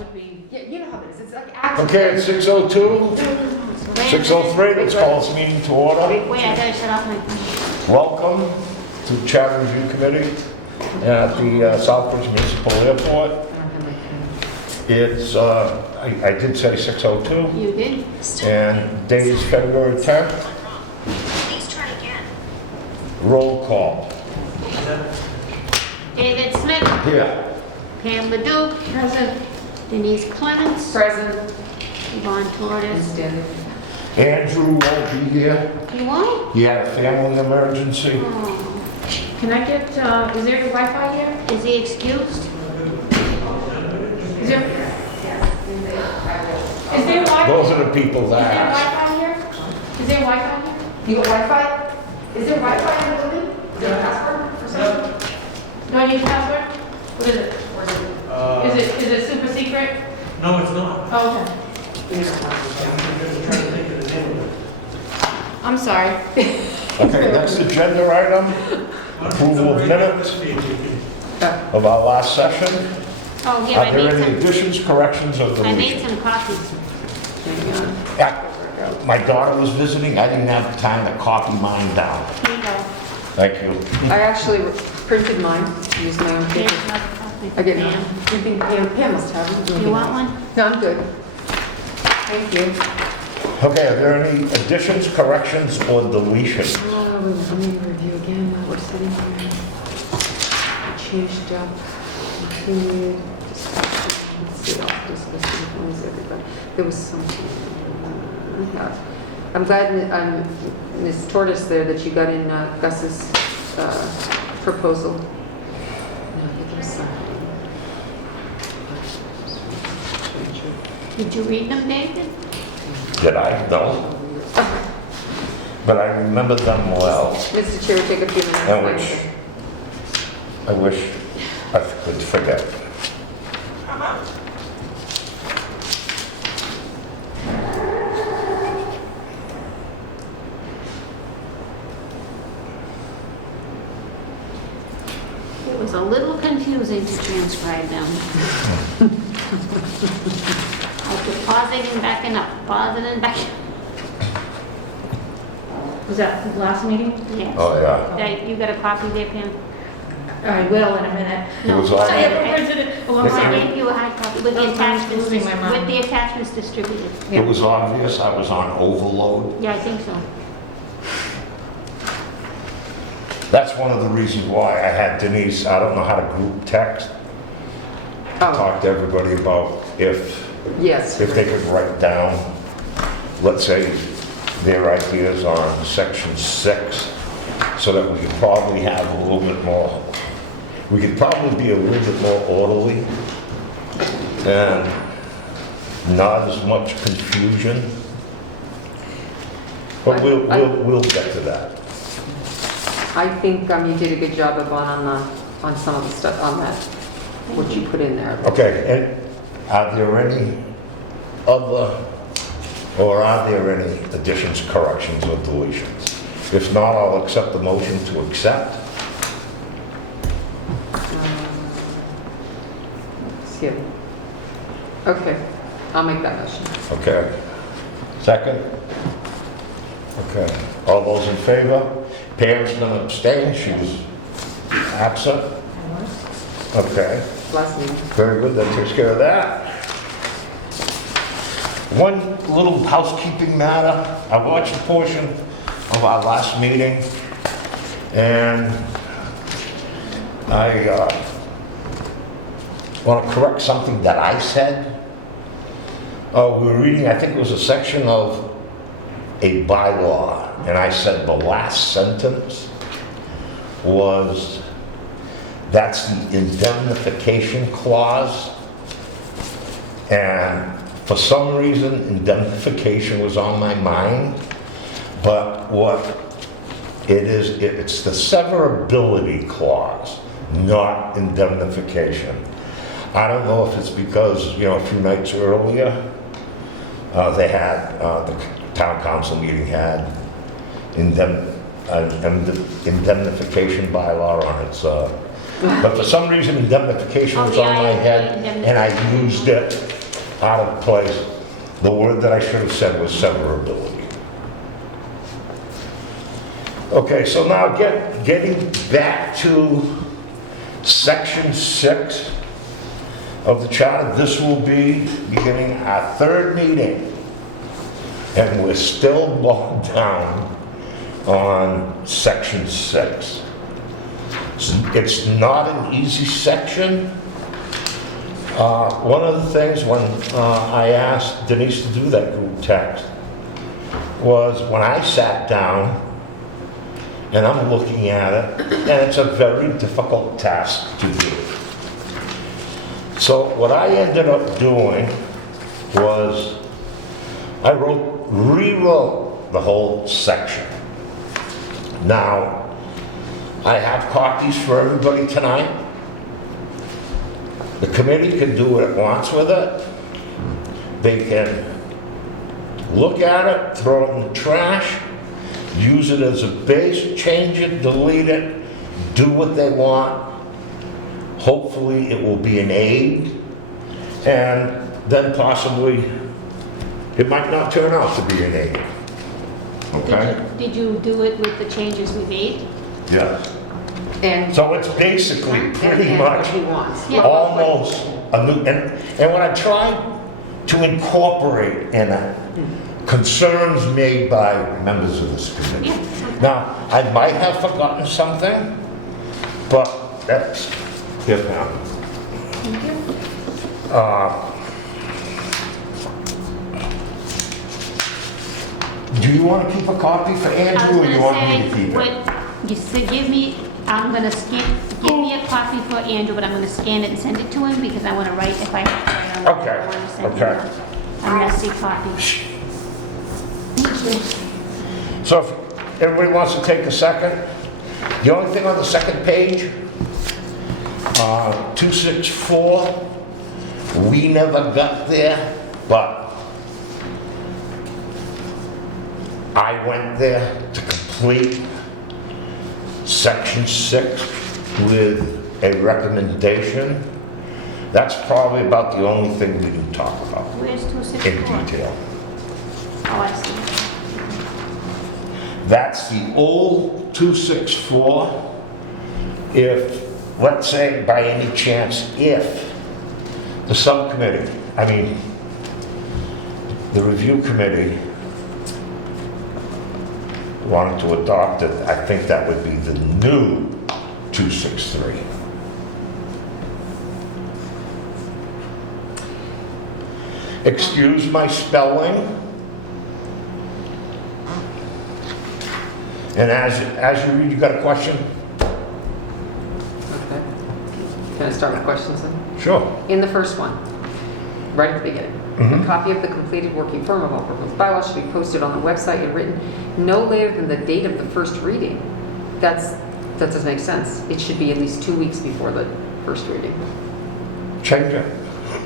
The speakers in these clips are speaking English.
would be, Yeah, you know how it is, it's like action. Okay, it's 6:02, 6:03, let's call this meeting to order. Wait, I gotta shut off my phone. Welcome to Charter Review Committee at the Southbridge Municipal Airport. It's, I did say 6:02, You did? and date is February 10th. Please try again. Roll call. David Smith, Here. Pam Leduc, present, Denise Clements, Present. Yvonne Torres. Standing. Andrew won't be here. You won't? He had a family emergency. Oh. can I get, is there Wi-Fi here? Is he excused? Is there? Is there Wi-Fi? Those are the people Is there that asked. Wi-Fi here? Is there Wi-Fi here? You got Wi-Fi? Is there Wi-Fi in the building? Is there a password for something? Do I need a password? What is it? Is it super secret? No, it's not. Oh, okay. I'm just trying to think of the name of it. I'm sorry. Okay, next agenda item, approval of minutes of our last session. Oh, here, Are I there made any some, additions, corrections, or I made deletions? some copies. My daughter was visiting, I didn't have time to copy mine down. Here you go. Thank you. I actually printed mine, used my own Here's paper. another copy. I get Pam. none. You think Pam must have them? You want one? No, I'm good. Thank you. Okay, are there any additions, corrections, or deletions? Oh, let me review again while we're sitting here. Changed up, continued, discussion, let's see, I'll discuss it with everybody. There was something. I'm glad, Ms. Tortoise there, that you got in Gus's proposal. No, there was something. Did you read them, David? Did I? No. But I remember them well. Mr. Chair, take a few minutes. And which I wish I could forget. It was a little confusing to transcribe them. I kept pausing and backing up, pausing and backing. Was that the last meeting? Yes. Oh, yeah. Yeah, you got a copy there, Pam? I will in a minute. It was all- I haven't printed it. Oh, I'm I sorry. gave you a hard copy with the I'm attachments, losing my mind. with the attachments distributed. It was obvious I was on overload. Yeah, I think so. That's one of the reasons why I had Denise, I don't know how to group text, Oh, talk to everybody about if yes. they could write down, let's say, their ideas on section 6, so that we could probably have a little bit more, we could probably be a little bit more orderly and not as much confusion. But we'll get to that. I think you did a good job, Yvonne, on some of the stuff, on that, what you put in there. Okay, and are there any other, or are there any additions, corrections, or deletions? If not, I'll accept the motion to accept. Skip. Okay, I'll make that motion. Okay. Second? Okay. All those in favor? Pam's gonna abstain, she was absent. Okay, Last meeting. very good, that takes care of that. One little housekeeping matter, I watched a portion of our last meeting, and I want to correct something that I said. We were reading, I think it was a section of a bylaw, and I said the last sentence was, that's the indemnification clause. And for some reason, indemnification was on my mind, but what it is, it's the severability clause, not indemnification. I don't know if it's because, a few nights earlier, they had, the town council meeting had indemnification bylaw on its But for some reason indemnification was Oh, on yeah, my I- head and I used it out of place. The word that I should have said was severability. Okay, so now getting back to section 6 of the charter, this will be beginning our 3rd meeting. And we're still bogged down on section 6. It's not an easy section. One of the things when I asked Denise to do that group text was when I sat down and I'm looking at it, and it's a very difficult task to do. So what I ended up doing was I rewrote the whole section. Now, I have copies for everybody tonight. The committee can do what it wants with it. They can look at it, throw it in the trash, use it as a base, change it, delete it, do what they want. Hopefully it will be an aid, and then possibly it might not turn out to be an aid. Okay? Did you do it with the changes we made? Yes. And So it's basically pretty and much what he wants. Yeah. almost a new, and what I tried to incorporate in it, concerns made by members of this committee. Yeah. Now, I might have forgotten something, but that's it now. Thank you. Do you want to keep a copy for I Andrew, was or you gonna want me to say, keep it? what, you said give me a copy for Andrew, but I'm gonna scan it and send it to him because I wanna write if I have to write on it. Okay, I wanna send him okay. a messy copy. So if everybody wants to take a second, the only thing on the second page, 264, we never got there, but I went there to complete section 6 with a recommendation. That's probably about the only thing we can talk about Where's in 264? detail. Oh, I see. That's the old 264. If, let's say by any chance, if the subcommittee, the review committee wanted to adopt it, I think that would be the new 263. Excuse my spelling. And as you read, you got a question? Okay. Can I start with questions then? Sure. In the first one, right at the beginning, a copy of the completed working form of all proposed bylaws should be posted on the website and written no later than the date of the first reading. That doesn't make sense. It should be at least 2 weeks before the first reading. Change it.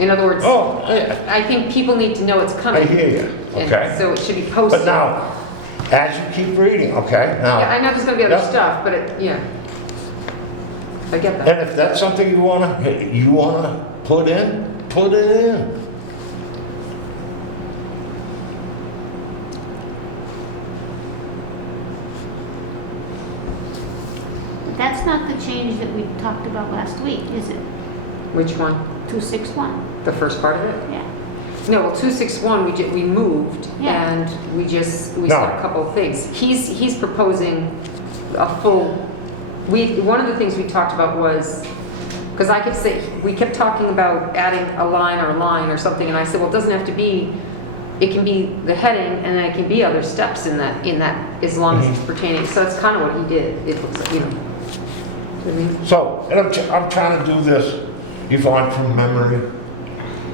In other words, Oh, yeah. I think people need to know it's coming. I hear you, And okay. so it should be posted. But now, as you keep reading, okay, now. Yeah, I know there's gonna be other Yeah. stuff, but yeah. I get that. And if that's something you wanna put in, put it in. That's not the change that we talked about last week, is it? Which one? 261, The first part of it? yeah. No, well, 261, we moved, Yeah. and we No. saw a couple of things. He's proposing a full, one of the things we talked about was, because we kept talking about adding a line or something, and I said, well, it doesn't have to be, it can be the heading, and then it can be other steps in that, as long as it's pertaining, so that's kind of what he did, it looks like, I mean, So, and I'm trying to do this, Yvonne, from memory,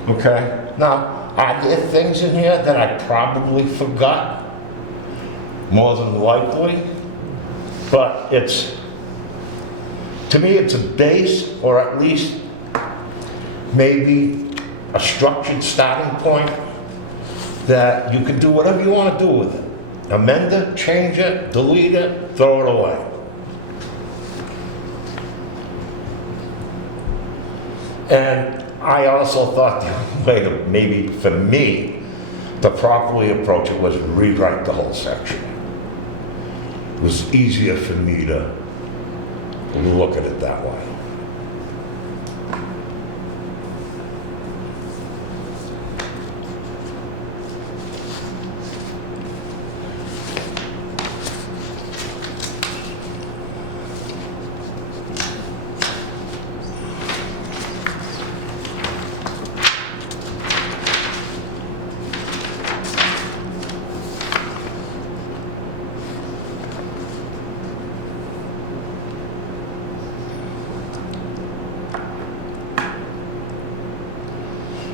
okay? Now, are there things in here that I probably forgot? More than likely. But to me, it's a base, or at least maybe a structured starting point that you can do whatever you want to do with it. Amend it, change it, delete it, throw it away. And I also thought the only way to, maybe for me, to properly approach it was rewrite the whole section. It was easier for me to look at it that way.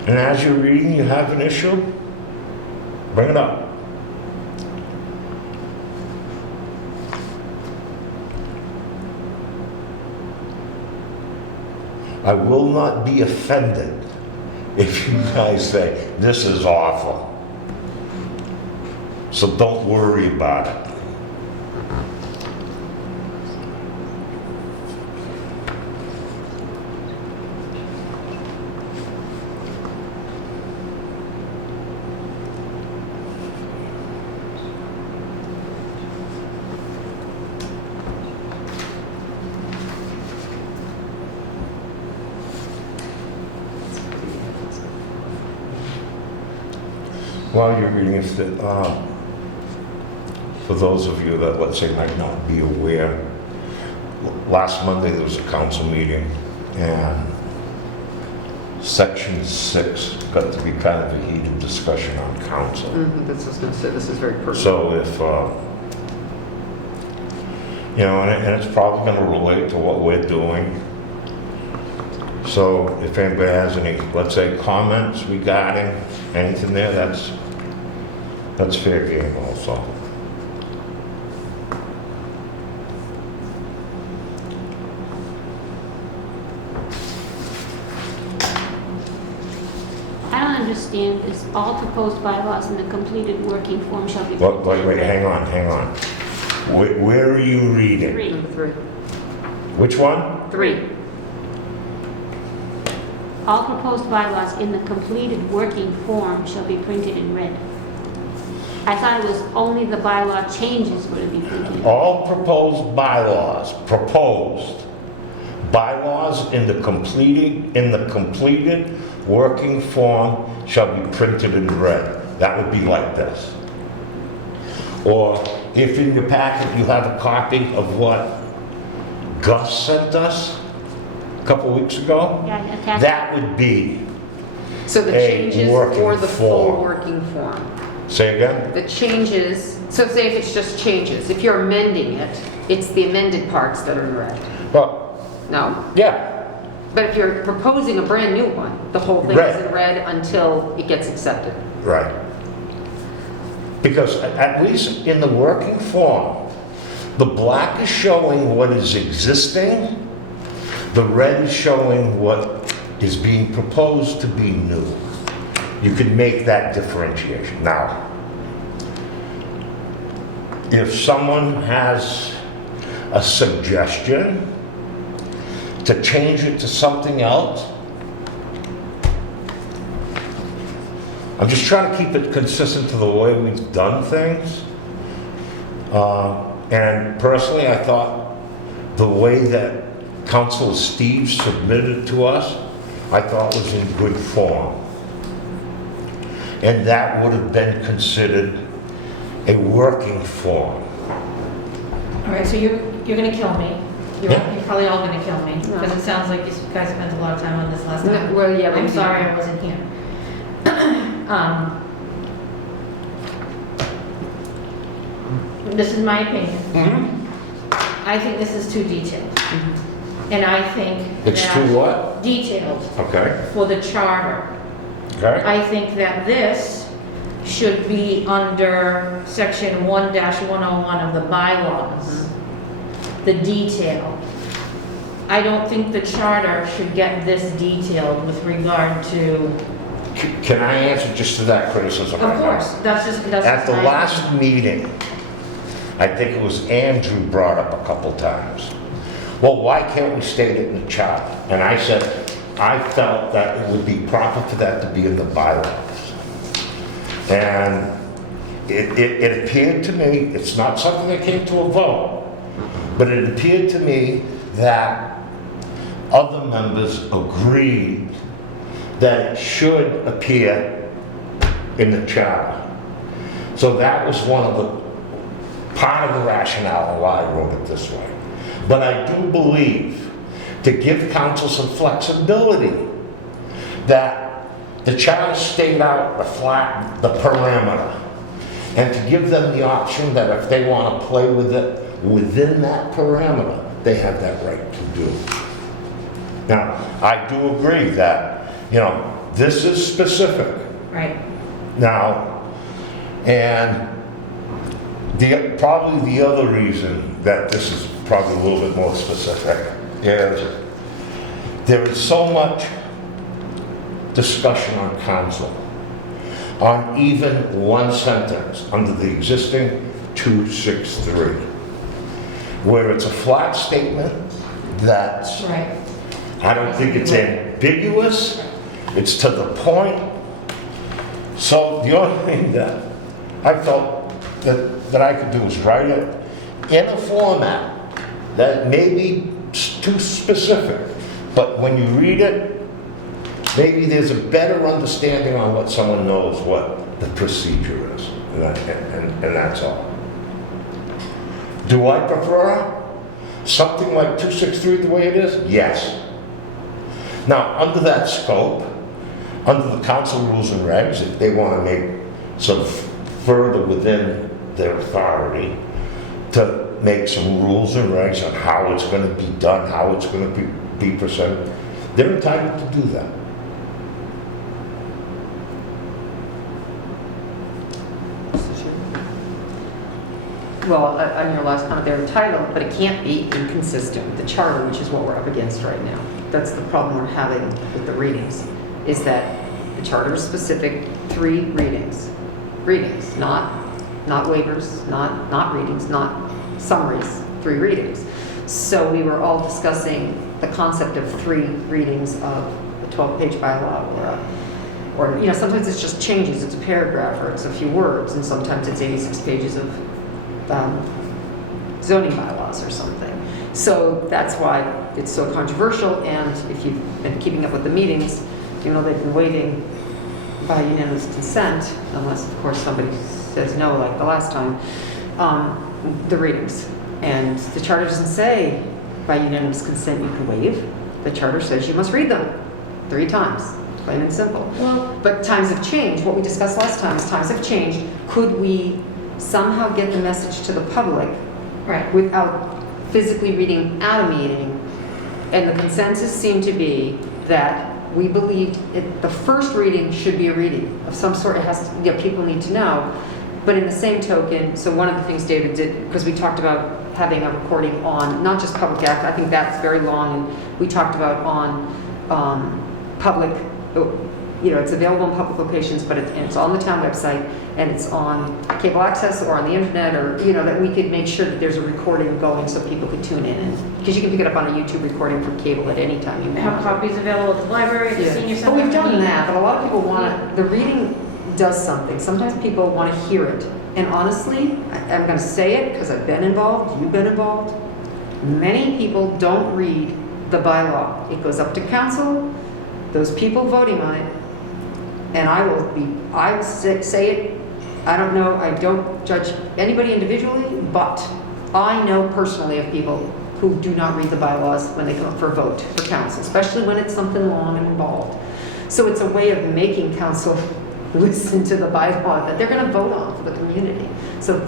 And as you're reading, you have an issue, bring it up. I will not be offended if you guys say, this is awful. So don't worry about it. While you're reading, for those of you that, let's say, might not be aware, last Monday there was a council meeting, and Section 6 got to be kind of a heated discussion on council. This is going to say, this is very personal. So if, you know, and it's probably going to relate to what we're doing. So if anybody has any, let's say, comments regarding anything there, that's fair game also. I don't understand this. All proposed bylaws in the completed working form shall be. Wait, hang on. Where are you reading? 3. Number 3. Which one? 3. All proposed bylaws in the completed working form shall be printed in red. I thought it was only the bylaw changes were to be printed. All proposed bylaws in the completed working form shall be printed in red. That would be like this. Or if in your packet you have a copy of what Gus sent us a couple weeks ago, Yeah, attached. that would be, So the A changes working or the full form. working form? say again? The changes, so say if it's just changes, if you're amending it, it's the amended parts that are in red. Well, No? yeah, But if you're proposing a brand new one, the whole thing Red. is in red until it gets accepted. right. Because at least in the working form, the black is showing what is existing, the red is showing what is being proposed to be new. You can make that differentiation. Now, if someone has a suggestion to change it to something else, I'm just trying to keep it consistent to the way we've done things. And personally, I thought the way that Councilor Steve submitted it to us, I thought was in good form. And that would have been considered a working form. All right, so you're gonna kill me. You're Yeah. you're probably all gonna kill me, because it sounds like you guys spent a lot of time on this last time. Well, yeah, but I'm we- sorry I wasn't here. This is my opinion. I think this is too detailed. And I think It's that too what? detailed Okay, for the charter. okay. I think that this should be under section 1-101 of the bylaws, the detail. I don't think the charter should get this detailed with regard to, Can I answer just to that criticism? of course, that's At the my- last meeting, I think it was Andrew brought up a couple times, well, why can't we state it in the charter? And I said, I felt that it would be proper for that to be in the bylaws. And it appeared to me, it's not something that came to a vote, but it appeared to me that other members agreed that it should appear in the charter. So that was one of the, part of the rationale why I wrote it this way. But I do believe, to give council some flexibility, that the charter stayed out the parameter, and to give them the option that if they want to play with it within that parameter, they have that right to do. Now, I do agree that, this is specific. Right. Now, and probably the other reason that this is probably a little bit more specific is there is so much discussion on council on even one sentence under the existing 263, where it's a flat statement that's, Right. I don't think it's ambiguous, it's to the point. So the only thing that I felt that I could do is write it in a format that may be too specific, but when you read it, maybe there's a better understanding on what someone knows what the procedure is, and that's all. Do I prefer something like 263 the way it is? Yes. Now, under that scope, under the council rules and regs, if they want to make some further within their authority to make some rules and regs on how it's going to be done, how it's going to be presented, they're entitled to do that. Well, on your last comment, they're entitled, but it can't be inconsistent with the charter, which is what we're up against right now. That's the problem we're having with the readings, is that the charter is specific 3 readings. Readings, not waivers, not readings, not summaries, 3 readings. So we were all discussing the concept of 3 readings of a 12-page bylaw, or sometimes it's just changes, it's a paragraph, or it's a few words, and sometimes it's 86 pages of zoning bylaws or something. So that's why it's so controversial, and if you've been keeping up with the meetings, they've been waiving by unanimous consent, unless of course somebody says no like the last time, the readings. And the charter doesn't say by unanimous consent you can waive. The charter says you must read them 3 times, plain and simple. Well, But times have changed. What we discussed last time is times have changed. Could we somehow get the message to the public right. without physically reading at a meeting? And the consensus seemed to be that we believed the first reading should be a reading of some sort. It has to, people need to know. But in the same token, so one of the things David did, because we talked about having a recording on, not just public act, I think that's very long, and we talked about on public, it's available in public locations, but it's on the town website, and it's on cable access or on the internet, or, that we could make sure that there's a recording going so people could tune in. Because you can pick it up on a YouTube recording from cable at any time you Have want. copies available at the library, at the senior But center. we've done that, but a lot of people want to, the reading does something. Sometimes people want to hear it. And honestly, I'm going to say it because I've been involved, you've been involved. Many people don't read the bylaw. It goes up to council, those people voting on it, and I will say it, I don't know, I don't judge anybody individually, but I know personally of people who do not read the bylaws when they come up for a vote for council, especially when it's something long and involved. So it's a way of making council listen to the bylaw that they're going to vote on for the community. So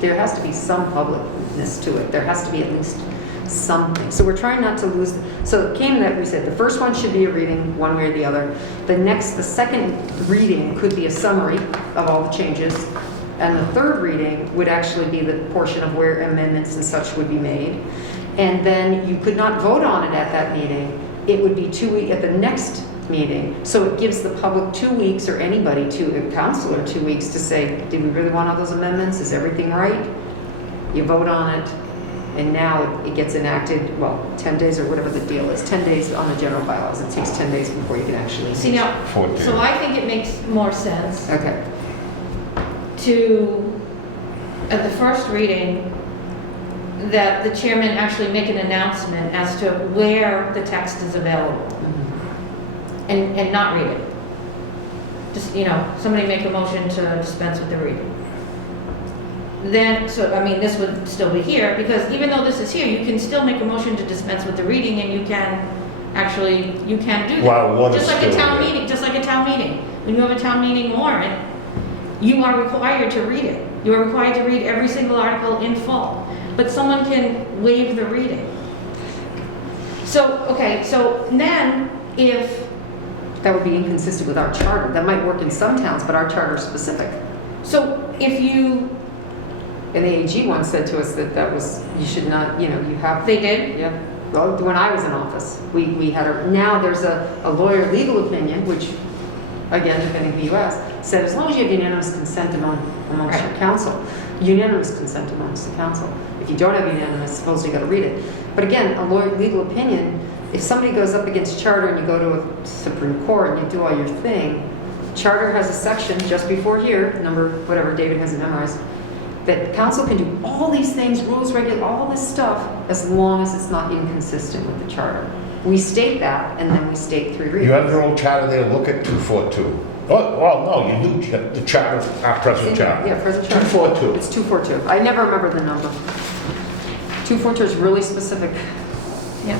there has to be some publicness to it. There has to be at least something. So we're trying not to lose. So it came that we said the first one should be a reading one way or the other. The second reading could be a summary of all the changes. And the third reading would actually be the portion of where amendments and such would be made. And then you could not vote on it at that meeting. It would be 2 weeks at the next meeting. So it gives the public 2 weeks, or anybody, a counselor 2 weeks to say, did we really want all those amendments? Is everything right? You vote on it, and now it gets enacted, well, 10 days or whatever the deal is, 10 days on the general bylaws. It takes 10 days before you can actually. See now, 14. so I think it makes more sense Okay. to, at the first reading, that the chairman actually make an announcement as to where the text is available and not read it. Just, somebody make a motion to dispense with the reading. Then, so, I mean, this would still be here, because even though this is here, you can still make a motion to dispense with the reading, and you can do that. Well, what is Just like a still town here? meeting, just like a town meeting. When you have a town meeting warrant, you are required to read it. You are required to read every single article in full, but someone can waive the reading. So, okay, so then if, That would be inconsistent with our charter. That might work in some towns, but our charter is specific. so if you, And the AG once said to us that was, you should not, you have. they did, Yeah, well, when I was in office, we had now there's a lawyer legal opinion, which, again, depending on the US, said as long as you have unanimous consent amongst your council, unanimous consent amongst the council. If you don't have unanimous, suppose you gotta read it. But again, a lawyer legal opinion, if somebody goes up against charter and you go to a Supreme Court and you do all your thing, charter has a section just before here, number, whatever, David has it memorized, that council can do all these things, rules, all this stuff, as long as it's not inconsistent with the charter. We state that, and then we state 3 readings. You have your old charter there, look at 242. Oh, no, you do, the charter, our present charter. Yeah, present charter. 242. It's 242. I never remember the number. 242 is really specific. yeah.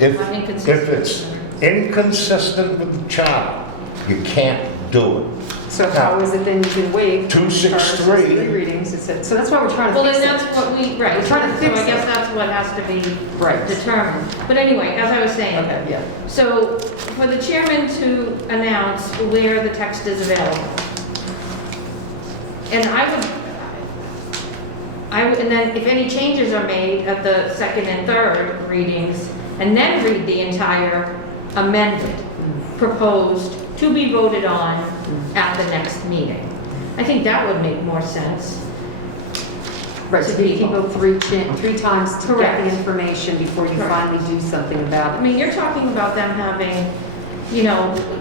If Not inconsistent. it's inconsistent with the charter, you can't do it. So how is it then you can waive? 263. 3 readings, it said, so that's why we're trying to Well, fix then it. that's what right. We're trying to So fix I guess it. that's what has to be Right. determined. But anyway, as I was saying. Okay, yeah. So for the chairman to announce where the text is available. And and then if any changes are made at the second and third readings, and then read the entire amended, proposed, to be voted on at the next meeting. I think that would make more sense. Right, to so you people. go 3 times to get Correct. the information before you Correct. finally do something about I it. mean, you're talking about them having,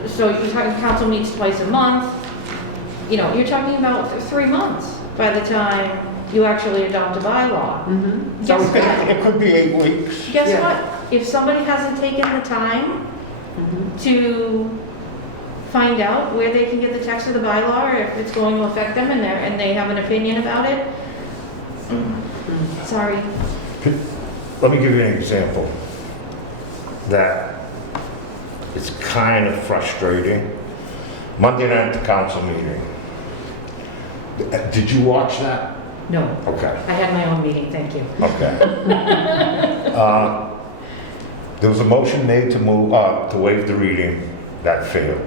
so you're talking council meets twice a month. You're talking about 3 months by the time you actually adopt a bylaw. Mhm. Guess what? It could be 8 weeks. Guess Yeah. what? If somebody hasn't taken the time Mhm. to find out where they can get the text of the bylaw, or if it's going to affect them and they have an opinion about it, sorry. Let me give you an example that it's kind of frustrating. Monday night at the council meeting. Did you watch that? No, Okay, I had my own meeting, thank you. okay. There was a motion made to waive the reading that failed.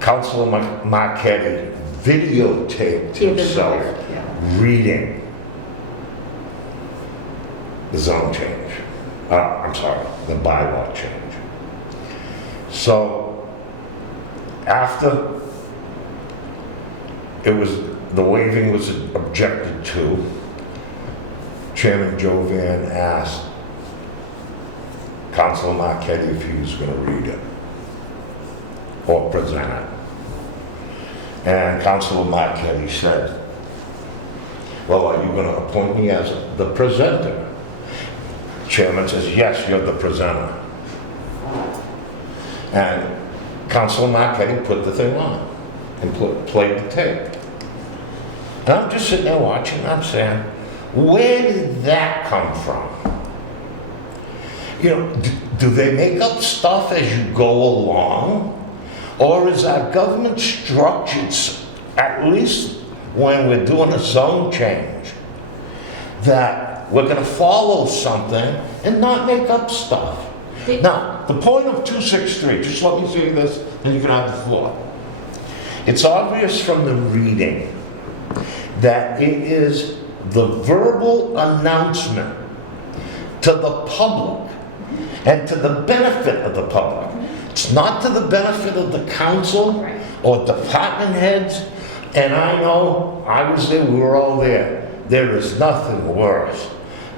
Councilor Marquetti videotaped Yeah, the himself lawyer, yeah. reading the zone change. I'm sorry, the bylaw change. So after the waiving was objected to, Chairman Jovan asked Councilor Marquetti if he was going to read it or present it. And Councilor Marquetti said, well, are you going to appoint me as the presenter? Chairman says, yes, you're the presenter. And Councilor Marquetti put the thing on and played the tape. And I'm just sitting there watching, I'm saying, where did that come from? Do they make up stuff as you go along? Or is our government structured, at least when we're doing a zone change, that we're going to follow something and not make up stuff? Now, the point of 263, just let me say this, and you can have the floor. It's obvious from the reading that it is the verbal announcement to the public and to the benefit of the public. It's not to the benefit of the council Right. or department heads And I know, I was there, we were all there. There is nothing worse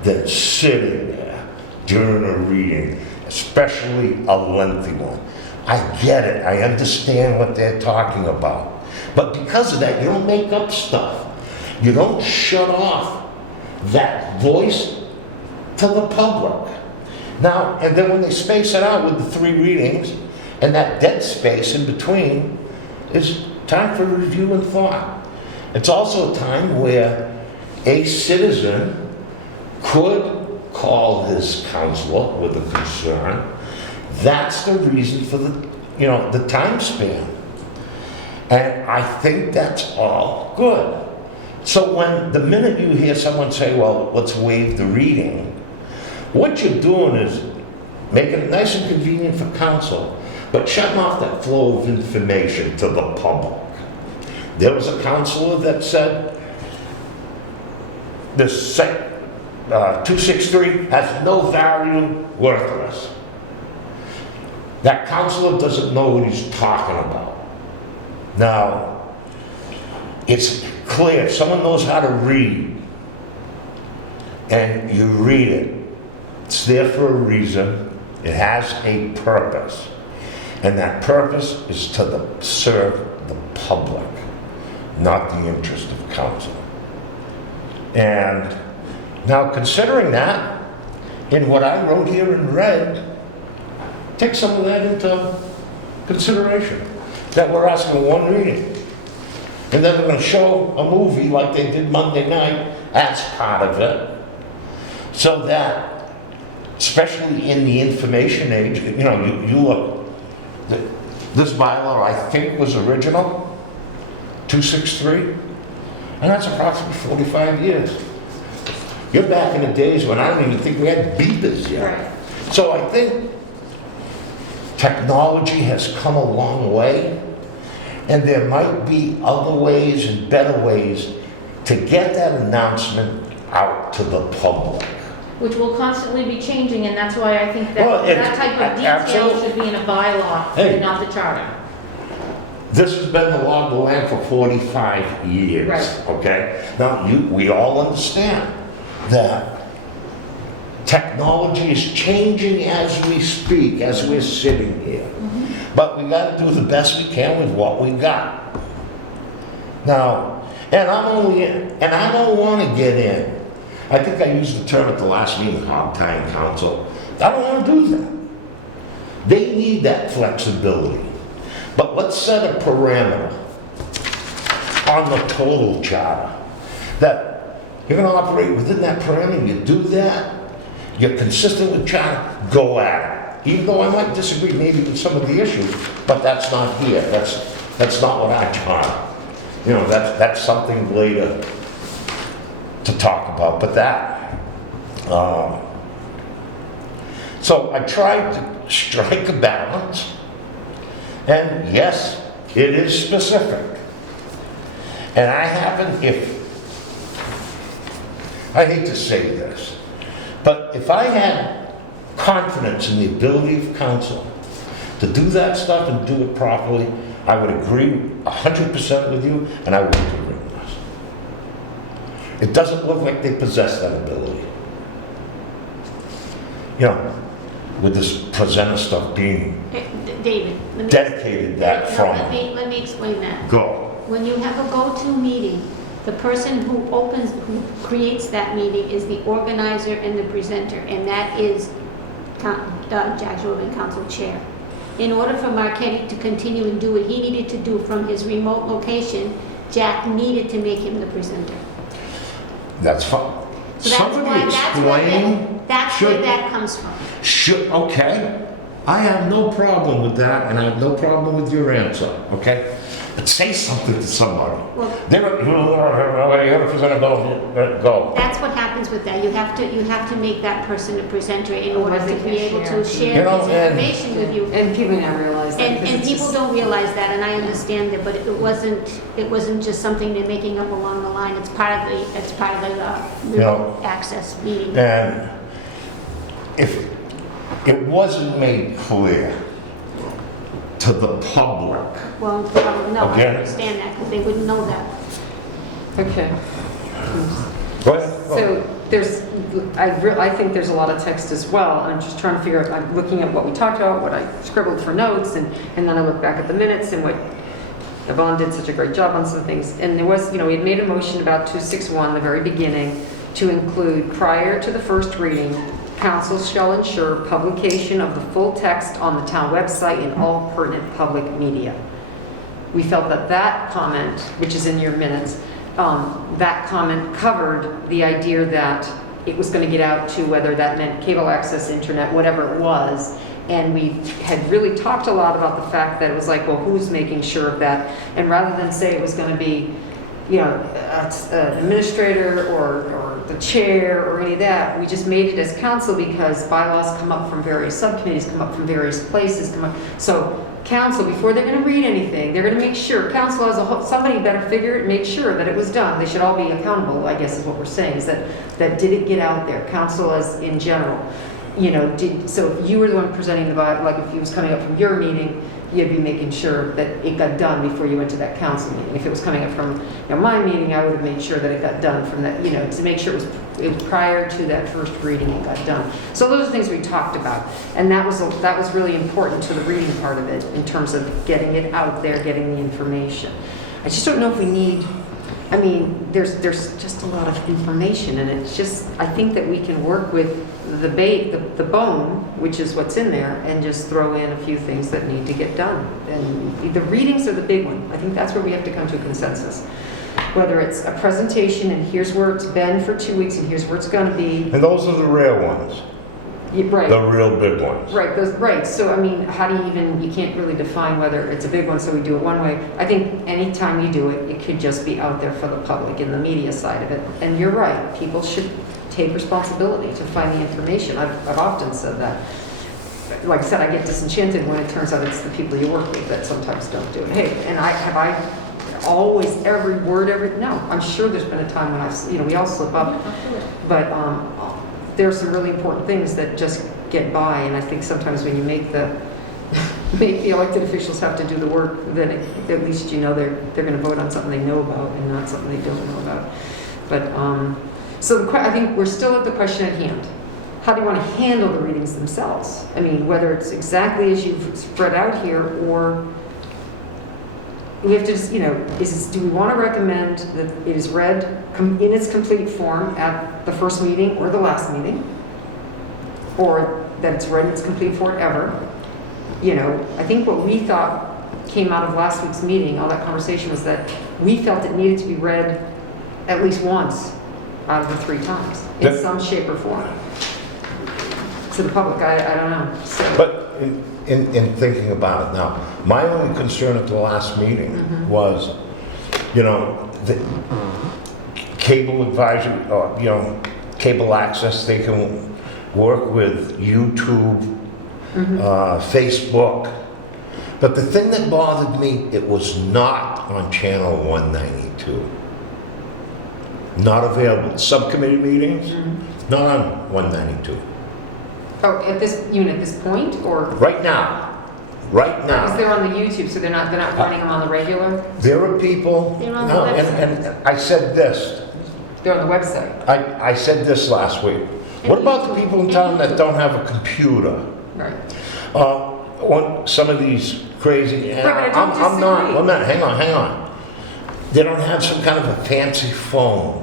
than sitting there during a reading, especially a lengthy one. I get it, I understand what they're talking about. But because of that, you don't make up stuff. You don't shut off that voice to the public. Now, and then when they space it out with the 3 readings, and that dead space in between is time for review and thought. It's also a time where a citizen could call his counselor with a concern. That's the reason for the time span. And I think that's all good. So when the minute you hear someone say, well, let's waive the reading, what you're doing is making it nice and convenient for counsel, but shutting off that flow of information to the public. There was a counselor that said, this 263 has no value, worthless. That counselor doesn't know what he's talking about. Now, it's clear, if someone knows how to read, and you read it, it's there for a reason, it has a purpose. And that purpose is to serve the public, not the interest of counsel. And now considering that, in what I wrote here in red, take some of that into consideration. That we're asking one reading. And then we're going to show a movie like they did Monday night as part of it. So that, especially in the information age, you look, this bylaw I think was original, 263, and that's approximately 45 years. You're back in the days when I don't even think we had beepers yet. Right. So I think technology has come a long way, and there might be other ways and better ways to get that announcement out to the public. Which will constantly be changing, and that's why I think that Well, that type of detail absolutely. should be in a bylaw, Hey. and not the charter. This has been the law of the land for 45 years, Right. okay? Now, we all understand that technology is changing as we speak, as we're sitting here. But we got to do the best we can with what we got. Now, and I don't want to get in. I think I used the term at the last meeting, hog-tying council. I don't want to do that. They need that flexibility. But let's set a parameter on the total charter that you're going to operate within that parameter. You do that, you're consistent with charter, go at it. Even though I might disagree maybe with some of the issues, but that's not here. That's not what I charter. That's something later to talk about, but that. So I tried to strike a balance, and yes, it is specific. And I hate to say this, but if I had confidence in the ability of council to do that stuff and do it properly, I would agree 100% with you, and I wouldn't have written this. It doesn't look like they possess that ability. With this presenter stuff being David, let me... dedicated that No, from... Let me explain that. Go. When you have a go-to meeting, the person who creates that meeting is the organizer and the presenter, and that is Jack Rubin, council chair. In order for Marquetti to continue and do what he needed to do from his remote location, Jack needed to make him the presenter. That's fine. So that's where Should- that comes from. Okay. I have no problem with that, and I have no problem with your answer, okay? But say something to somebody. Well, Go. that's what happens with that. You have to make that person a presenter in order to be able to share his information with you. And people don't realize that. because And it's people just- don't realize that, and I understand it, but it wasn't just something they're making up along the line. It's part of the remote access meeting. And if it wasn't made clear to the public. Well, no, I Again? understand that, because they wouldn't know that. Okay. Go ahead. So there's, I think there's a lot of text as well. I'm just trying to figure out, I'm looking at what we talked about, what I scribbled for notes, and then I look back at the minutes and what Yvonne did such a great job on some things. And there was, we had made a motion about 261, the very beginning, to include prior to the first reading, council shall ensure publication of the full text on the town website and all pertinent public media. We felt that that comment, which is in your minutes, that comment covered the idea that it was going to get out to whether that meant cable access, internet, whatever it was. And we had really talked a lot about the fact that it was like, well, who's making sure of that? And rather than say it was going to be, an administrator or the chair or any of that, we just made it as council because bylaws come up from various subcommittees, come up from various places, so council, before they're going to read anything, they're going to make sure, council as a whole, somebody better figure it, make sure that it was done. They should all be accountable, I guess is what we're saying, is that did it get out there? Council as in general. So if you were the one presenting the bylaw, like if it was coming up from your meeting, you'd be making sure that it got done before you went to that council meeting. If it was coming up from my meeting, I would have made sure that it got done from that, to make sure it was prior to that first reading it got done. So those are things we talked about. And that was really important to the reading part of it in terms of getting it out there, getting the information. I just don't know if we need, there's just a lot of information, and it's just, I think that we can work with the bone, which is what's in there, and just throw in a few things that need to get done. And the readings are the big one. I think that's where we have to come to a consensus. Whether it's a presentation and here's where it's been for 2 weeks and here's where it's going to be. And those are the rare ones, Right. the real big ones. Right. So, how do you can't really define whether it's a big one, so we do it one way. I think anytime you do it, it could just be out there for the public in the media side of it. And you're right, people should take responsibility to find the information. I've often said that. Like I said, I get disenchanted when it turns out it's the people you work with that sometimes don't do it. Hey, and I always, every word, no, I'm sure there's been a time when we all slip up. But there are some really important things that just get by, and I think sometimes when you make the elected officials have to do the work, then at least they're going to vote on something they know about and not something they don't know about. But so I think we're still at the question at hand. How do you want to handle the readings themselves? Whether it's exactly as you've spread out here, or we have to just, do we want to recommend that it is read in its complete form at the first meeting or the last meeting? Or that it's read in its complete form ever? I think what we thought came out of last week's meeting, all that conversation, was that we felt it needed to be read at least once out of the 3 times, in some shape or form. To the public, I don't know. So. But in thinking about it now, my only concern at the last meeting was, the cable advisory, cable access, they can work with YouTube, Facebook. But the thing that bothered me, it was not on channel 192. Not available. Subcommittee meetings, not on 192. Oh, at this point, or? Right now. Because they're on the YouTube, so they're not running them on the regular? There are people, They're on the website. and I said this, They're on the website. I said this last week. What about the people in town that don't have a computer? Right. On some of these crazy, Right, but I don't I'm not, disagree. wait a minute, hang on. They don't have some kind of a fancy phone.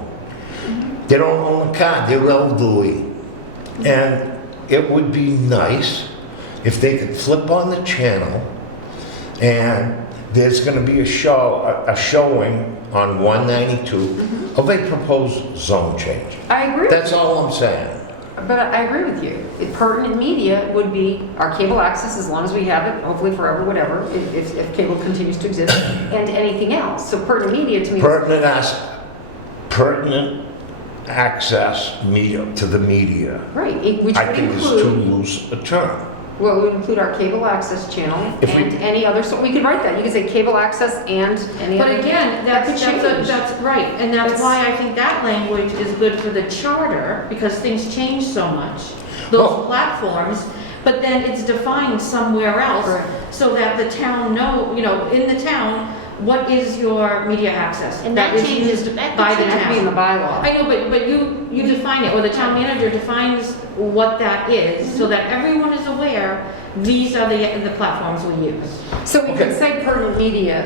They don't own a car, they're elderly. And it would be nice if they could flip on the channel and there's going to be a showing on 192 of a proposed zone change. I agree. That's all I'm saying. But I agree with you. Pertinent media would be our cable access, as long as we have it, hopefully forever, whatever, if cable continues to exist, and anything else. So pertinent media to me. Pertinent access media to the media. Right, which I would think is too include, loose a term. well, it would include our cable access channel If we- and any other, so we could write that. You could say cable access and any other. But again, That could change. that's right, and that's It's- why I think that language is good for the charter, because things change so much. Those Well- platforms, but then it's defined somewhere else. Right. so that the town in the town, what is your media access? And that is changes- used that by the It has to be in the town. bylaw. I know, but you define it, or the town manager defines what that is, so that everyone is aware, these are the platforms we use. So we Okay. can say pertinent media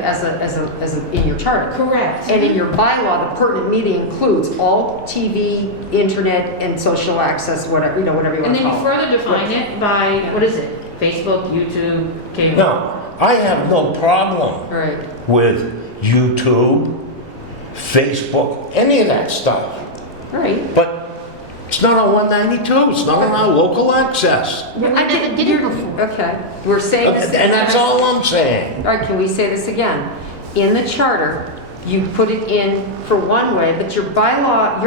in your charter. Correct. And in your bylaw, the pertinent media includes all TV, internet, and social access, whatever, whatever you And want then to you call it. further define it by, what is it? Facebook, YouTube, cable. Now, I have no problem Right. with YouTube, Facebook, any of that stuff. Right. But it's not on 192, it's not on our local access. I never did it before. Okay, we're saying this. And that's all I'm saying. All right, can we say this again? In the charter, you put it in for one way, but your bylaw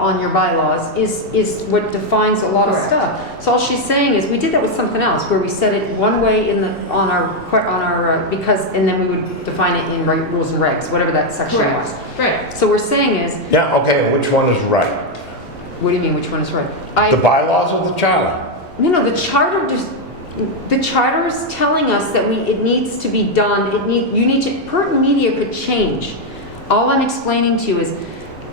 on your bylaws is what defines a lot of Correct. stuff. So all she's saying is, we did that with something else, where we said it one way on our, because, and then we would define it in rules and regs, whatever that section Correct, was. right. So we're saying is, Yeah, okay, and which one is right? what do you mean, which one is right? The bylaws or the charter? No, the charter is telling us that it needs to be done, pertinent media could change. All I'm explaining to you is,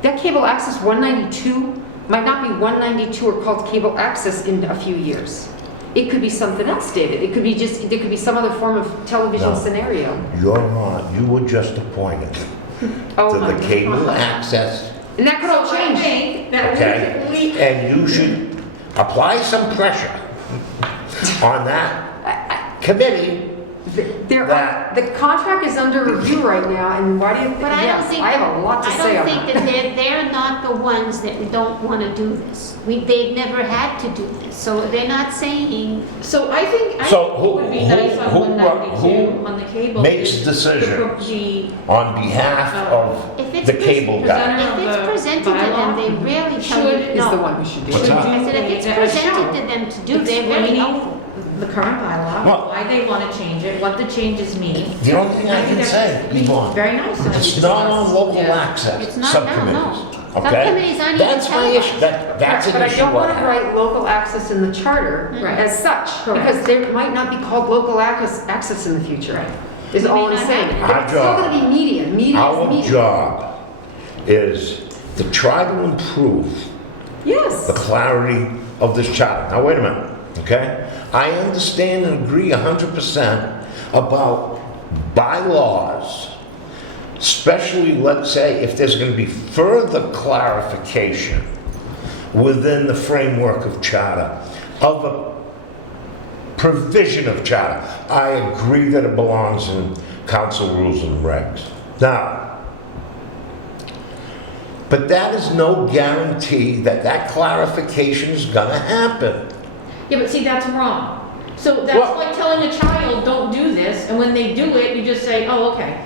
that cable access 192 might not be 192 or called cable access in a few years. It could be something else, David. It could be there could be some other form of television No. scenario. You're not, you were just appointed Oh to my the cable God. access, And that could all So I change. think that okay? we And you should apply some pressure on that committee. The contract is under review right now, and why do you? But I don't yes, think. I have a lot to say on I don't that. think that they're not the ones that don't want to do this. They've never had to do this, so they're not saying, So I think So it would be nice on who 192, on the cable. makes is decisions the on behalf of if it's the cable guy? if it's presented to them, they rarely tell you Should- Is the no. one we should do. What's that? I said, if it's As presented shown. to them to do, they're really helpful. The current bylaw, Well- why they want to change it, what the changes mean. The only thing I can say, Yvonne, Very nice. of you it's to not discuss. on local Yeah. access It's not, subcommittees. no. Okay? Subcommittees aren't even That's my televised. issue, that's an But I issue don't I want to have. write local access in the charter Right. as such, Correct. because there might not be called local access in the future. Is We all may I'm not saying. have it. Our It's still job. going to be media. Media Our is media. job is to try to improve Yes. the clarity of this charter. Now, wait a minute, okay? I understand and agree 100% about bylaws, especially, let's say, if there's going to be further clarification within the framework of charter, of a provision of charter. I agree that it belongs in council rules and regs. Now, but that is no guarantee that that clarification is gonna happen. Yeah, but see, that's wrong. So that's Well- like telling a child, don't do this, and when they do it, you just say, oh, okay.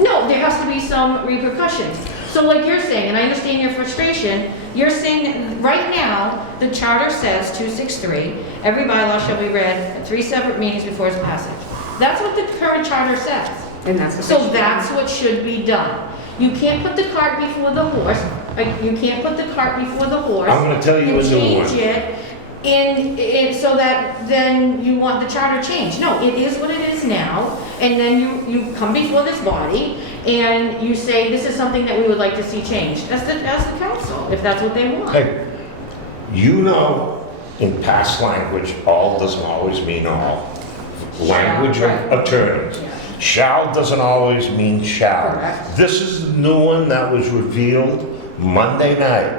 No, there has to be some repercussions. So like you're saying, and I understand your frustration, you're saying that right now, the charter says, 263, every bylaw shall be read at 3 separate meetings before its passage. That's what the current charter says. And that's what So they should do. that's what should be done. You can't put the cart before the horse, you can't put the cart before the horse. I'm gonna tell you a and new change one. it so that then you want the charter changed. No, it is what it is now, and then you come before this body and you say, this is something that we would like to see changed, as the council, if that's what they want. Hey, you know, in past language, all doesn't always mean all. Language Right. of attorneys. Shall doesn't always mean shall. Correct. This is the new one that was revealed Monday night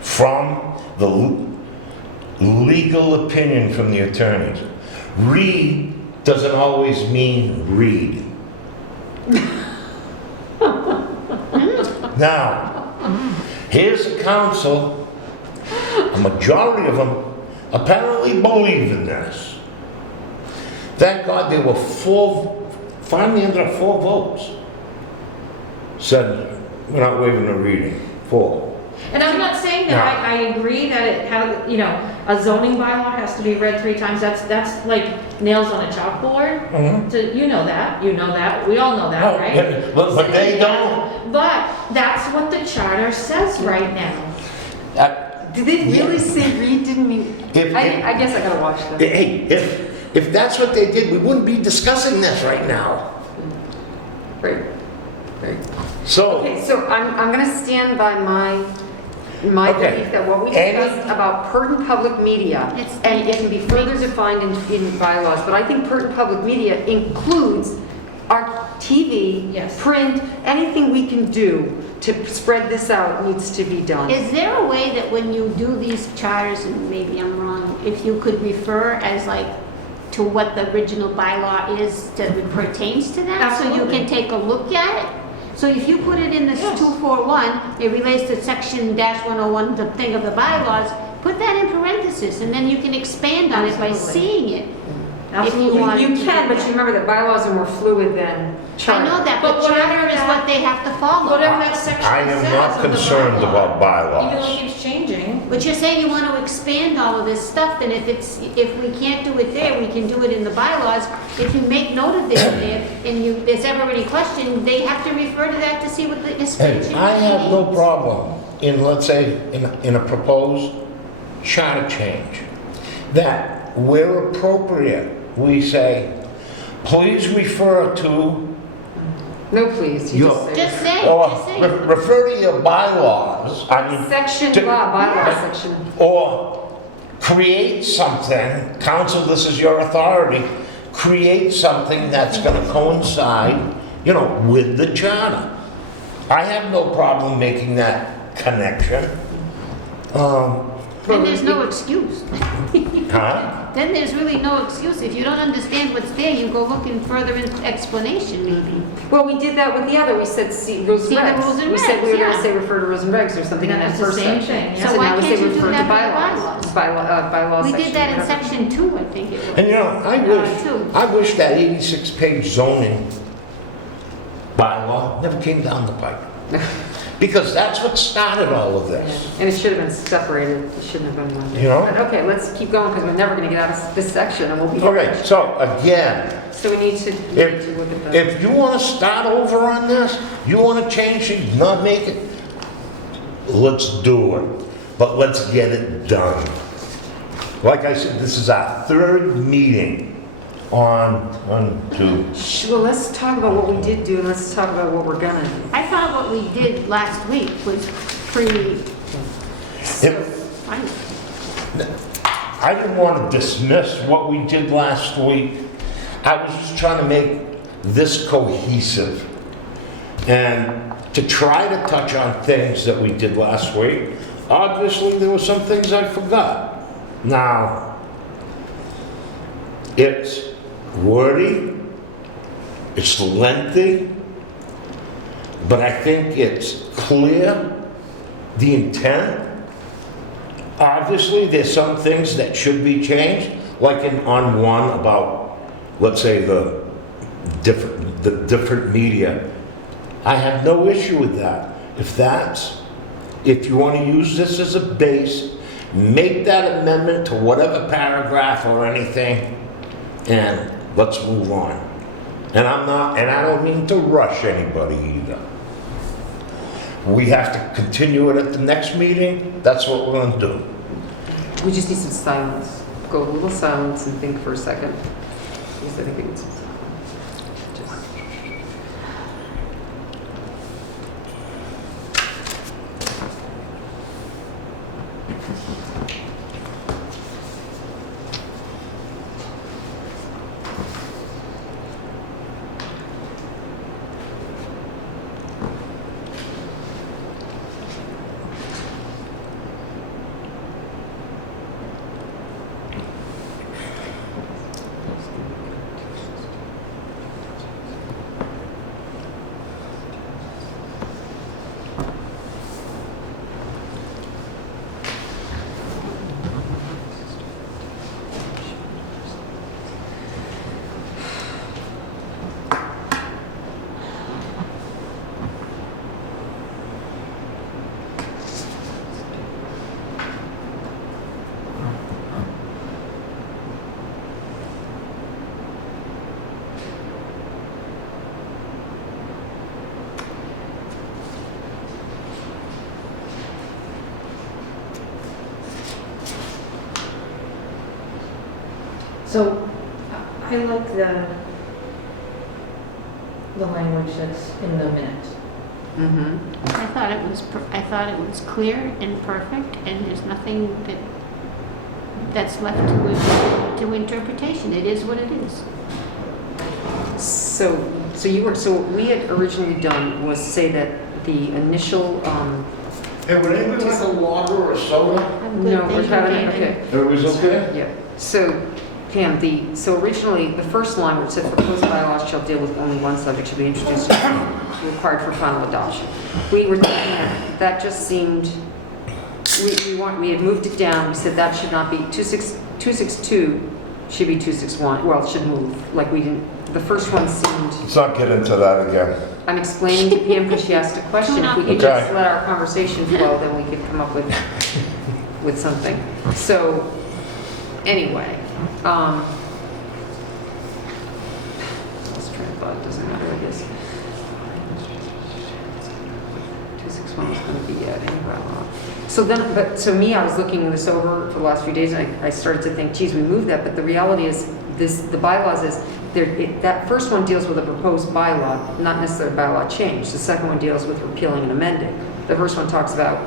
from the legal opinion from the attorneys. Read doesn't always mean read. Now, here's a council, a majority of them apparently believe in this. Thank God there were finally ended up 4 votes. Said, we're not waiving the reading. 4. And I'm not saying that No. I agree that it has, a zoning bylaw has to be read 3 times. That's like nails on a chalkboard. Mhm. You know that, we all know that, No, right? yeah, but they don't. But that's what the charter says right now. Did they really say read didn't mean? If- I guess I gotta watch them. Hey, If that's what they did, we wouldn't be discussing this right now. Right, right. So, Okay, so I'm gonna stand by my Okay. belief that what we Any- discussed about pertinent public media, It's- and it can be further defined in bylaws, but I think pertinent public media includes our TV, Yes. print, anything we can do to spread this out needs to be done. Is there a way that when you do these charters, and maybe I'm wrong, if you could refer as like to what the original bylaw is that pertains to that? So you Absolutely. can take a look at it? So if you put it in this Yes. 241, it relates to section -101, the thing of the bylaws, put that in parentheses, and then you can expand on it by Absolutely. seeing it. Absolutely. want You to can, do but that. you remember that bylaws are more fluid than I charter. know that, But but whatever charter is that- what they have to follow. Whatever that section I says. am not in the concerned bylaw, about Even bylaws. though it keeps changing. But you're saying you want to expand all of this stuff, then if we can't do it there, we can do it in the bylaws. If you make note of it there, and there's ever any question, they have to refer to that to see what the expansion And I have no means. problem in, let's say, in a proposed charter change, that where appropriate, we say, please refer to, No, please, you just say. Just say, or just say. refer to your bylaws, I mean, Section, to- bylaw section. or create something, council, this is your authority, create something that's gonna coincide, with the charter. I have no problem making that connection. Then there's no excuse. Huh? Then there's really no excuse. If you don't understand what's there, you go looking further in explanation maybe. Well, we did that with the other, we said see rules See and the regs. rules and We said we were regs, gonna yeah. say refer to rules and regs or something in that That's the first same section. thing, yeah. So why now we can't say you do refer to that with the bylaws We section, did that in whatever. section 2, I think it was. And I wish that 86-page zoning bylaw never came down the pipe. Because that's what started all of Yeah, this. and it should have been separated, it shouldn't have been one. You know? But okay, let's keep going, because we're never gonna get out of this section, and we'll be. Okay, so again, So we need to look at that. if you want to start over on this, you want to change it, not make it, let's do it. But let's get it done. Like I said, this is our third meeting on two. Well, let's talk about what we did do, and let's talk about what we're gonna do. I thought what we did last week was pretty, fine. I didn't want to dismiss what we did last week. I was just trying to make this cohesive and to try to touch on things that we did last week. Obviously, there were some things I forgot. Now, it's wordy, it's lengthy, but I think it's clear, the intent. Obviously, there's some things that should be changed, like on one about, let's say, the different media. I have no issue with that. If you want to use this as a base, make that amendment to whatever paragraph or anything, and let's move on. And I don't mean to rush anybody either. We have to continue it at the next meeting, that's what we're gonna do. We just need some silence. Go a little silence and think for a second. Because I think we need some silence. Just- So I like the language that's in the minutes. Mm-hmm. I thought it was clear and perfect, and there's nothing that's left to interpretation. It is what it is. So what we had originally done was say that the initial, Hey, would anybody like a water or a soda? I'm good, no, thank we're you, having, David. okay. Everybody's okay? Yeah, so Pam, so originally, the first line where it said proposed bylaws shall deal with only one subject, should be introduced and required for final adoption. We were thinking that just seemed, we had moved it down, we said that should not be, 262 should be 261, well, it should move, like we didn't, the first one seemed, Let's not get into that again. I'm explaining to Pam because she asked a question, if we could just Okay. let our conversation flow, then we could come up with something. So, anyway, let's try to thought, it doesn't matter, I guess. 261 is going to be any bylaw. So then, so me, I was looking this over for the last few days, and I started to think, geez, we moved that, but the reality is, the bylaws is, that first one deals with a proposed bylaw, not necessarily bylaw change. The second one deals with repealing and amending. The first one talks about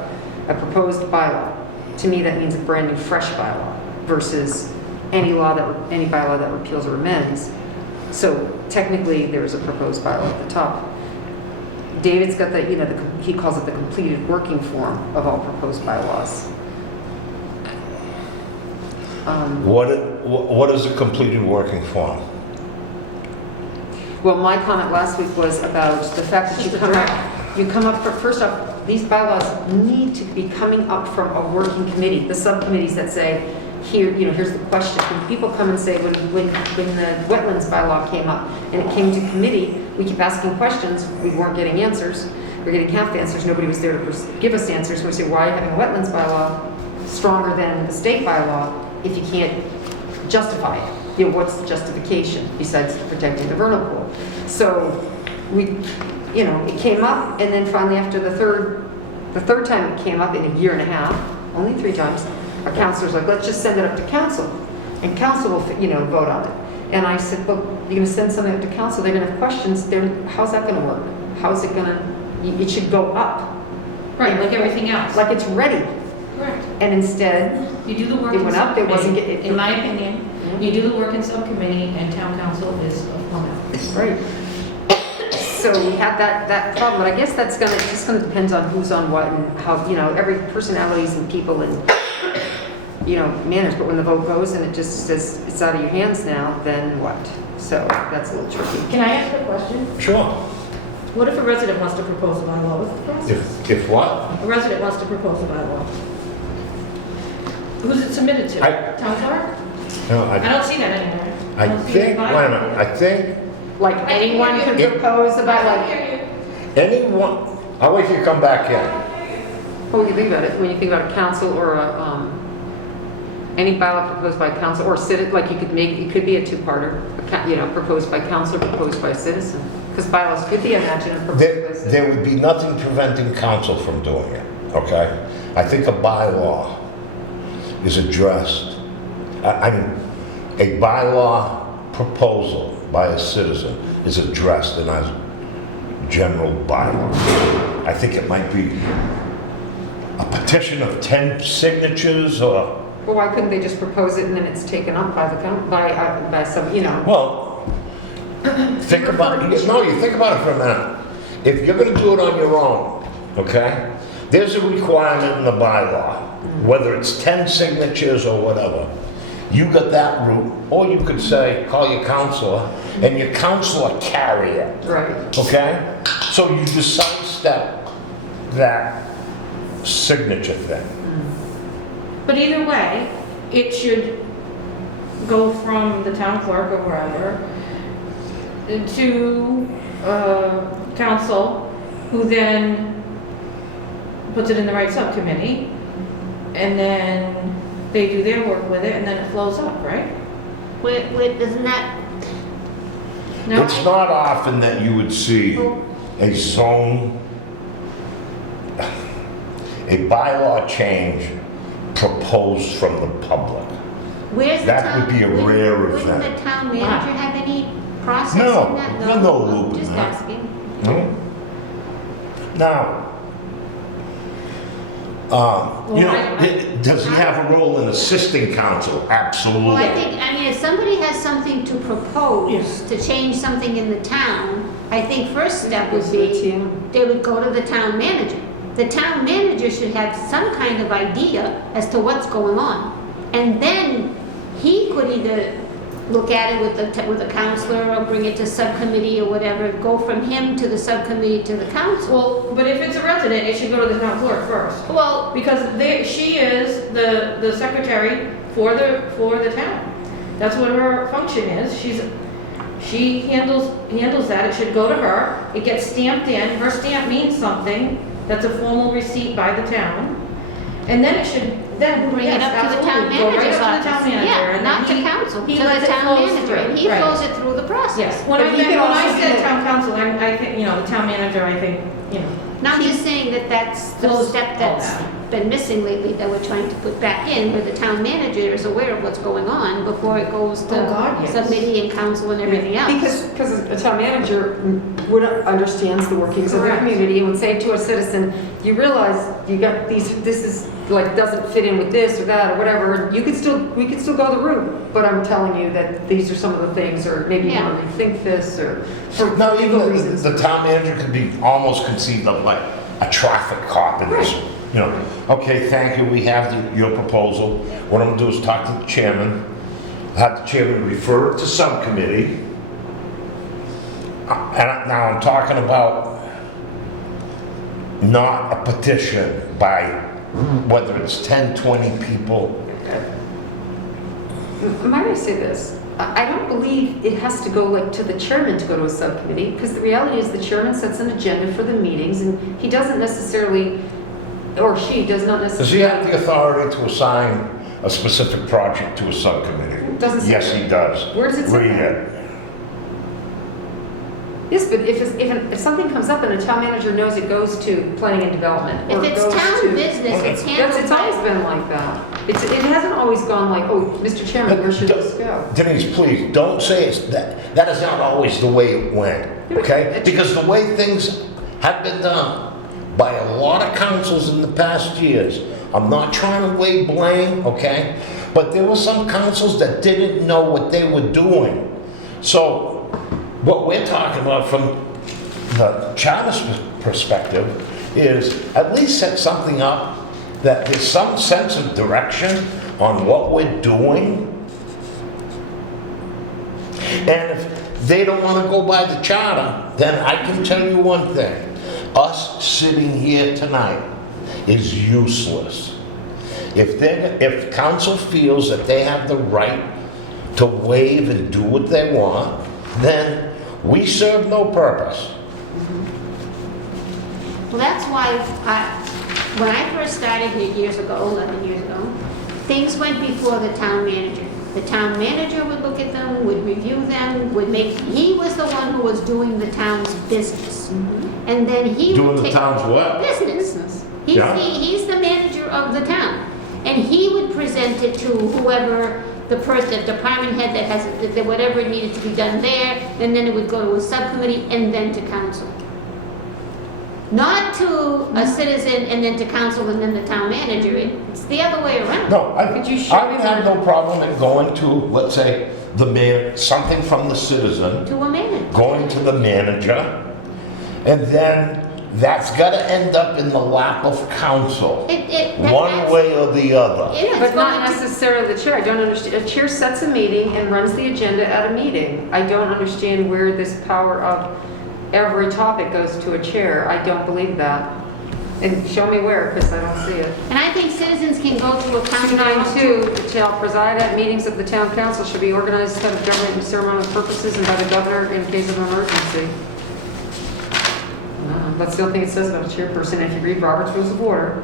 a proposed bylaw. To me, that means a brand new, fresh bylaw versus any bylaw that repeals or amends. So technically, there's a proposed bylaw at the top. David's got he calls it the completed working form of all proposed bylaws. What is a completed working form? Well, my comment last week was about the fact that you come up, first off, these bylaws need to be coming up from a working committee, the subcommittees that say, here's the question. When people come and say, when the wetlands bylaw came up and it came to committee, we keep asking questions, we weren't getting answers. We were getting half answers, nobody was there to give us answers. We say, why are you having a wetlands bylaw stronger than the state bylaw if you can't justify it? What's the justification besides protecting the vernal pool? So it came up, and then finally after the third time it came up in a year and a half, only 3 times, our counselor's like, let's just send it up to council, and council will, vote on it. And I said, well, you're going to send something up to council, they're going to have questions, how's that going to work? How's it going to, it should go up. Right, like everything else. Like it's ready. Correct. And instead, You do the work it in went up, it wasn't subcommittee. In my opinion, you do the work in subcommittee and town council is a format. right. So we had that problem, but I guess it's just gonna depend on who's on what and how, every personalities and people and, manners. But when the vote goes and it just says it's out of your hands now, then what? So that's a little tricky. Can I ask a question? Sure. What if a resident wants to propose a bylaw? What's the process? If what? A resident wants to propose a bylaw. Who's it submitted to? Town clerk? No, I don't see that anywhere. I don't see think, a wait bylaw. a minute, I think Like anyone can propose about anyone, I'll wait till you come back in. when you think about it, when you think about a council or any bylaw proposed by council or like it could be a two-parter, proposed by council, proposed by citizen. Because bylaws could be, I imagine, proposed by citizen. There would be nothing preventing council from doing it, okay? I think a bylaw is addressed, I mean, a bylaw proposal by a citizen is addressed in a general bylaw. I think it might be a petition of 10 signatures or, Well, why couldn't they just propose it and then it's taken up by by some, well, think about it for a minute. If you're gonna do it on your own, okay? There's a requirement in the bylaw, whether it's 10 signatures or whatever. You got that route, or you could say, call your counselor, and your counselor carry it, Right. okay? So you just sidestep that signature thing. But either way, it should go from the town clerk or wherever to council, who then puts it in the right subcommittee, and then they do their work with it, and then it flows up, right? Wait, isn't that? No? It's not often that you would see a bylaw change proposed from the public. Where's the That town? would be a rare Wouldn't event. the town manager have any process No, in that? there's no loop in Just that. asking. Hmm? Now, does he have a role in assisting council? Well, Absolutely. I mean, if somebody has something to propose, Yes. to change something in the town, I think first step would Goes to the be, TM. they would go to the town manager. The town manager should have some kind of idea as to what's going on. And then he could either look at it with the counselor or bring it to subcommittee or whatever, go from him to the subcommittee to the council. Well, but if it's a resident, it should go to the town clerk first. Well, Because she is the secretary for the town. That's what her function is. She handles that. It should go to her. It gets stamped in. Her stamp means something. That's a formal receipt by the town. And then it should, bring it yes, up to the town absolutely. Go right manager's up to the office. town manager. Yeah, and not then to council, to he the lets it town flow manager. through. And he Right. flows it through the process. Yes, when But I he can also said do town council, I think, the town manager, I think, Now, I'm just saying that that's the Close step all that's that. been missing lately that we're trying to put back in, where the town manager is aware of what's going on before it goes to Oh, God, yes. subcommittee and council and everything else. Because a town manager understands the workings of the Correct. community and would say to a citizen, you realize you got these, this is like, doesn't fit in with this or that or whatever, we could still go the route, but I'm telling you that these are some of the things, or maybe you want to rethink this, or for Now, legal even reasons. the town manager could be almost conceived of like a traffic cop in this. Okay, thank you, we have your proposal. What I'm gonna do is talk to the chairman, have the chairman refer it to subcommittee. And now I'm talking about not a petition by whether it's 10, 20 people. Might I say this? I don't believe it has to go like to the chairman to go to a subcommittee, because the reality is the chairman sets an agenda for the meetings, and he doesn't necessarily, or she does not Does he have necessarily. the authority to assign a specific project to a subcommittee? Doesn't say Yes, that. he does. Where does it say Read that? it. Yes, but if something comes up and a town manager knows it goes to planning and development, If or it it's goes town to. business, it's It's handled always by, been like that. It hasn't always gone like, oh, Mr. Chairman, where should this go? Denise, please, don't say it's that. That is not always the way it went, okay? Because the way things have been done by a lot of councils in the past years, I'm not trying to lay blame, okay? But there were some councils that didn't know what they were doing. So what we're talking about from the charter's perspective is at least set something up that there's some sense of direction on what we're doing. And if they don't want to go by the charter, then I can tell you one thing. Us sitting here tonight is useless. If council feels that they have the right to waive and do what they want, then we serve no purpose. well, that's why when I first started here years ago, 11 years ago, things went before the town manager. The town manager would look at them, would review them, he was the one who was doing the town's business. And then he would Doing the take. town's what? Business. Yeah. He's the manager of the town. And he would present it to whoever, the department head that has, that whatever needed to be done there, and then it would go to a subcommittee and then to council. Not to a citizen and then to council and then the town manager. It's the other way around. No, Could you show I me would have where- no problem in going to, let's say, something from the citizen, To a manager. going to the manager, and then that's gotta end up in the lap of council, one way or the other. But not necessarily the chair. I don't understand. A chair sets a meeting and runs the agenda at a meeting. I don't understand where this power of every topic goes to a chair. I don't believe that. And show me where, because I don't see it. And I think citizens can go to a council. 292, shall preside at meetings of the town council, should be organized instead of government and ceremonial purposes and by the governor in case of emergency. That's the only thing it says about a chairperson. If you read Robert's Rules of Order,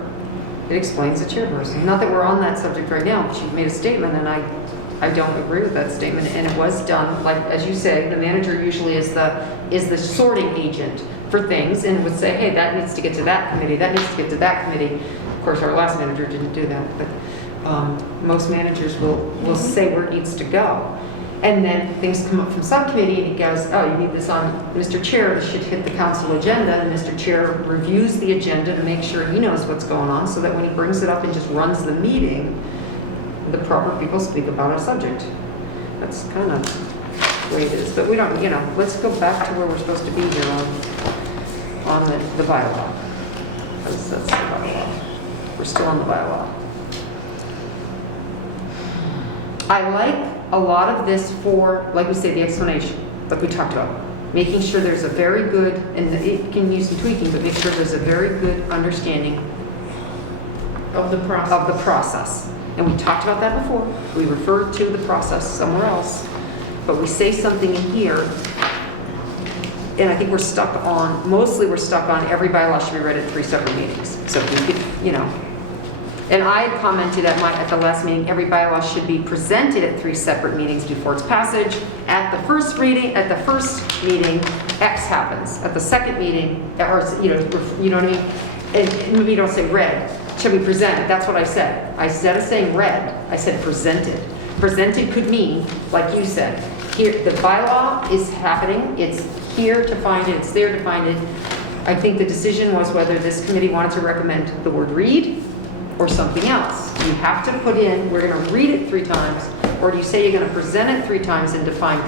it explains the chairperson. Not that we're on that subject right now, but she made a statement, and I don't agree with that statement. And it was done, like, as you say, the manager usually is the sorting agent for things, and would say, hey, that needs to get to that committee, that needs to get to that committee. Of course, our last manager didn't do that, but most managers will say where it needs to go. And then things come up from subcommittee and it goes, oh, you need this on Mr. Chair, this should hit the council agenda, and Mr. Chair reviews the agenda to make sure he knows what's going on, so that when he brings it up and just runs the meeting, the proper people speak about our subject. That's kind of the way it is. But we don't, let's go back to where we're supposed to be here on the bylaw. That's the bylaw. We're still on the bylaw. I like a lot of this for, like we say, the explanation, like we talked about. Making sure there's a very good, and it can use some tweaking, but make sure there's a very good understanding Of the process. of the process. And we talked about that before. We referred to the process somewhere else, but we say something in here, and I think mostly we're stuck on every bylaw should be read at 3 separate meetings. So if we could, and I had commented at the last meeting, every bylaw should be presented at 3 separate meetings before its passage. At the first meeting, X happens. At the second meeting, or, you know what I mean? And maybe you don't say read. Should be presented. That's what I said. Instead of saying read, I said presented. Presented could mean, like you said, here, the bylaw is happening. It's here to find it. It's there to find it. I think the decision was whether this committee wanted to recommend the word read or something else. You have to put in, we're going to read it 3 times, or do you say you're going to present it 3 times and define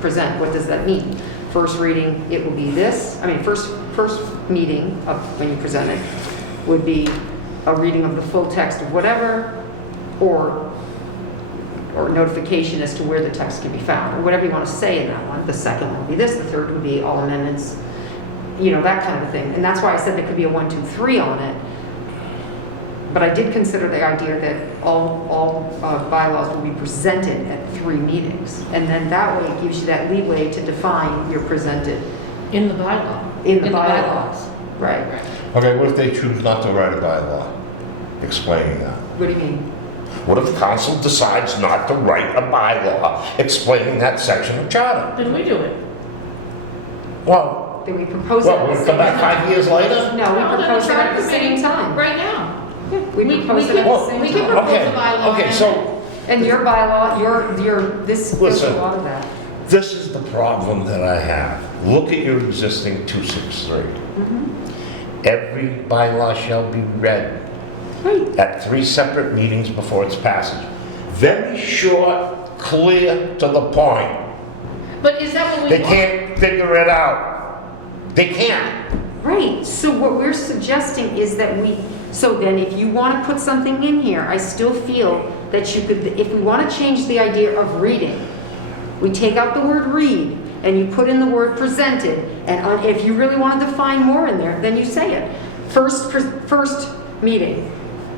present? What does that mean? First reading, it will be this. First meeting of when you present it would be a reading of the full text of whatever, or notification as to where the text can be found, or whatever you want to say in that one. The second one would be this. The third would be all amendments, that kind of a thing. And that's why I said there could be a 1, 2, 3 on it. But I did consider the idea that all bylaws will be presented at 3 meetings. And then that way it gives you that leeway to define your presented. In the bylaw. In the bylaw. bylaws. Right. Okay, what if they choose not to write a bylaw explaining that? What do you mean? What if council decides not to write a bylaw explaining that section of charter? Then we do it. Well, Then we propose it at we'll the come same back time. 5 years later? No, we No, then propose the it at charter the same committee time. Right now. We propose it at the same we can time. propose Okay, a bylaw. okay, and- so And your bylaw, this does a Listen. lot of that. this is the problem that I have. Look at your existing 263. Every bylaw shall be read Right. at 3 separate meetings before its passage. Very short, clear, to the point. But is that what we They want? can't figure it out. They can't. Right, so what we're suggesting is that so then if you want to put something in here, I still feel that you could, if we want to change the idea of reading, we take out the word read and you put in the word presented, and if you really want to define more in there, then you say it. First meeting,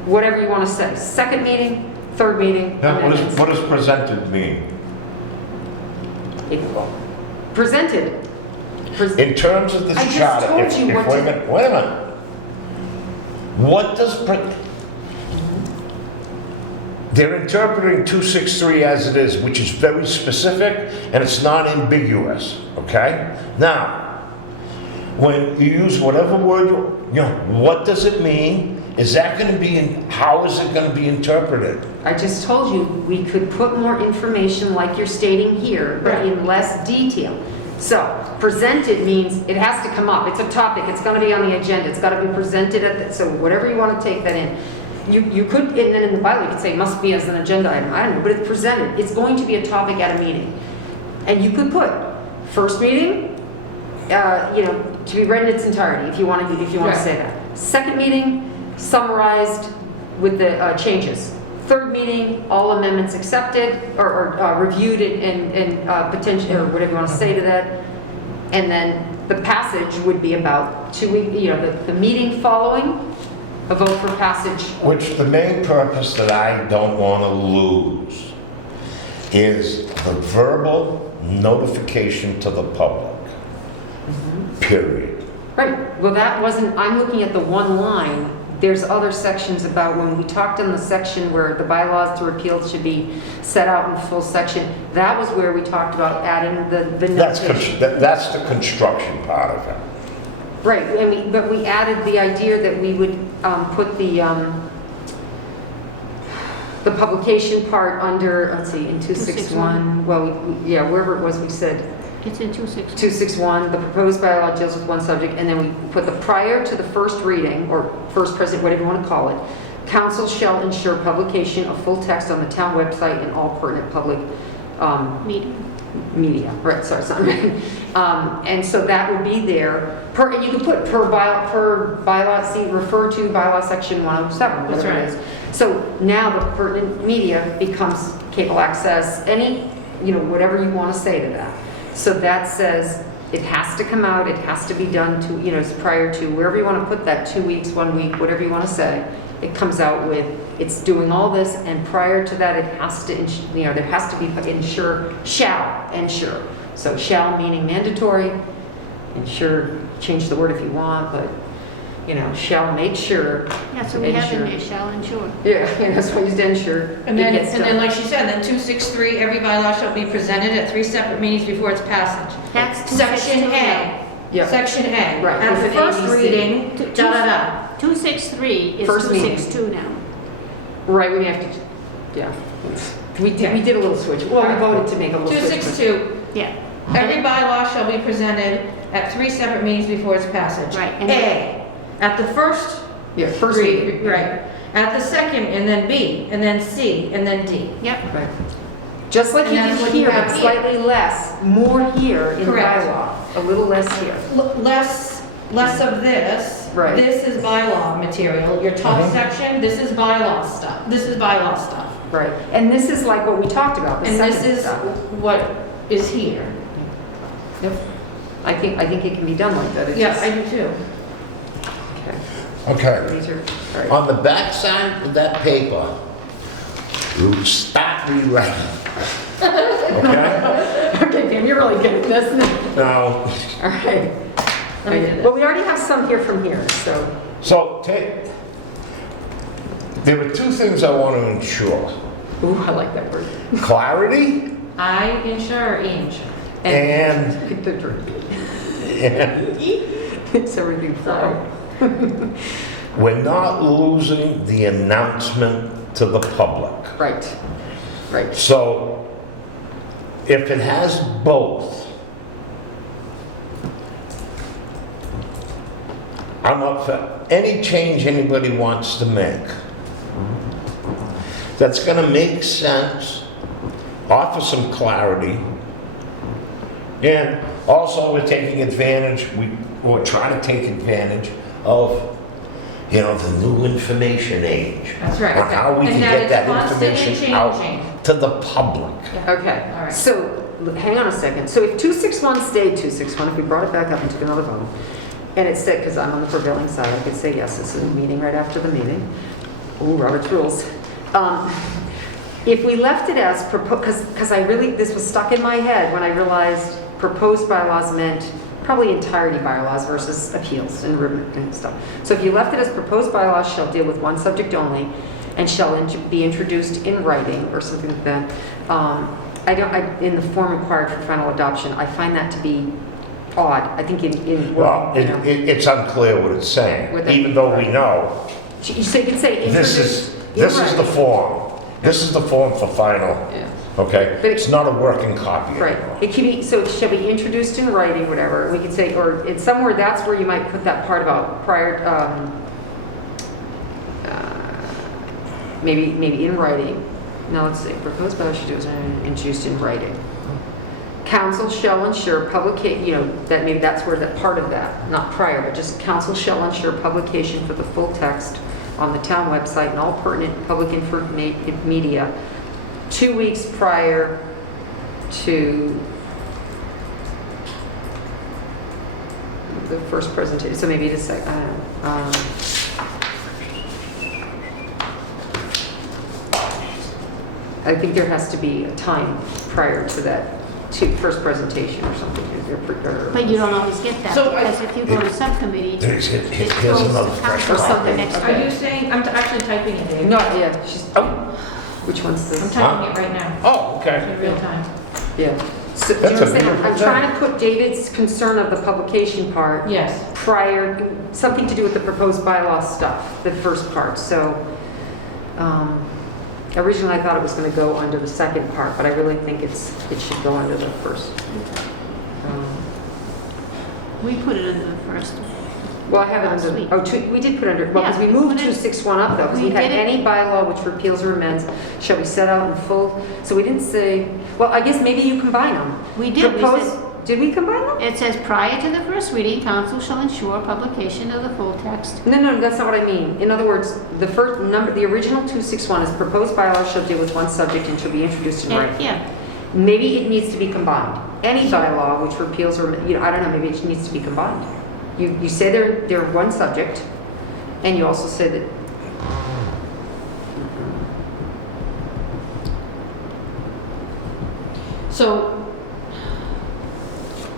whatever you want to say. Second meeting, third meeting. Now, amendments. what does presented mean? Presented. In terms of this I just charter, told if, you if what wait a to- minute, wait a minute. What does they're interpreting 263 as it is, which is very specific and it's not ambiguous, okay? Now, when you use whatever word, what does it mean? Is that going to be, how is it going to be interpreted? I just told you, we could put more information like you're stating here, but in less detail. So, presented means it has to come up. It's a topic. It's going to be on the agenda. It's got to be presented so whatever you want to take that in. You could, and then in the bylaw, you could say must be as an agenda item. I don't know, but it's presented. It's going to be a topic at a meeting. And you could put first meeting, to be read in its entirety if you want to say that. Second meeting, summarized with the changes. Third meeting, all amendments accepted or reviewed and potential, or whatever you want to say to that. And then the passage would be about 2 weeks, the meeting following, a vote for passage. Which the main purpose that I don't want to lose is the verbal notification to the public. Period. Right, well that wasn't, I'm looking at the one line. There's other sections about when we talked in the section where the bylaws to repeal should be set out in full section. That was where we talked about adding the notification. That's the construction part of it. Right, but we added the idea that we would put the, the publication part under, let's see, in 261, well, yeah, wherever it was, we said It's in 261. 261, the proposed bylaw deals with one subject, and then we put the prior to the first reading, or first present, whatever you want to call it, council shall ensure publication of full text on the town website and all pertinent public media. Right, sorry, it's not written. And so that would be there, and you can put per bylaw, see, refer to bylaw section 107, That's whatever it is. So now the pertinent media becomes cable access, any, whatever you want to say to that. So that says it has to come out, it has to be done to, prior to, wherever you want to put that, 2 weeks, 1 week, whatever you want to say. It comes out with, it's doing all this, and prior to that, it has to, there has to be shall ensure. So shall meaning mandatory, ensure, change the word if you want, but, shall make sure. Yeah, so we have in ensure. there, shall ensure. Yeah, that's why I used ensure. And then like she said, then 263, every bylaw shall be presented at 3 separate meetings before its passage. That's Section 262 A. Yeah. Section A. Right. At the With first ABC. reading, Two- da-da-da. 263 is First meeting. 262 now. Right, we have to, yeah. We did a little switch. Well, we voted to make a little switch. 262, Yeah. every bylaw shall be presented at 3 separate meetings before its passage. Right, and A, at the first Yeah, first reading. right. At the second, and then B, and then C, and then D. Yep. Right. Just like And you that's did what you here, have but here. slightly less, more here in Correct. bylaw, a little less here. Less of this. Right. This is bylaw material. Your top section, this is bylaw stuff. This is bylaw stuff. Right. And this is like what we talked about, the And this second is stuff. what is here. Yep. I think it can be done like that. It Yeah, just- I do too. Okay. Okay. These are, all right. On the back side of that paper, you start rewriting. Okay? Okay, Pam, you're really good at this. Now, All right. Let me do this. Well, we already have some here from here, so. so there were two things I want to ensure. Ooh, I like that word. Clarity I insure Inch. and The drink. yeah, It's everything flow. we're not losing the announcement to the public. Right. Right. So if it has both, I'm up for any change anybody wants to make. That's gonna make sense, offer some clarity, and also we're taking advantage, we're trying to take advantage of, the new information age. That's right. On how we And can that get it's that constantly information out changing. to the public. Okay. All right. So, hang on a second. So if 261 stayed 261, if we brought it back up and took another vote, and it said, because I'm on the prevailing side, I could say, yes, this is a meeting right after the meeting. Ooh, Robert's rules. If we left it as proposed, because this was stuck in my head when I realized proposed bylaws meant probably entirety bylaws versus appeals and stuff. So if you left it as proposed bylaws shall deal with one subject only and shall be introduced in writing or something like that, in the form required for final adoption, I find that to be odd. I think Well, it's unclear what it's saying, What that- even though we know so you could say this introduced. is the form. This is the form for final, Yeah. okay? But It's not a working copy Right. anymore. It can be, so it shall be introduced in writing, whatever. We could say, or it's somewhere, that's where you might put that part about prior, maybe in writing. Now let's see, proposed bylaw should be introduced in writing. Council shall ensure that maybe that's where that part of that, not prior, but just council shall ensure publication for the full text on the town website and all pertinent public media 2 weeks prior to the first presentation. So maybe just say, I don't know. I think there has to be a time prior to that first presentation or something. But you don't always get that, So because if you go to subcommittee, it Here's goes another to fresh council Or something. the next Are week. you saying, I'm actually typing it, Dave. No, yeah, which one's I'm this? typing it right now, Oh, okay. in real time. Yeah. So, do you That's a understand? beautiful I'm trying to put David's concern of the publication part Yes. prior, something to do with the proposed bylaw stuff, the first part. So, Originally, I thought it was going to go under the second part, but I really think it should go under the first. We put it in the first. Well, I have it Last under, week. we did put under, well, because we Yeah, moved put it- 261 up though, because we we had did it. any bylaw which repeals or amends shall be set out in full. So we didn't say, well, I guess maybe you combine them. We did, we Propose- said, Did we combine them? it says prior to the first reading, council shall ensure publication of the full text. No, that's not what I mean. In other words, the first number, the original 261 is proposed bylaw shall deal with one subject and shall be introduced in writing. Yeah, Maybe it needs to be combined. Any bylaw which repeals or, I don't know, maybe it needs to be combined. You say they're one subject, and you also say that. So,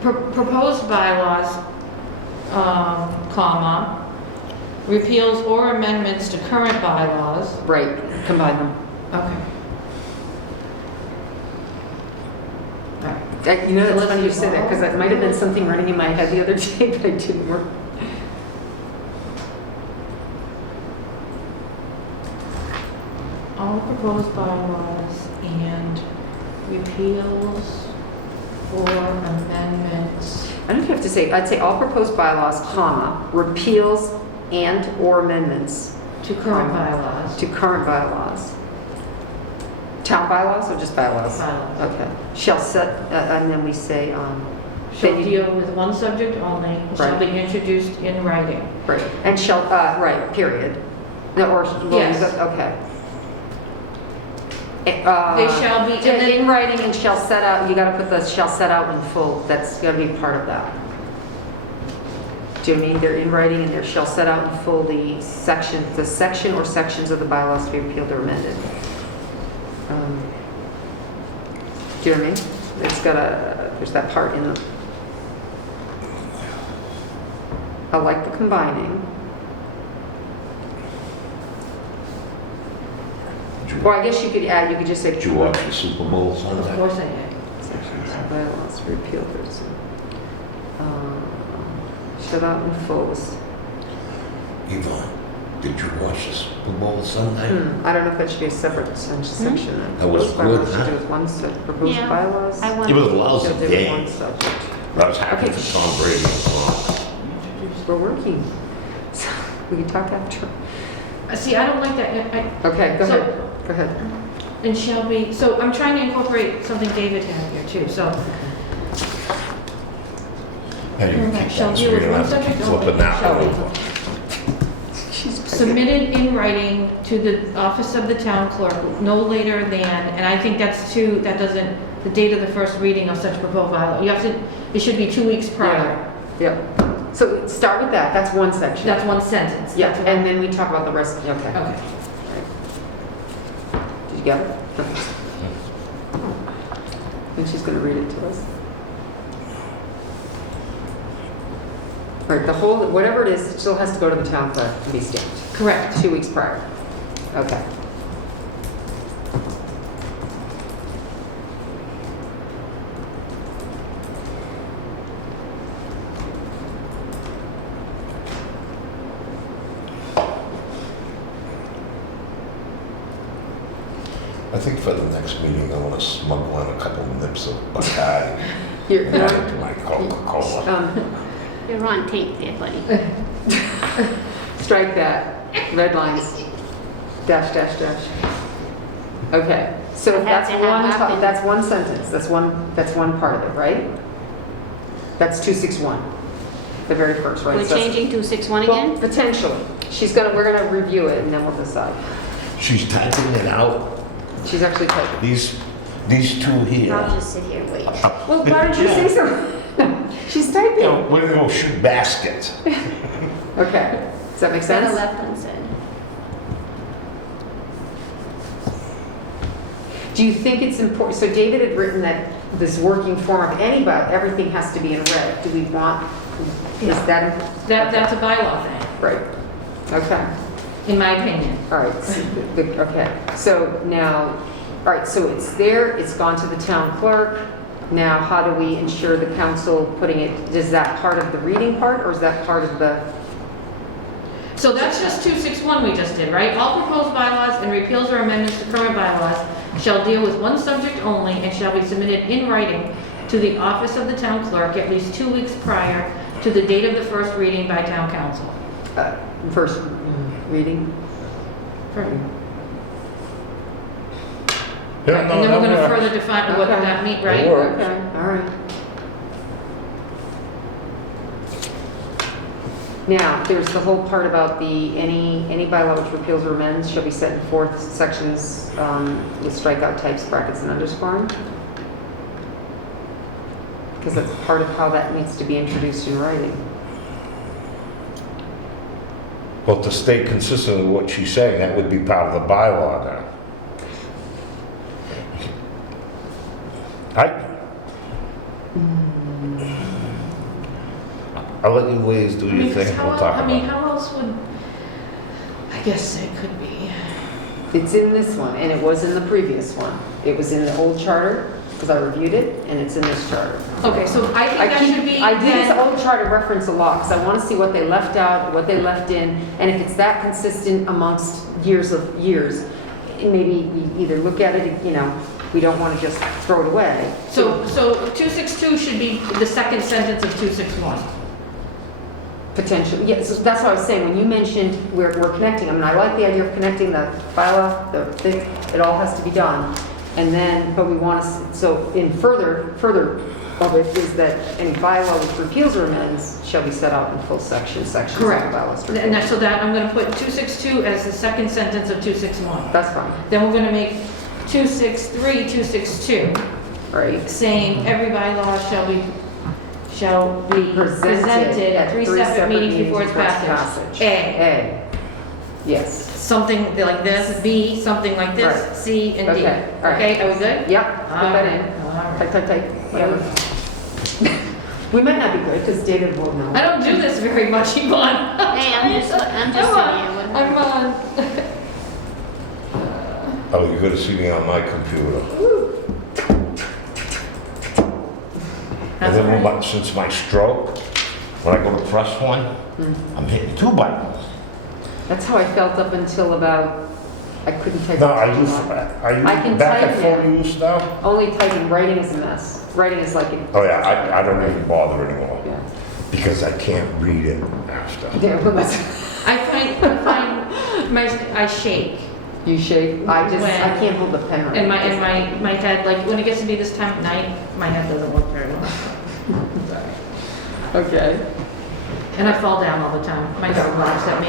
proposed bylaws, comma, repeals or amendments to current bylaws. Right, combine them. Okay. All right. You know, So that's let's funny you do say that, because that might have been something running in my head the other day, but it didn't work. All proposed bylaws and repeals or amendments. I don't know if you have to say, I'd say all proposed bylaws, comma, repeals and or amendments To current bylaws. to current bylaws. Town bylaws or just bylaws? Bylaws. Okay. Shall set, and then we say, Shall then you- deal with one subject only, and shall Right. be introduced in writing. right, and shall, right, period. No, or, well, Yes. okay. They shall be, and then, In writing and shall set out, you gotta put the shall set out in full, that's gotta be part of that. Do you know what I mean? They're in writing and there shall set out in full the section or sections of the bylaws to be repealed or amended. Do you know what I mean? It's got there's that part in the. I like the combining. Or I guess you could add, you could just say. Did you watch the Super Bowl of Sunday? course I did. Sections of bylaws repealed or shut out in full. Yvonne, did you watch the Super Bowl Sunday? I don't know if that should be a separate section. That was Proposed bylaws good, should huh? do with one proposed Yeah. bylaws. I want. It was a lousy Shall do with one game. subject. I was happy Okay. for Tom Brady. We're working. So we can talk after. See, I don't like that. Okay, go So- ahead. Go ahead. And shall be, so I'm trying to incorporate something David had here too, so. Hey, you keep Shall on deal with screaming, one I'm subject flipping only. that Shall one be over. Submitted in writing to the office of the town clerk no later than, and I think that doesn't, the date of the first reading of such proposed bylaw. You have to, it should be 2 weeks prior. Yep. So start with that. That's one section. That's one sentence. Yeah, That's one- and then we talk about the rest. Okay. Okay. Did you get it? Okay. And she's going to read it to us. All right, the whole, whatever it is, it still has to go to the town clerk and be stamped. Correct. 2 weeks prior. Okay. I think for the next meeting, I want to smuggle in a couple nips of Bacardi You're, and add it to my Coca-Cola. You're on tape there, buddy. strike that. Red lines. Dash, dash, dash. Okay, so I have that's to have one, Afton. that's one sentence. That's one part of it, right? That's 261. The very first, right? We're So- changing 261 Well, again? potentially. We're gonna review it and then we'll decide. She's typing it out. She's actually typing. These two here. I'll just sit here and wait. Well, why don't you say something? She's You typing. know, we're gonna go shoot baskets. Okay, does that make Better sense? left unsaid. Do you think it's important, so David had written that this working form of anybody, everything has to be in red. Do we want, is Yeah. that? That's a bylaw thing, Right, okay. in my opinion. All right, okay, so now, all right, so it's there, it's gone to the town clerk. Now, how do we ensure the council putting it, is that part of the reading part, or is that part of the? So that's just 261 we just did, right? All proposed bylaws and repeals or amendments to current bylaws shall deal with one subject only and shall be submitted in writing to the office of the town clerk at least 2 weeks prior to the date of the first reading by town council. First reading. Yeah, And no, then we're that gonna works. further define what Okay. that means, That right? works. Okay, all right. Now, there's the whole part about the, any bylaw which repeals or amends shall be set in forth sections with strikeout types, brackets, and underscoring. Because that's part of how that needs to be introduced in writing. Well, to stay consistent with what she's saying, that would be part of the bylaw then. I'll let you ladies do I your mean, 'cause thing, how we'll el- talk I about mean, it. how else would, I guess it could be. It's in this one, and it was in the previous one. It was in the old charter, because I reviewed it, and it's in this charter. Okay, so I think that should be I did this then, old charter reference a lot, because I want to see what they left out, what they left in, and if it's that consistent amongst years, maybe we either look at it, we don't want to just throw it away. so 262 should be the second sentence of 261. Potential, yes, that's what I was saying, when you mentioned we're connecting, I mean, I like the idea of connecting the bylaw, the thing, it all has to be done. And then, but we want to, so in further of it is that any bylaw which repeals or amends shall be set out in full sections of the Correct. bylaws. And that, so that, I'm gonna put 262 as the second sentence of 261. That's fine, Then we're gonna make 263, 262, right? saying every bylaw shall be presented at 3 separate meetings before its passage. A, A, yes. something like this, B, something like this, Right. C, and D. Okay, all right. Okay, are we good? Yep, put that in. Type, whatever. We might not be good, because David will know. I don't do this very much, Yvonne. Hey, I'm just sitting here with I'm on. Oh, you're gonna see me on my computer. And That's then all right. since my stroke, when I go to press one, I'm hitting 2 buttons. That's how I felt up until about, I couldn't type. Now, it are too you long. back can at type full now. use now? Only typing, writing is a mess. Writing is like. Oh yeah, I don't even bother anymore, Yeah. because I can't read it after. Yeah, well, that's, I find I shake. you shake, I When- can't hold the pen right. And my head, like, when it gets to be this time of night, my head doesn't work very well. Okay. And I fall down all the time. My dog laughs at me.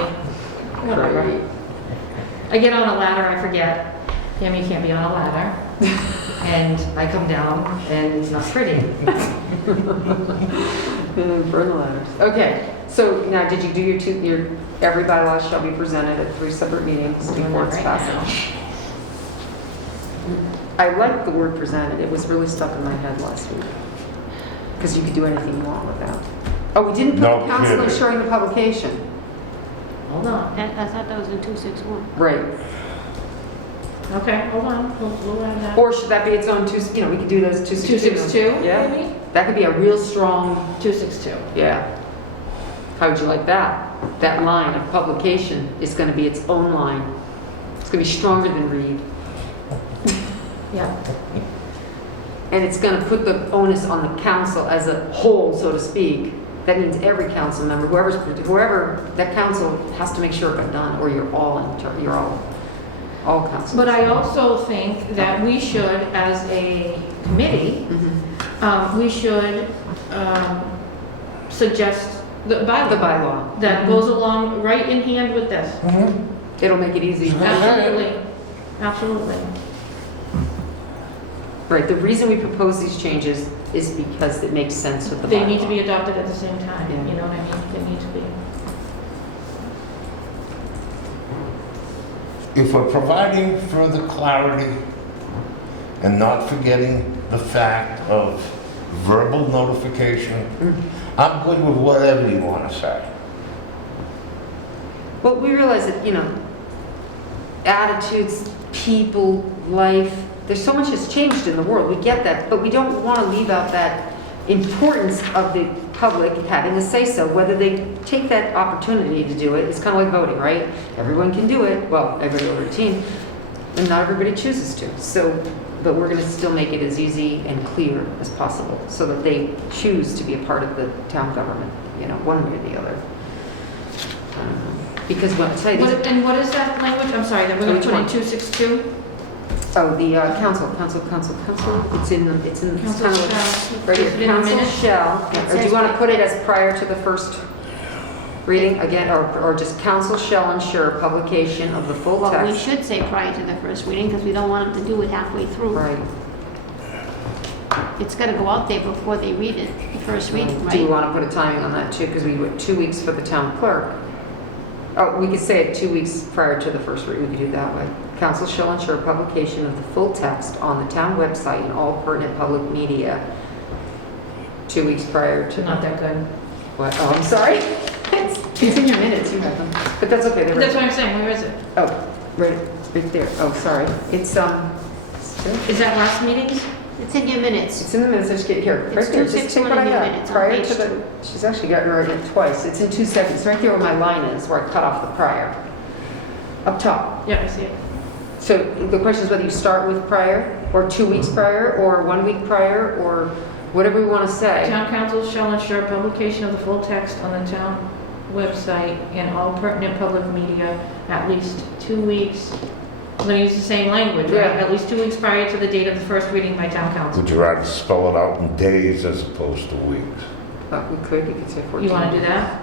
Whatever. Great. I get on a ladder, I forget. Pam, you can't be on a ladder. And I come down, and it's not pretty. Burn the ladders. Okay, so now did you do your every bylaw shall be presented at 3 separate meetings Doing before that its right passage? I like the word presented, it was really stuck in my head last week. Because you could do anything you want with that. Oh, we didn't put No the council kidding. ensuring the publication. Hold on. I thought that was in 261. Right. Okay, hold on. We'll add that. Or should that be its own we could do those 262. 262, Yeah. maybe? That could be a real strong, 262. yeah. How would you like that? That line of publication is going to be its own line. It's going to be stronger than read. Yeah. And it's going to put the onus on the council as a whole, so to speak. That means every council member, whoever that council has to make sure it got done, or you're all all council. But I also think that we should, as a committee, Mhm. we should suggest the bylaw. The bylaw. That goes along right in hand with this. It'll make it easy. Absolutely. Absolutely. Right, the reason we propose these changes is because it makes sense with the bylaw. They need to be adopted at the same time, Yeah. you know what I mean? They need to be. If we're providing further clarity and not forgetting the fact of verbal notification, I'm good with whatever you want to say. Well, we realize that, attitudes, people, life, there's so much has changed in the world. We get that, but we don't want to leave out that importance of the public having a say-so. Whether they take that opportunity to do it, it's kind of like voting, right? Everyone can do it, well, everybody over 18, and not everybody chooses to. So, but we're gonna still make it as easy and clear as possible, so that they choose to be a part of the town government, you know, one way or the other. Because when I tell you these. And what is that language? I'm sorry, that we're gonna Which put in one? 262? Oh, the council. It's in, it's Council kind of shall. right here. Is it in Council minutes? shall, It or do you says want to right put it there. as prior to the first reading again, or just council shall ensure publication of the full Well, we text? should say prior to the first reading, because we don't want them to do it halfway through. Right. It's gotta go out there before they read it, the first reading, Do you right? want to put a timing on that too? Because we went 2 weeks for the town clerk. Oh, we could say it 2 weeks prior to the first reading. We could do it that way. Council shall ensure publication of the full text on the town website and all pertinent public media 2 weeks prior to. Not that good. What? Oh, I'm sorry. It's in your minutes, you have them. But that's okay, they're That's right. what I'm saying, where is it? Oh, right there. Oh, sorry. It's Is that last meeting's? It's in your minutes. in the minutes, I just get here. Right It's there, just 261 take what I in your got. minutes on Prior page to the, she's actually got it right in twice. It's in 2 seconds, right there where my line is, where I cut off the prior. Up top. Yeah, I see it. So the question is whether you start with prior, or 2 weeks prior, or 1 week prior, or whatever we want to say. Town council shall ensure publication of the full text on the town website and all pertinent public media at least 2 weeks. I'm gonna use the same language, right? Yeah. At least 2 weeks prior to the date of the first reading by town council. Would you rather spell it out in days as opposed to weeks? We could, you could say 14. You wanna do that?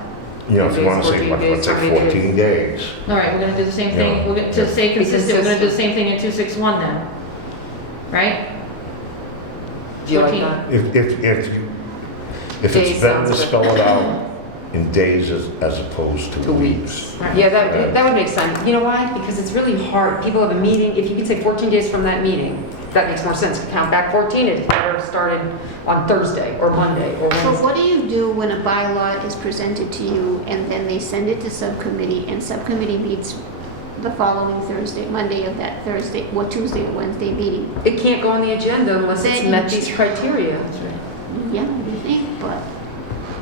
You know, if you want to say, 14 like, let's days, say how many 14 days. All right, we're gonna do the same Yeah. thing, we're gonna, to stay Be consistent, we're gonna do the consistent. same thing in 261 then, right? Do you like 14. that? If Days it's better sounds to good. spell it out in days as opposed to 2 weeks. Right. Yeah, that would make sense. You know why? Because it's really hard. People have a meeting, if you could say 14 days from that meeting, that makes more sense. Count back 14, it never started on Thursday or Monday or So Wednesday. what do you do when a bylaw is presented to you and then they send it to subcommittee and subcommittee meets the following Thursday, Monday of that Thursday, or Tuesday or Wednesday meeting? It can't go on the agenda unless it's Then- met these criteria. That's right. Yeah, you think, but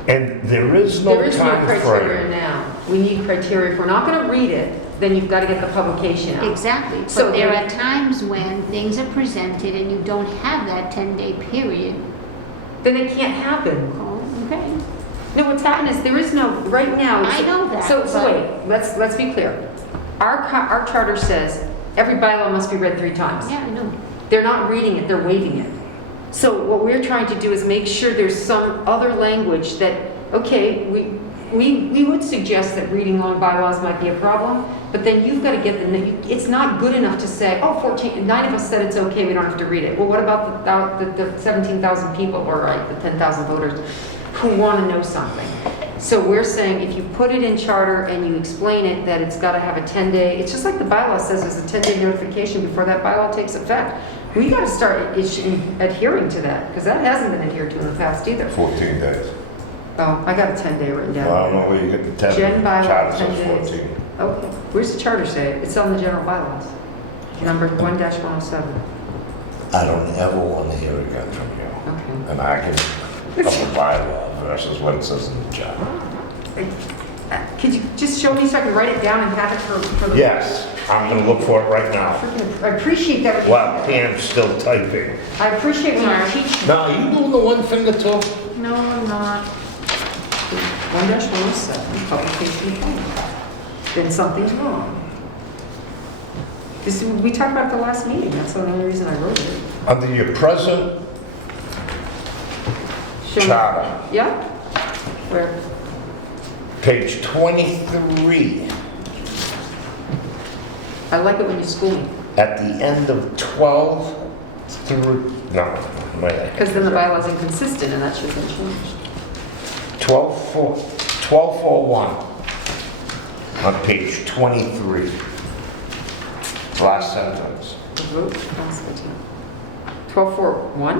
And there is no There is no time criteria frame. now. We need criteria. If we're not going to read it, then you've got to get the publication out. exactly. So But there there- are times when things are presented and you don't have that 10-day period. Then it can't happen. Oh, okay. No, what's happened is there is no, right now. it's- I know that, So but- wait, let's be clear. Our charter says every bylaw must be read 3 times. Yeah, I know. They're not reading it, they're waiving it. So what we're trying to do is make sure there's some other language that, okay, we would suggest that reading long bylaws might be a problem, but then you've got to get it's not good enough to say, oh, 9 of us said it's okay, we don't have to read it. Well, what about the 17,000 people, or right, the 10,000 voters who want to know something? So we're saying if you put it in charter and you explain it, that it's got to have a 10-day, it's just like the bylaw says there's a 10-day notification before that bylaw takes effect. We got to start adhering to that, because that hasn't been adhered to in the past either. 14 days. Oh, I got a 10-day written Well, I down. don't know where you get the 10. Gen bylaw, Charter 10 says days. 14. Okay, where's the charter say it? It's on the general bylaws. Number 1-107. I don't ever want to hear again from you. Okay. And I can, of a bylaw versus what it says in the charter. Could you just show me so I can write it down and have it for the... Yes, I'm going to look for it right now. I appreciate that. While Pam's still typing. I appreciate when you Sorry. teach me. Now, are you doing the one finger too? No, I'm not. 1-107, publication form. Then something's wrong. We talked about it at the last meeting, that's the only reason I wrote it. Under your present Show me- charter, Yeah? Where? page 23, I like it when you school me, at the end of 12 through, no, wait. because then the bylaw's inconsistent and that should have been changed. 1241 on page 23. Last sentence. The vote, that's the time. 1241?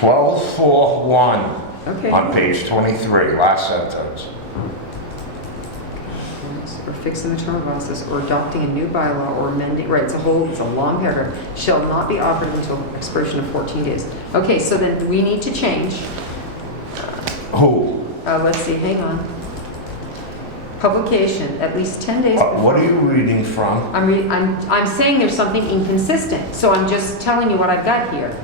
1241 Okay. on page 23, last sentence. Or fixing the term of office, or adopting a new bylaw, or amending, right, it's a long paragraph, shall not be offered until expiration of 14 days. Okay, so then we need to change. Who? let's see, hang on. Publication, at least 10 days before. What are you reading from? I'm saying there's something inconsistent, so I'm just telling you what I've got here.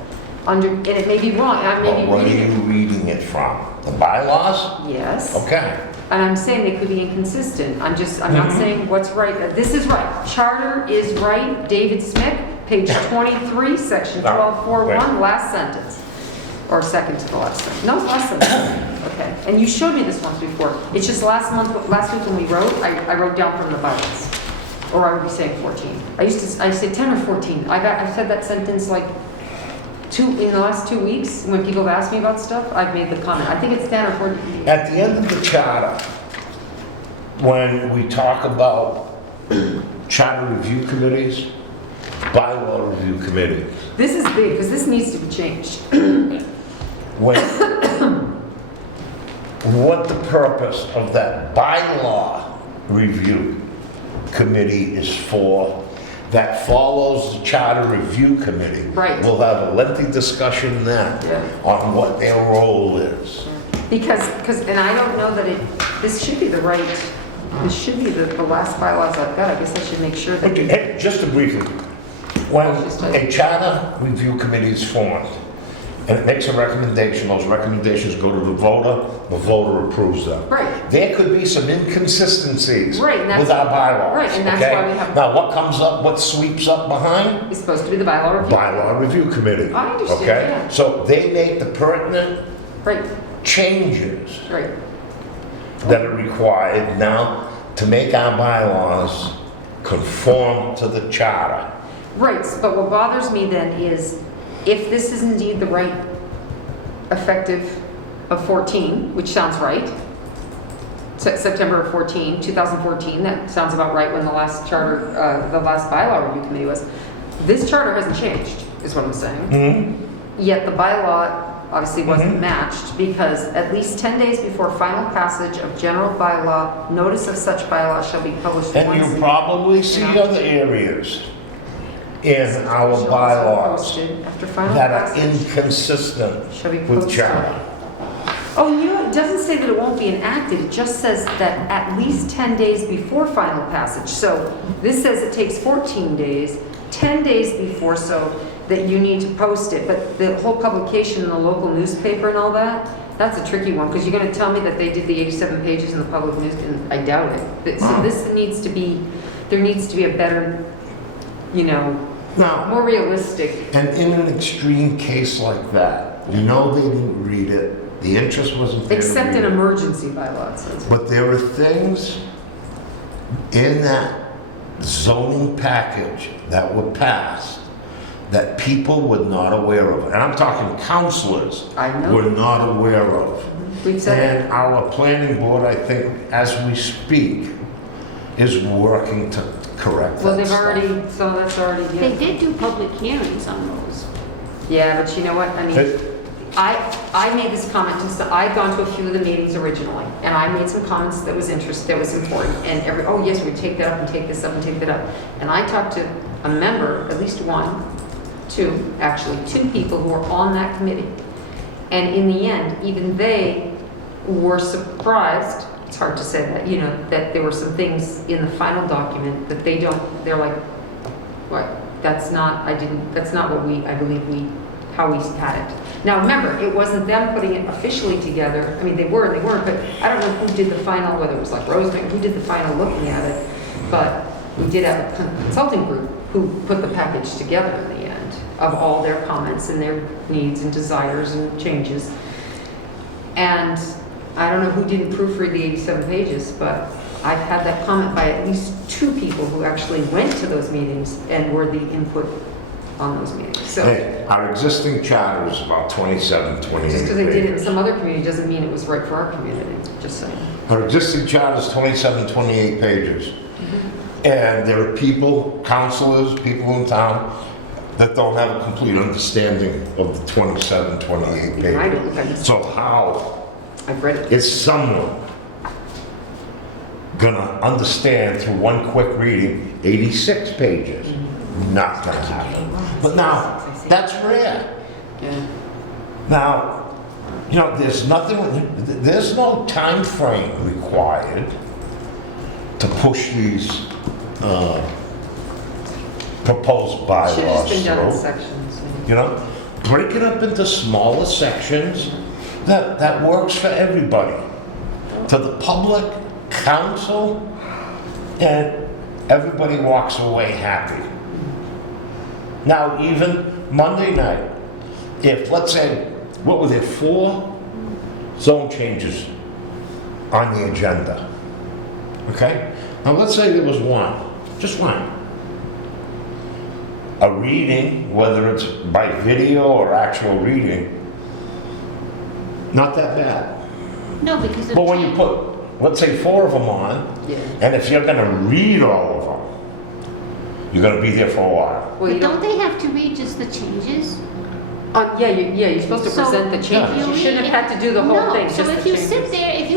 And it may be wrong, and I may be What are reading you reading it from? The bylaws? it. Yes. Okay. And I'm saying they could be inconsistent. I'm not saying what's right. This is right. Charter is right. David Smith, page 23, section No, 1241, last sentence. Or second to the last sentence. No, last sentence. Okay. And you showed me this once before. It's just last week when we wrote, I wrote down from the bylaws. Or I would be saying 14. I said 10 or 14. I said that sentence like in the last 2 weeks, when people have asked me about stuff, I've made the comment. I think it's 10 or 14. At the end of the charter, when we talk about charter review committees, bylaw review committees, This is big, because this needs to be changed. what the purpose of that bylaw review committee is for, that follows the charter review committee. Right. We'll have a lengthy discussion then Yeah. on what their role is. Because, and I don't know that this should be the last bylaws I've got. I guess I should make sure that. Okay, hey, just to briefly, when a charter review committee is formed, and it makes a recommendation, those recommendations go to the voter approves them. Right. There could be some inconsistencies Right, and that's- with our bylaws. right, and that's okay? why we have- Now, what comes up, what sweeps up behind? It's supposed to be the bylaw review. Bylaw review committee. I understand, Okay? yeah. So they make the pertinent Right, changes right. that are required now to make our bylaws conform to the charter. Right, but what bothers me then is, if this is indeed the right effective of 14, which sounds right, September of 14, 2014, that sounds about right when the last charter, the last bylaw review committee was. This charter hasn't changed, is what I'm saying. Yet the bylaw obviously wasn't matched, because at least 10 days before final passage of general bylaw, notice of such bylaw shall be published And once. you probably see other areas in our Shall also be bylaws posted after final that are passage. inconsistent Shall be with posted. charter. Oh, you know, it doesn't say that it won't be enacted, it just says that at least 10 days before final passage. So this says it takes 14 days, 10 days before, so that you need to post it. But the whole publication in the local newspaper and all that, that's a tricky one, because you're gonna tell me that they did the 87 pages in the public news, and I doubt it. So this needs to be, there needs to be a better, you know, Now, more realistic. and in an extreme case like that, you know they didn't read it, the interest wasn't there to Except read an it. emergency bylaw, it says. But there are things in that zoning package that were passed that people were not aware of. And I'm talking councilors I know. were not aware of. We've said it. And our planning board, I think, as we speak, is working to correct that Well, they've stuff. already, so that's already, They yeah. did do public hearings on those. Yeah, but you know what, I mean, They- I made this comment, just that I'd gone to a few of the meetings originally, and I made some comments that was important, and oh yes, we take that up and take this up and take that up. And I talked to a member, at least two people who were on that committee. And in the end, even they were surprised, it's hard to say that, you know, that there were some things in the final document that they're like, what, that's not what I believe how we had it. Now remember, it wasn't them putting it officially together. I mean, they were and they weren't, but I don't know who did the final, whether it was like Rosemary, who did the final looking at it, but we did have a consulting group who put the package together in the end of all their comments and their needs and desires and changes. And I don't know who didn't proofread the 87 pages, but I've had that comment by at least two people who actually went to those meetings and were the input on those meetings. So Hey, our existing charter is about 27, 28 just because they did it in pages. some other community doesn't mean it was right for our community, just saying. Our existing charter is 27, 28 pages. And there are people, councilors, people in town that don't have a complete understanding of the 27, 28 Even I pages. don't think I So how I've read it. is someone gonna understand through one quick reading 86 pages? Not gonna happen. But now, that's rare. Yeah. Now, You know, there's no time frame required to push these proposed Should have bylaws just been done in through. sections. You know, break it up into smaller sections that works for everybody. To the public, council, and everybody walks away happy. Now, even Monday night, if, let's say, what were there, 4 zone changes on the agenda? Okay? Now, let's say there was one, just one. A reading, whether it's by video or actual reading, not that bad. No, because of. But when you put, let's say, 4 of them on, Yeah. and if you're gonna read all of them, you're gonna be there for a while. Well, you But don't they have to read just the changes? yeah, you're supposed to So present the if changes. You shouldn't have had to do the whole thing, No, just so the if you sit changes. there, if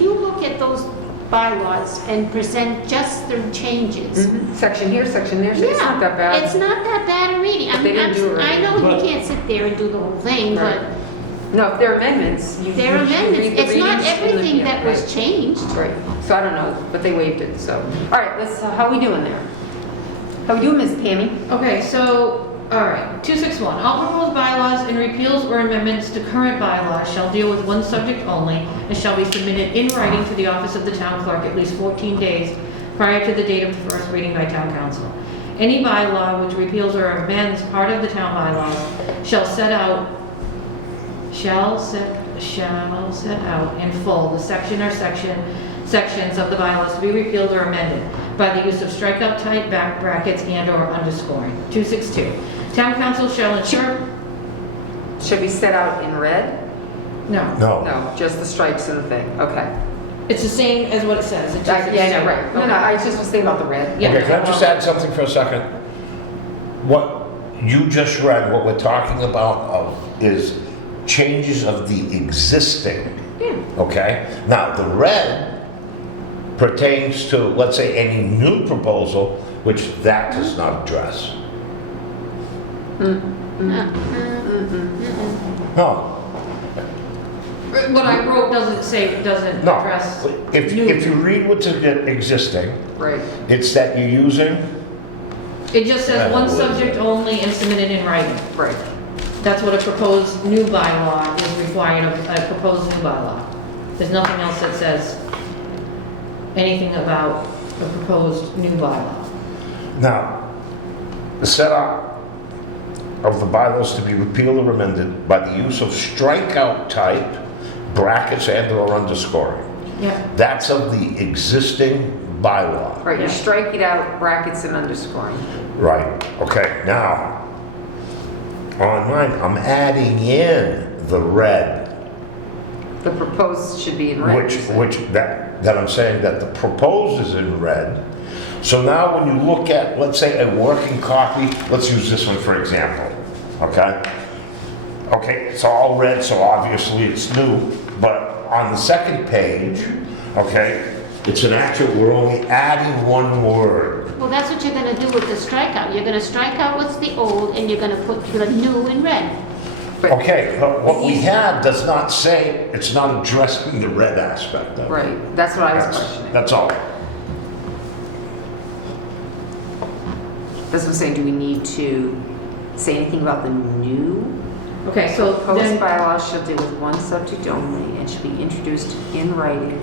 you look at those bylaws and present just the changes. Mhm. Section here, section there, so it's not that bad. It's not that bad a reading. But they didn't do it right. I know But- you can't sit there and do the whole thing, Right. but No, if they're amendments, you they're you should amendments. read the It's not readings in the- everything yeah, that was right. changed. Right, so I don't know, but they waived it, so. All right, how we doing there? How we doing, Ms. Pammy? Okay, so, all right, 261, all proposed bylaws and repeals or amendments to current bylaws shall deal with one subject only and shall be submitted in writing to the office of the town clerk at least 14 days prior to the date of the first reading by town council. Any bylaw which repeals or amends part of the town bylaws shall set out in full the section or sections of the bylaws to be repealed or amended by the use of strikeout type, back brackets, and/or underscoring. 262, town council shall ensure, Should be set out in red? no, No. No, just the stripes and the thing, okay. it's the same as what it says. It just- Yeah, right. No, I just was thinking about the red. Yeah. Okay, can I just add something for a second? What you just read, what we're talking about is changes of the existing. Yeah. Okay? Now, the red pertains to, let's say, any new proposal, which that does not address. No, What I wrote doesn't no. address. If you read what's existing, Right. it's that you're using, It just says one Yeah. subject only and submitted in writing. Right. That's what a proposed new bylaw is required of a proposed new bylaw. There's nothing else that says anything about a proposed new bylaw. now, the setup of the bylaws to be repealed or amended by the use of strikeout type, brackets and/or underscoring. Yeah. That's of the existing bylaw. Right, you Yeah. strike it out, brackets and underscoring. Right, okay, now, on mine, I'm adding in the red, The proposed should be in red. that I'm saying that the proposed is in red. So now when you look at, let's say, a working copy, let's use this one for example, okay? Okay, it's all red, so obviously it's new, but on the second page, okay, it's an actual, we're only adding one word. Well, that's what you're gonna do with the strikeout. You're gonna strike out what's the old and you're gonna put the new in red. But- Okay, but what we had does not say, it's not addressing the red aspect of it. Right, that's what I was That's- questioning. That's all. That's what I'm saying, do we need to say anything about the new? Okay, so Proposed then, bylaws shall deal with one subject only and should be introduced in writing.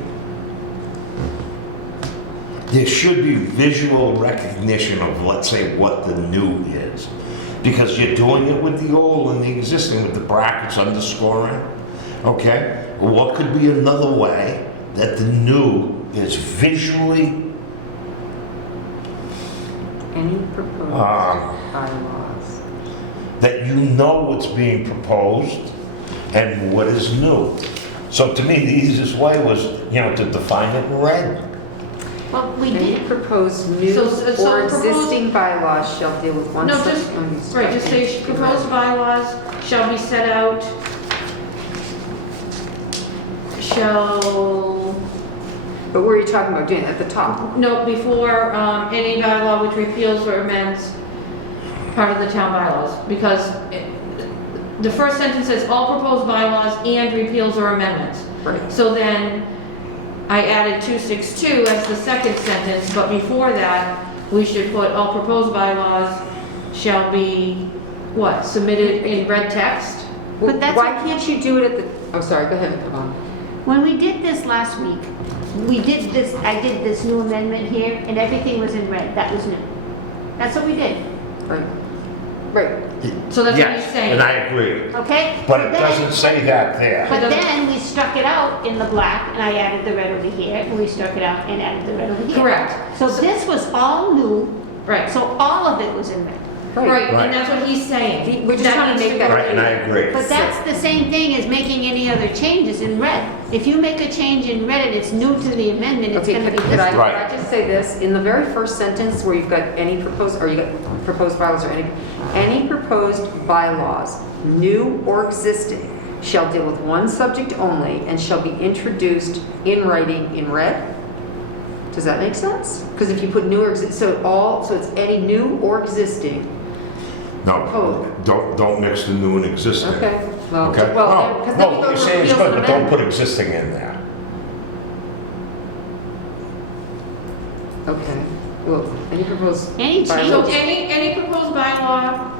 There should be visual recognition of, let's say, what the new is. Because you're doing it with the old and the existing, with the brackets underscoring, okay? What could be another way that the new is visually, Any proposed Um, bylaws. that you know what's being proposed and what is new? So to me, the easiest way was, to define it in red. Well, we Any did. proposed new So or proposed- existing bylaws shall deal with one no, subject just, only. right, just say proposed bylaws shall be set out, shall, But where are you talking about doing it? At the top? no, before, any bylaw which repeals or amends part of the town bylaws, because the first sentence says all proposed bylaws and repeals or amendments. Right. So then I added 262 as the second sentence, but before that, we should put all proposed bylaws shall be, what, submitted in red text? But that's Why what- can't you do it at the, oh, sorry, go ahead, come on. When we did this last week, we did this, I did this new amendment here, and everything was in red. That was new. That's what we did, Right. Right. So that's what he's Yes, saying. and I agree. okay? But it then- doesn't say that there. But then we struck it out in the black, and I added the red over here, and we struck it out and added the red over here. Correct. So this was all new, Right, so all of it was in red. right, Right. and that's what he's saying. We're just trying to needs make that Right, and I agree. But that's the same thing as making any other changes in red. If you make a change in red and it's new to the amendment, it's Okay, gonna be could I, listed. Right. could I just say this? In the very first sentence where you've got any proposed, or you got proposed bylaws or any proposed bylaws, new or existing, shall deal with one subject only and shall be introduced in writing in red? Does that make sense? Because if you put new or so it's any new or existing. No, don't mix the new and existing. Okay, well, Okay? well, because No, then we what go you're to saying is repeals good, and but don't put amendments. existing in there. Okay, well, any proposed. Any bylaws- So any proposed bylaw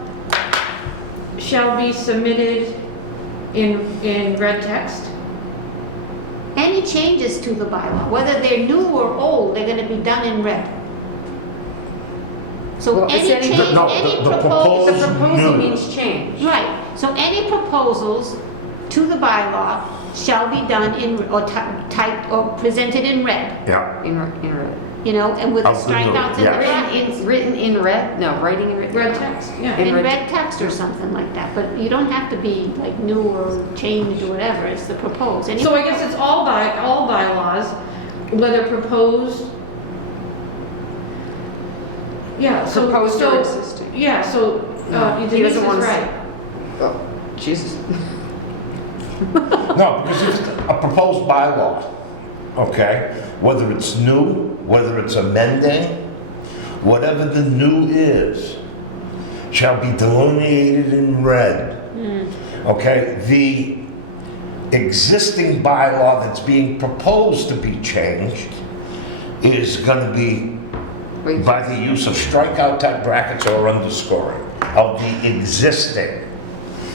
shall be submitted in red text? Any changes to the bylaw, whether they're new or old, they're gonna be done in red. So Well, it's any any- change, No, any the proposal, The proposed proposal new. means change. right, so any proposals to the bylaw shall be done in, or typed or presented in red, Yeah, In red. you know, and with the Of the new, strikeouts in the yeah. red, Written in red? No, writing in red. Red text, yeah. In in red red text or something like that, but you don't have to be like new or changed or whatever, it's the proposed. Any So I guess it's all bylaws, whether proposed. Yeah, so. Proposed or so- existing. Yeah, so, No, he Denise is doesn't want to- right. Oh, Jesus. no, because it's a proposed bylaw, okay? Whether it's new, whether it's amending, whatever the new is, shall be delineated in red. Okay, the existing bylaw that's being proposed to be changed is gonna be Wait, by the use of strikeout type brackets or underscoring of the existing.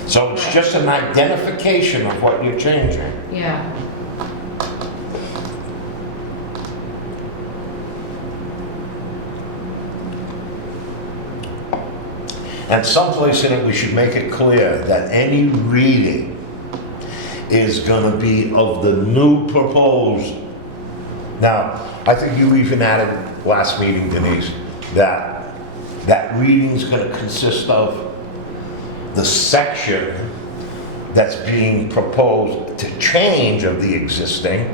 So it's just an identification of what you're changing. Yeah. And someplace in it, we should make it clear that any reading is gonna be of the new proposed. Now, I think you even added last meeting, Denise, that reading's gonna consist of the section that's being proposed to change of the existing,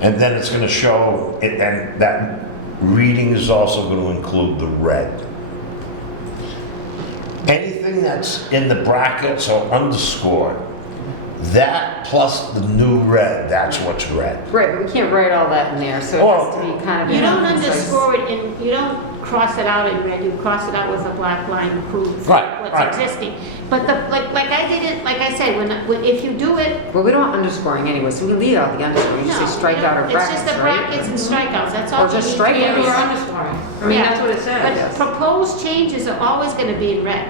and then it's gonna show, and that reading is also gonna include the red. Anything that's in the brackets or underscored, that plus the new red, that's what's red. right, but we can't write all that in there, so it has to be kind of. You don't concise. underscore it in, you don't cross it out in red, you cross it out with a black line to prove Right, what's right. existing. But like I did it, like I said, when if you do it. Well, we don't want underscoring anyway, so we leave out the underscoring, you No, just say strike out or It's brackets, just the right? brackets and strikeouts, that's all. Or just you need. strike And it. or underscoring. I mean, Yeah. that's what it But says. Yes. proposed changes are always gonna be in red.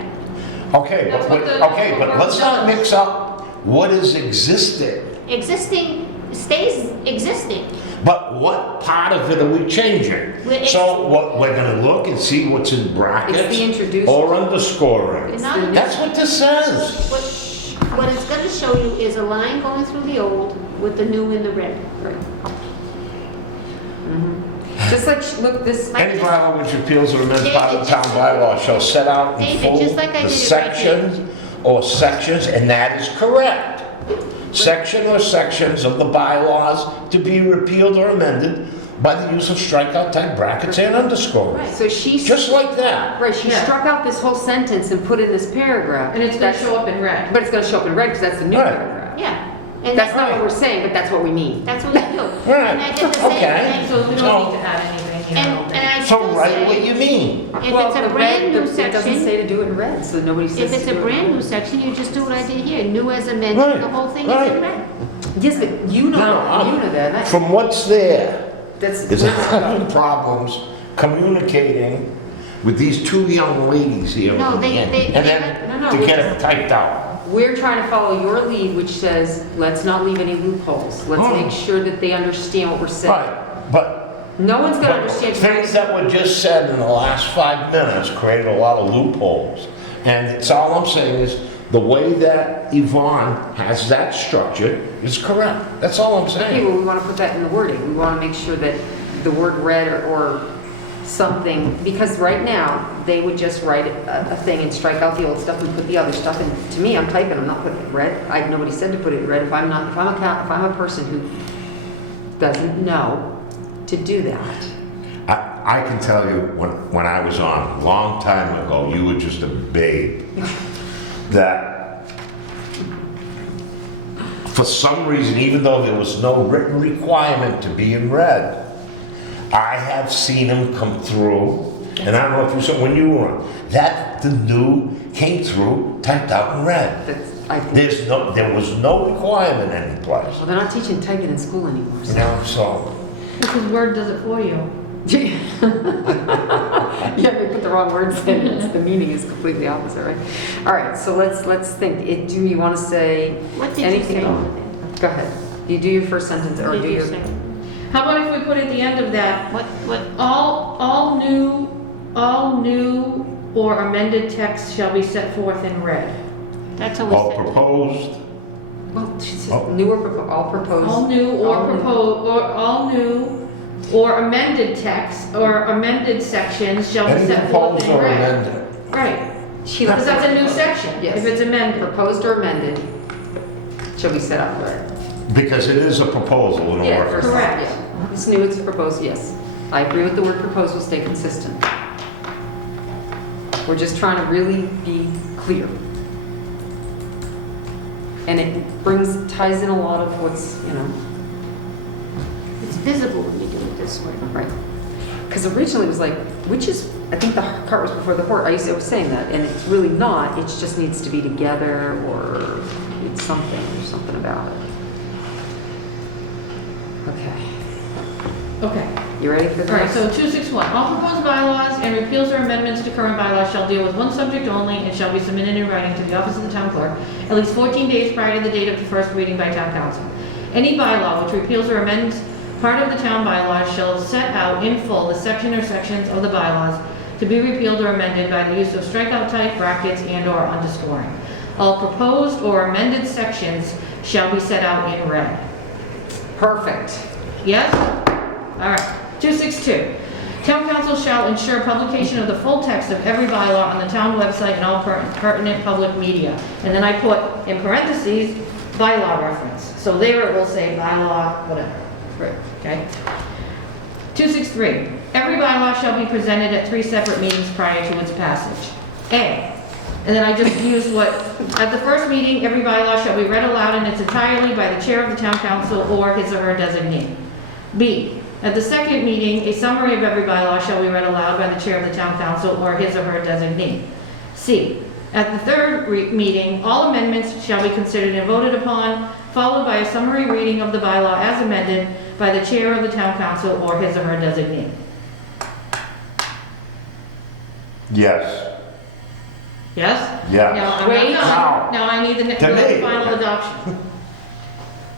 Okay, That's but, what the- okay, but what let's not does. mix up what is existing, Existing stays existing. but what part of it are we changing? Well, it's- So what, we're gonna look and see what's in It's brackets the introduced. or underscoring. It's the not- That's what this says. What it's gonna show you is a line going through the old with the new in the red. Just like, look, this, Any bylaw which appeals or amends part of the town bylaw shall set out in David, full just like I the did it right section or sections, and that is correct. Section or sections of the bylaws to be repealed or amended by the use of strikeout type brackets and underscoring. Right. so she. Just like that. Right, she Yeah. struck out this whole sentence and put in this paragraph. And it's gonna That's- show up in red. But it's gonna show up in red because that's the new Right. paragraph. Yeah. And That's not Right. what we're saying, but that's what we mean. That's what we do. Right. And I did the same Okay. thing. So we don't need to add anything. handled And it. I So still write what say, you mean. if Well, it's a the brand red, new it doesn't say section, to do it in red, so nobody says if it's to a do it in brand red. new section, you just do what I did here, new as Right, amended, the whole thing is right. in red. Yes, but you know that, and I- From what's there, that's. is I'm having problems communicating with these two young ladies here. No, in the they- end, they- And they- then no, to we- get it typed out. We're trying to follow your lead, which says, let's not leave any loopholes. Let's Hmm. make sure that they understand what we're saying. Right, but No one's gonna but understand. things that were just said in the last 5 minutes created a lot of loopholes. And it's all I'm saying is, the way that Yvonne has that structured is correct. That's all I'm Okay, saying. well, we want to put that in the wording. We want to make sure that the word red or something, because right now, they would just write a thing and strike out the old stuff and put the other stuff. And to me, I'm typing, I'm not putting it in red. Nobody said to put it in red. If I'm a person who doesn't know to do that. I can tell you, when I was on, a long time ago, you were just a babe, that for some reason, even though there was no written requirement to be in red, I have seen them come through, and I don't know if you saw when you were on, that the new came through typed out in red. I think, There was no requirement anyplace. well, they're not teaching typing in school anymore. You So. know, so, Because Word does it for you. Yeah, they put the wrong words in. The meaning is completely opposite, right? All right, so let's think. Do you want to say What did you anything? say over there? Go ahead. You do your first sentence, or What do did you your? say? How about if we put at the end of that, What, all new or amended text shall be set forth in red. that's what all we said. proposed. Well, she says Oh. new or all proposed. All new or All new. proposed, or all new or amended text or amended sections shall be Any set forth proposed in or red. amended. Right, She because left that's a it. new section, Yes. if it's amended. Proposed or amended shall be set out red. Because it is a proposal in a Yeah, word. first, Correct. yeah. It's new, it's proposed, yes. I agree with the word proposed, will stay consistent. We're just trying to really be clear. And it ties in a lot of what's, It's visible when you do it this way. right. Because originally it was like, I think the cart was before the horse. I was saying that, and it's really not. It just needs to be together, or it's something, there's something about it. Okay. Okay, You ready for the all right, next? so 261, all proposed bylaws and repeals or amendments to current bylaws shall deal with one subject only and shall be submitted in writing to the office of the town clerk at least 14 days prior to the date of the first reading by town council. Any bylaw which repeals or amends part of the town bylaws shall set out in full the section or sections of the bylaws to be repealed or amended by the use of strikeout type, brackets, and/or underscoring. All proposed or amended sections shall be set out in red. Perfect. Yes? All right. 262. Town council shall ensure publication of the full text of every bylaw on the town website and all pertinent public media. And then I put in parentheses, bylaw reference. So there it will say bylaw, whatever. Right. Okay? 263. Every bylaw shall be presented at 3 separate meetings prior to its passage. A. And then I just used at the first meeting, every bylaw shall be read aloud in its entirety by the chair of the town council or his or her designee. B. At the second meeting, a summary of every bylaw shall be read aloud by the chair of the town council or his or her designee. C. At the third meeting, all amendments shall be considered and voted upon, followed by a summary reading of the bylaw as amended by the chair of the town council or his or her designee. Yes. Yes? Yes. Now, I'm Wait. not done. Now I need the Today. final adoption.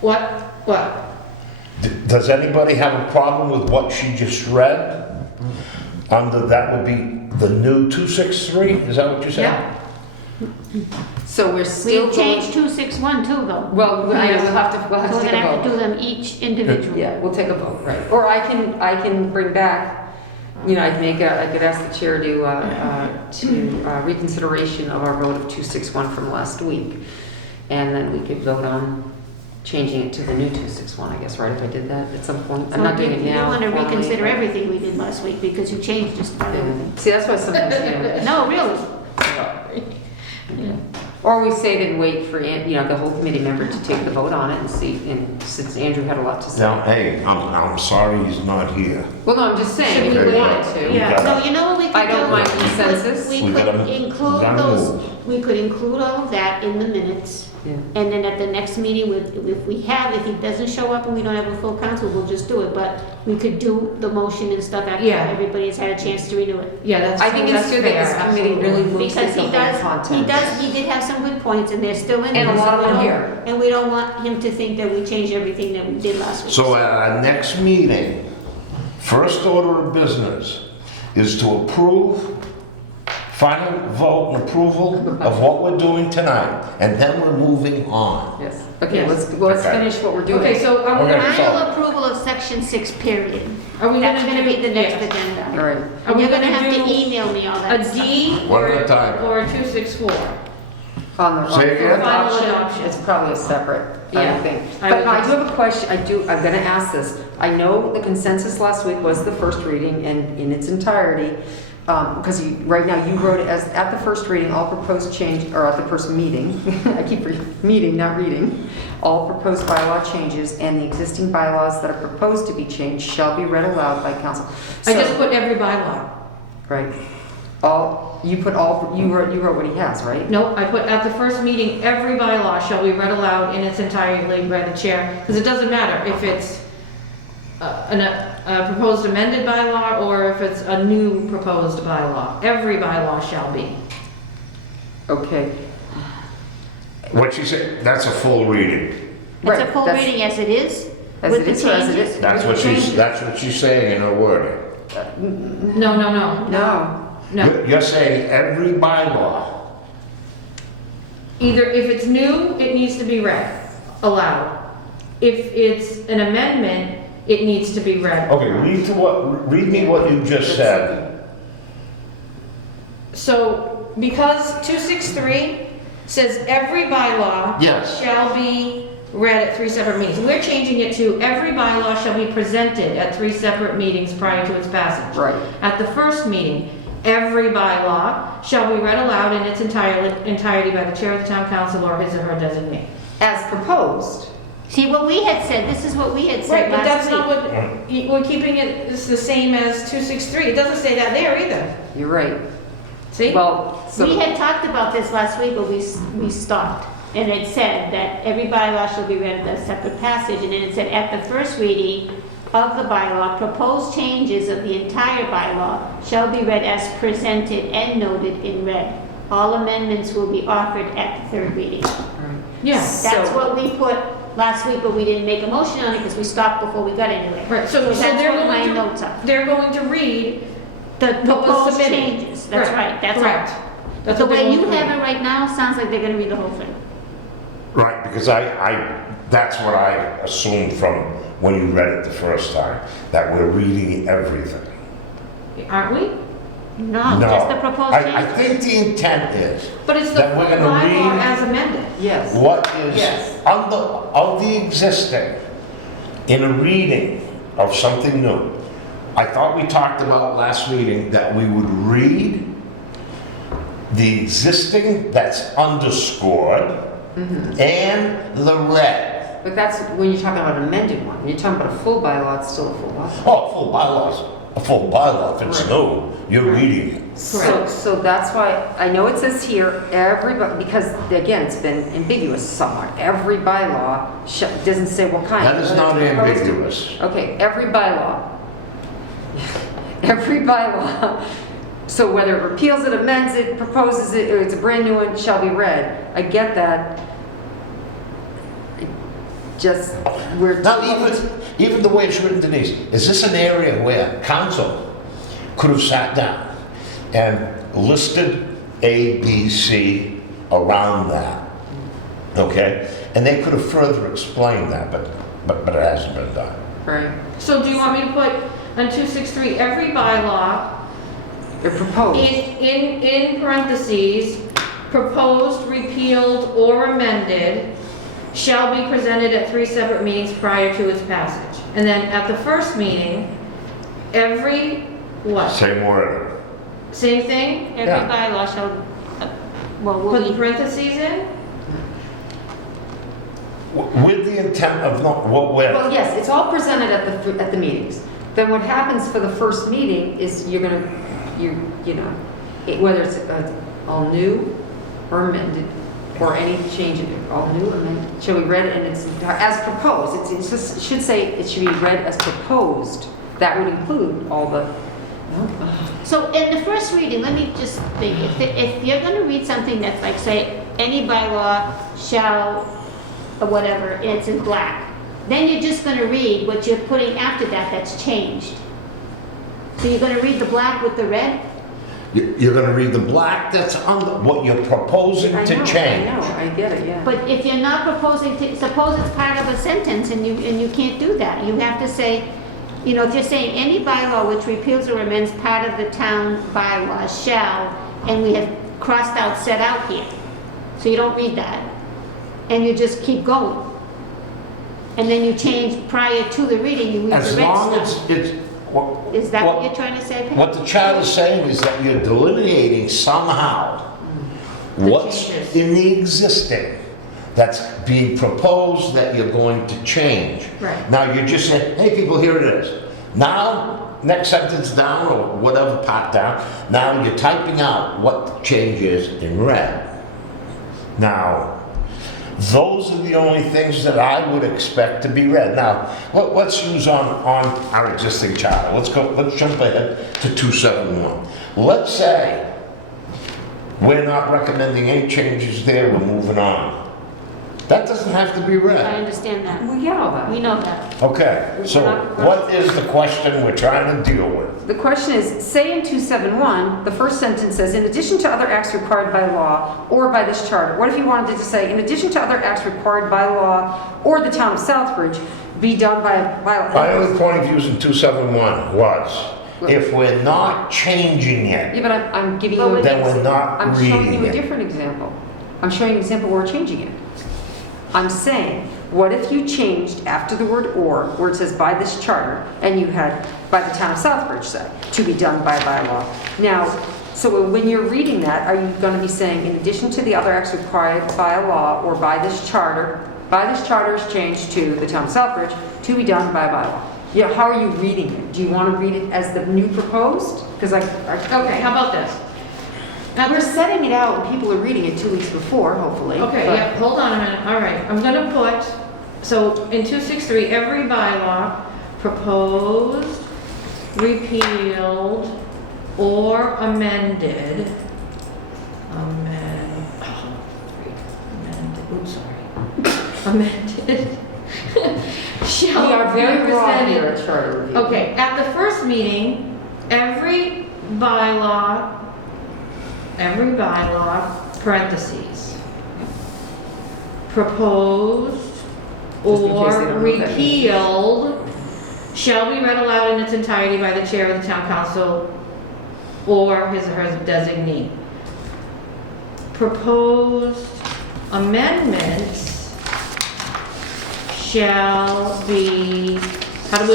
What? Does anybody have a problem with what she just read? That would be the new 263, is that what you said? Yeah. So we're still We going. changed 261 too, though. Well, I know, Yes. we'll have to So we're take gonna a have to vote. do them each individually. Yeah, we'll take a vote, right. Or I can bring back, I could ask the chair to reconsideration of our vote of 261 from last week. And then we could vote on changing it to the new 261, I guess, right, if I did that at some point? I'm not doing it now. You want to formally. reconsider everything we did last week because you changed just about everything. See, that's why sometimes, No, really. Yeah. Or we save it and wait for, the whole committee member to take the vote on it and see, and since Andrew had a lot to say. Now, hey, I'm sorry he's not here. Well, no, I'm just saying, if Should we we wanted wait? to. Yeah. So you know what we could do? I don't mind We could- consensus. We We could gotta- include we gotta those, move. we could include all of that in the minutes. Yeah. And then at the next meeting, if he doesn't show up and we don't have a full council, we'll just do it. But we could do the motion and stuff after Yeah. everybody's had a chance to renew it. Yeah, that's. I think it's that's good that this fair, committee absolutely. really looks Because at the whole content. he did have some good points and they're still in there. And a lot of so we them don't- here. And we don't want him to think that we changed everything that we did last week. So at our next meeting, first order of business is to approve, final vote and approval of what we're doing tonight, and then we're moving on. Yes. Okay, Yes. let's Okay. finish what we're doing. Okay, so are we Okay. gonna, Final approval of section 6, period. are we That's gonna gonna be the next yes. agenda. All right. Are And we you're gonna gonna have to do email me all a that stuff. D One or, at a time. or a 264? On the Say again? Final adoption. It's probably a separate, I Yeah, would think. I But would no, I think do have a question, I'm gonna ask this. I know the consensus last week was the first reading and in its entirety, because right now you wrote it as, at the first reading, all proposed change, or at the first meeting, I keep meeting, not reading, all proposed bylaw changes and the existing bylaws that are proposed to be changed shall be read aloud by council. I So- just put every bylaw. Right. You wrote what he has, right? No, I put at the first meeting, every bylaw shall be read aloud in its entirety by the chair, because it doesn't matter if it's a proposed amended bylaw or if it's a new proposed bylaw. Every bylaw shall be. Okay. What you say, that's a full reading. It's a Right, full that's- reading as it is, As with it the is or as it changes. is? That's what she's saying in her wording. No, no, no, No. no. You're saying every bylaw. Either if it's new, it needs to be read aloud. If it's an amendment, it needs to be read. Okay, read me what you just said. So, because 263 says every bylaw Yes. shall be read at 3 separate meetings. We're changing it to every bylaw shall be presented at 3 separate meetings prior to its passage. Right. At the first meeting, every bylaw shall be read aloud in its entirety by the chair of the town council or his or her designee. As proposed. See, what we had said, this is what we had Right, said but that's last not week. what, we're keeping it, it's the same as 263. It doesn't say that there either. You're right. See? Well, so. We had talked about this last week, but we stopped. And it said that every bylaw shall be read as a separate passage, and then it said at the first reading of the bylaw, proposed changes of the entire bylaw shall be read as presented and noted in red. All amendments will be offered at the third reading. Yeah. That's So- what we put last week, but we didn't make a motion on it because we stopped before we got anywhere. Right, so That's they're what my going notes to, are. they're going to read The what was proposed submitted. changes, that's Correct, right, that's correct. all. But That's the what they're way you going to have read. it right now, sounds like they're gonna read the whole thing. Right, because that's what I assumed from when you read it the first time, that we're reading everything. Aren't we? No, just the proposed I changes. think the intent is But it's the That full we're gonna bylaw read- as amended. Yes. what is Yes. of the existing in a reading of something new. I thought we talked about last meeting that we would read the existing that's underscored and the red. But that's when you're talking about an amended one. When you're talking about a full bylaw, it's still a full bylaw. Oh, full bylaws, a full bylaw, if it's Right. new, you're reading it. So that's why, I know it says here, everybody, because again, it's been ambiguous somewhat. Every bylaw doesn't say what kind. That is not whether it's proposed to- ambiguous. Okay, every bylaw. Every bylaw. So whether it repeals it, amends it, proposes it, or it's a brand new one, shall be read. I get that. Just, we're. Now, even the way it's written, Denise, is this an area where council could have sat down and listed A, B, C around that? Okay? And they could have further explained that, but it hasn't been done. Right. So do you want me to put on 263, every bylaw They're proposed. in parentheses, proposed, repealed, or amended shall be presented at 3 separate meetings prior to its passage. And then at the first meeting, every, what? Same word. Same thing? Every Yeah. bylaw shall, Well, Put will the we, parentheses in? With the intent of not, what we're, Well, yes, it's all presented at the meetings. Then what happens for the first meeting is you're gonna, you know, whether it's all new or amended, or any change in it, all new, amended, shall be read in its, as proposed. It's just, it should say it should be read as proposed. That would include all the, so in the first reading, let me just think, if you're gonna read something that's like, say, any bylaw shall, or whatever, and it's in black, then you're just gonna read what you're putting after that that's changed. So you're gonna read the black with the red? you're gonna read the black that's on the, what you're proposing I to know, change. I know, I get it, yeah. But if you're not proposing to, suppose it's part of a sentence and you can't do that. You have to say, you know, if you're saying any bylaw which repeals or amends part of the town bylaws shall, and we have crossed out, set out here. So you don't read that. And you just keep going. And then you change prior to the reading, you read As the red long stuff. as it's, what, Is that what you're trying to say, Pat? what the child is saying is that you're delineating somehow what's changes. in the existing that's being proposed that you're going to change. Right. Now, you're just saying, hey, people, here it is. Now, next sentence down, or whatever part down, now you're typing out what the change is in red. Now, those are the only things that I would expect to be read. Now, let's use on our existing charter. Let's jump ahead to 271. Let's say we're not recommending any changes there, we're moving on. That doesn't have to be I read. understand that. We get all that. We know that. Okay, so what is the question we're trying to deal with? The question is, say in 271, the first sentence says, in addition to other acts required by law or by this charter. What if you wanted to say, in addition to other acts required by law or the town of Southbridge, be done by My only point of view in 271 was, if we're not changing it, Yeah, but I'm giving you an then we're not I'm showing reading you a it. different example. I'm showing you an example where we're changing it. I'm saying, what if you changed after the word or, where it says by this charter, and you had by the town of Southbridge say, to be done by bylaw. Now, so when you're reading that, are you going to be saying, in addition to the other acts required by a law or by this charter is changed to the town of Southbridge, to be done by bylaw? Yeah, how are you reading it? Do you want to read it as the new proposed? Because Okay, how about this? we're setting it out and people are reading it 2 weeks before, hopefully. Okay, but- yeah, hold on a minute. All right, I'm gonna put, so in 263, every bylaw proposed, repealed, or amended, amended, shall We are very be broad presented. here at charter review. Okay, at the first meeting, every bylaw, parentheses, proposed Just in case they or don't know what that means. repealed shall be read aloud in its entirety by the chair of the town council or his or her designee. Proposed amendments shall be, how do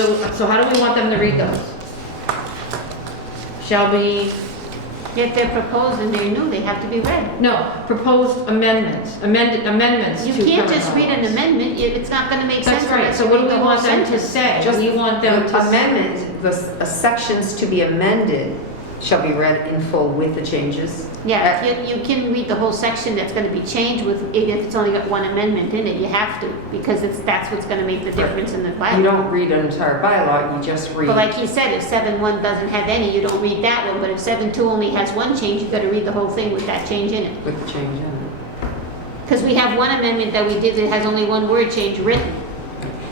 we want them to read those? Shall be, If they're proposed and they're new, they have to be read. no, proposed amendments to. You can't just current read an bylaws. amendment, it's not gonna make sense. That's right, unless so you what do read we the want whole them to sentence. say? Just We want them to. amendment, the sections to be amended shall be read in full with the changes. Yeah, you can read the whole section that's gonna be changed with, even if it's only got one amendment in it, you have to, because that's what's gonna make the difference in the You bylaw. don't read an entire bylaw, you just read. But like he said, if 7.1 doesn't have any, you don't read that one, but if 7.2 only has one change, you gotta read the whole thing with that change in it. With the change in it. Because we have one amendment that we did that has only one word change written.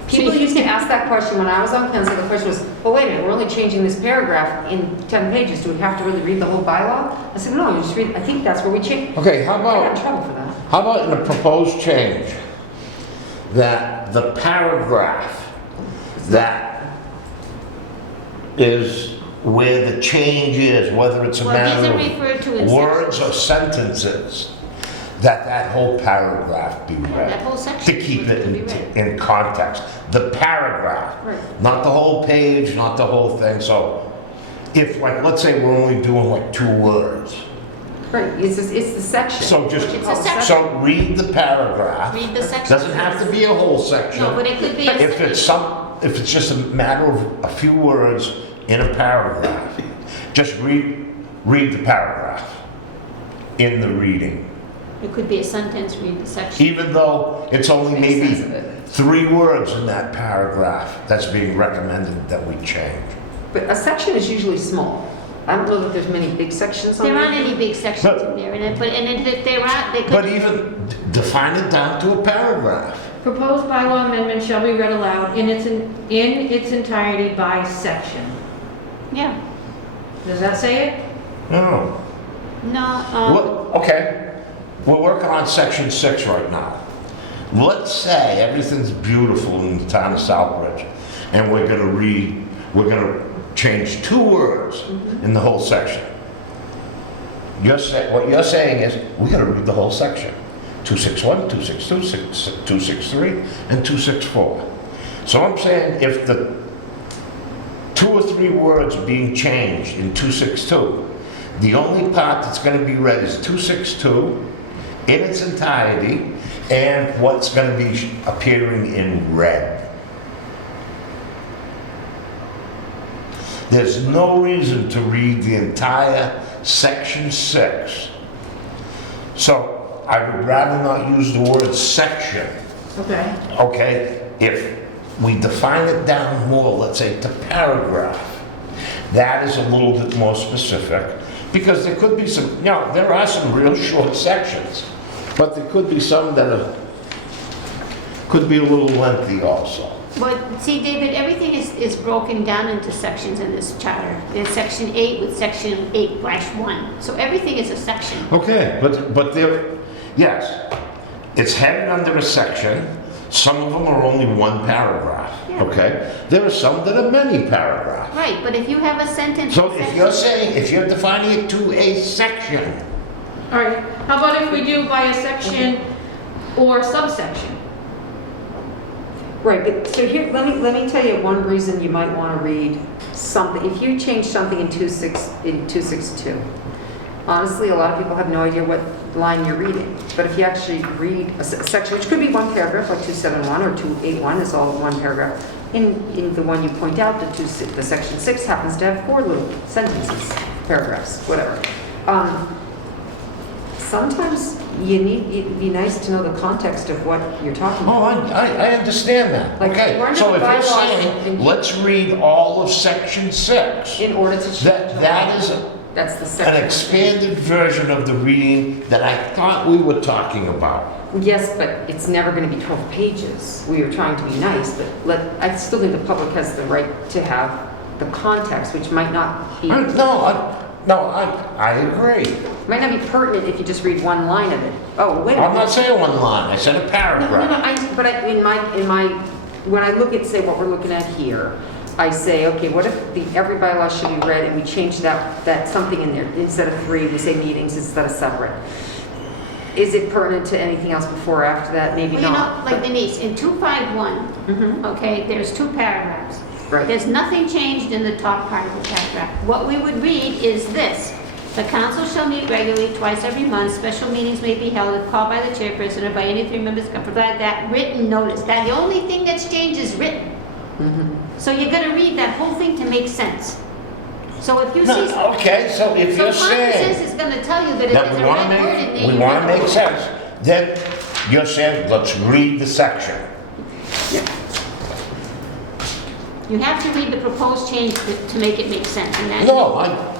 People used to ask that question when I was on council. The question was, well, wait a minute, we're only changing this paragraph in 10 pages. Do we have to really read the whole bylaw? I said, no, you just read, I think that's where we change. Okay, how I got in about, trouble for that. how about in the proposed change, that the paragraph that is where the change is, whether it's a Well, these are matter referred to in of words sections. or sentences, that whole paragraph be That read. whole section To keep was it to be read. in context. The paragraph, Right. not the whole page, not the whole thing. So if, like, let's say we're only doing like 2 words, Right, it's the section. So just, It's a section. so read the paragraph. Read the section. Doesn't have to be a whole section. No, but it could be. If it's just a matter of a few words in a paragraph, just read the paragraph in the reading. It could be a sentence, read the section. Even though it's only Makes maybe sense of it. 3 words in that paragraph that's being recommended that we change. But a section is usually small. I don't know that there's many big sections on There there. aren't any big sections in there, and if there are, they But could, even define it down to a paragraph. Proposed bylaw amendment shall be read aloud in its entirety by section. yeah, Does that say it? No. no, Well, okay, we're working on section 6 right now. Let's say everything's beautiful in the town of Southbridge, and we're gonna change 2 words in the whole section. What you're saying is, we gotta read the whole section. 261, 262, 263, and 264. So I'm saying if the 2 or 3 words being changed in 262, the only part that's going to be read is 262 in its entirety, and what's going to be appearing in red. There's no reason to read the entire section 6. So I would rather not use the word section, Okay. okay? If we define it down more, let's say to paragraph, that is a little bit more specific, because there could be some, there are some real short sections, but there could be some that could be a little lengthy also. but see, David, everything is broken down into sections in this charter. There's section 8 with section 8/1, so everything is a section. Okay, but there, yes, it's headed under a section. Some of them are only 1 paragraph, Yeah. okay? There are some that are many paragraphs. Right, but if you have a sentence. So if you're defining it to a section, All right, how about if we do by a section or subsection? Right, but so here, let me tell you one reason you might want to read something. If you change something in 262, honestly, a lot of people have no idea what line you're reading. But if you actually read a section, which could be 1 paragraph, like 271 or 281 is all 1 paragraph. In the one you point out, the section 6 happens to have 4 little sentences, paragraphs, whatever. Sometimes it'd be nice to know the context of what you're talking oh, about. I understand that. Like, Okay, we're under so the if you're bylaws saying, and- let's read all of section 6, In order to change. that is That's the an section. expanded version of the reading that I thought we were talking about. Yes, but it's never going to be 12 pages. We are trying to be nice, but I still think the public has the right to have the context, which might not be, I agree. might not be pertinent if you just read 1 line of it. Oh, wait a I'm minute. not saying 1 line, I said a No, paragraph. when I look at, say, what we're looking at here, I say, okay, what if every bylaw should be read and we change that something in there? Instead of 3, we say meetings instead of separate. Is it pertinent to anything else before or after that? Maybe Well, not. like Denise, in 251, Mhm. okay, there's 2 paragraphs. Right. There's nothing changed in the top part of the paragraph. What we would read is this: the council shall meet regularly twice every month. Special meetings may be held if called by the chairperson or by any 3 members, provide that written notice. That the only thing that's changed is written. So you're gonna read that whole thing to make sense. So if you see. No, okay, so if So you're common saying sense is gonna tell you that if that there's we a want to red word in there, make, we you want to read make it. sense, then you're saying, let's read the section. You have to read the proposed change to make it make sense, and that. No,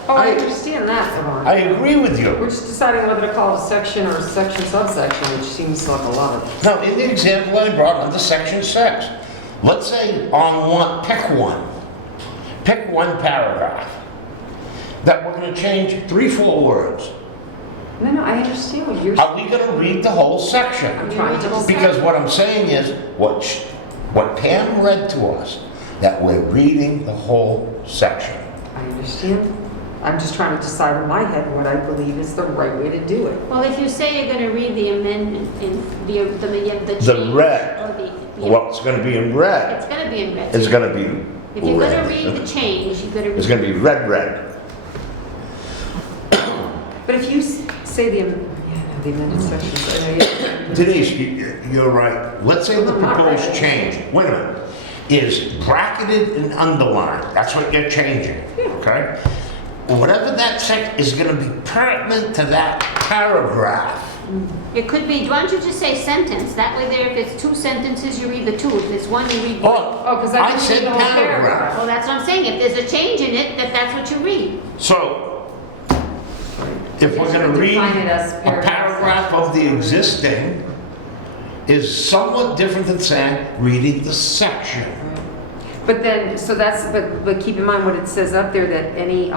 Oh, I I understand that, Ron. I agree with We're you. just deciding whether to call it a section or a section subsection, which seems like a lot of. Now, in the example I brought under section 6, let's say pick one paragraph, that we're going to change 3, 4 words. No, I understand what you're Are we going to read the whole section? I'm trying to decide. Because what I'm saying is, what Pam read to us, that we're reading the whole section. I understand. I'm just trying to decide in my head what I believe is the right way to do it. Well, if you say you're gonna read the amendment in the change. The red. Or the, What's going to be in red it's gonna be in red. is going to be If you're gonna red. read the change, you gotta read. It's going to be red. But if you say the amended sections. I know you- Denise, you're right. Let's say the I'm not proposed right. change, wait a minute, is bracketed and underlined. That's what you're changing, okay? Whatever that sec is gonna be pertinent to that paragraph. It could be, why don't you just say sentence? That way there, if it's two sentences, you read the two. If it's one, you read one. Oh, 'cause I I can said read the whole paragraph. Well, that's what I'm saying. If there's a change in it, that's what you read. So, if we're gonna read Define it as a paragraph. paragraph of the existing is somewhat different than saying, reading the section. But then, so that's, but keep in mind what it says up there, that any,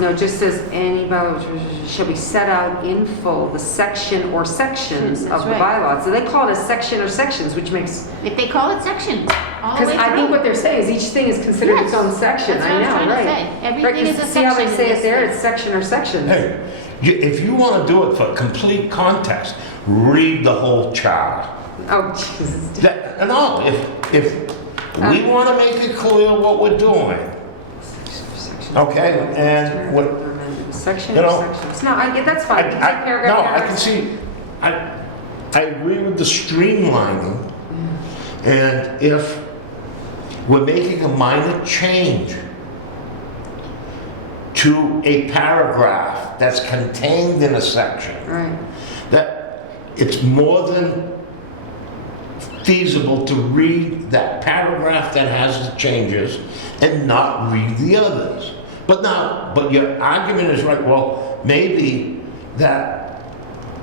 no, it just says any bylaw shall be set out in full, the section or sections That's of the right. bylaw. So they call it a section or sections, which makes, If they call it sections, all the because way I think through. what they're saying is each thing is considered its Yes, own section. that's I what I was know, trying to right. say. Everything Right, 'cause is a see how they section say in it this there? thing. It's section or sections. Hey, if you wanna do it for complete context, read the whole charter. Oh, Jesus. No, if we wanna make it clear what we're doing, okay, and what, Section you or know, sections. No, I get, that's fine. You can say paragraph, no, I can paragraph. see, I agree with the streamlining. And if we're making a minor change to a paragraph that's contained in a section, Right. that it's more than feasible to read that paragraph that has the changes and not read the others. But your argument is right, well, maybe that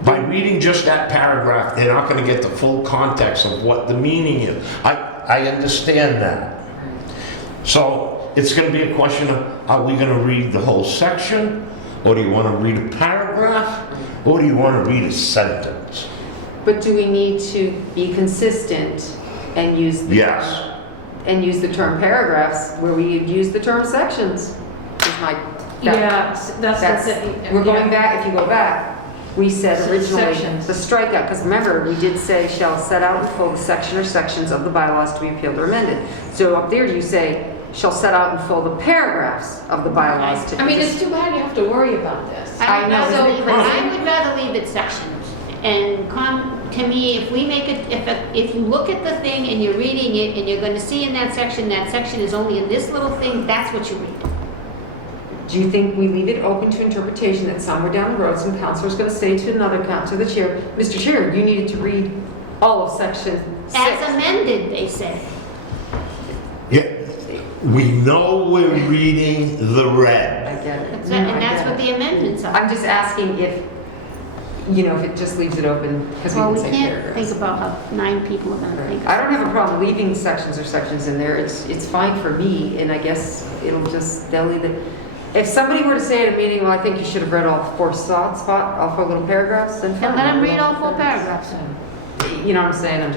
by reading just that paragraph, they're not gonna get the full context of what the meaning is. I understand that. So it's gonna be a question of, are we gonna read the whole section? Or do you wanna read a paragraph? Or do you wanna read a sentence? But do we need to be consistent and use the Yes. and use the term paragraphs where we use the term sections? Is my Yeah, that's, we're going back. If you go back, we said originally Sections. the strikeout, because remember we did say shall set out in full the section or sections of the bylaws to be appealed or amended. So up there you say shall set out in full the paragraphs of the bylaws to. I mean, it's too bad you have to worry about this. I know. I would rather leave it sections. And to me, if we make it, if you look at the thing and you're reading it and you're gonna see in that section is only in this little thing, that's what you read. Do you think we leave it open to interpretation that somewhere down the road, some counselor's going to say to another counselor, the chair, Mr. Chair, you needed to read all of section 6. As amended, they say. Yeah, we know we're reading the I red. get it. That's No, it, I and that's get what it. the amendments are. I'm just asking if, if it just leaves it open, because we Well, can we say can't paragraphs. think about how 9 people are gonna think. I don't have a problem leaving sections or sections in there. It's fine for me, and I guess they'll leave it. If somebody were to say at a meeting, well, I think you should have read all 4 all 4 little paragraphs, then fine. And let them I'll read all 4 paragraphs. You know what I'm saying?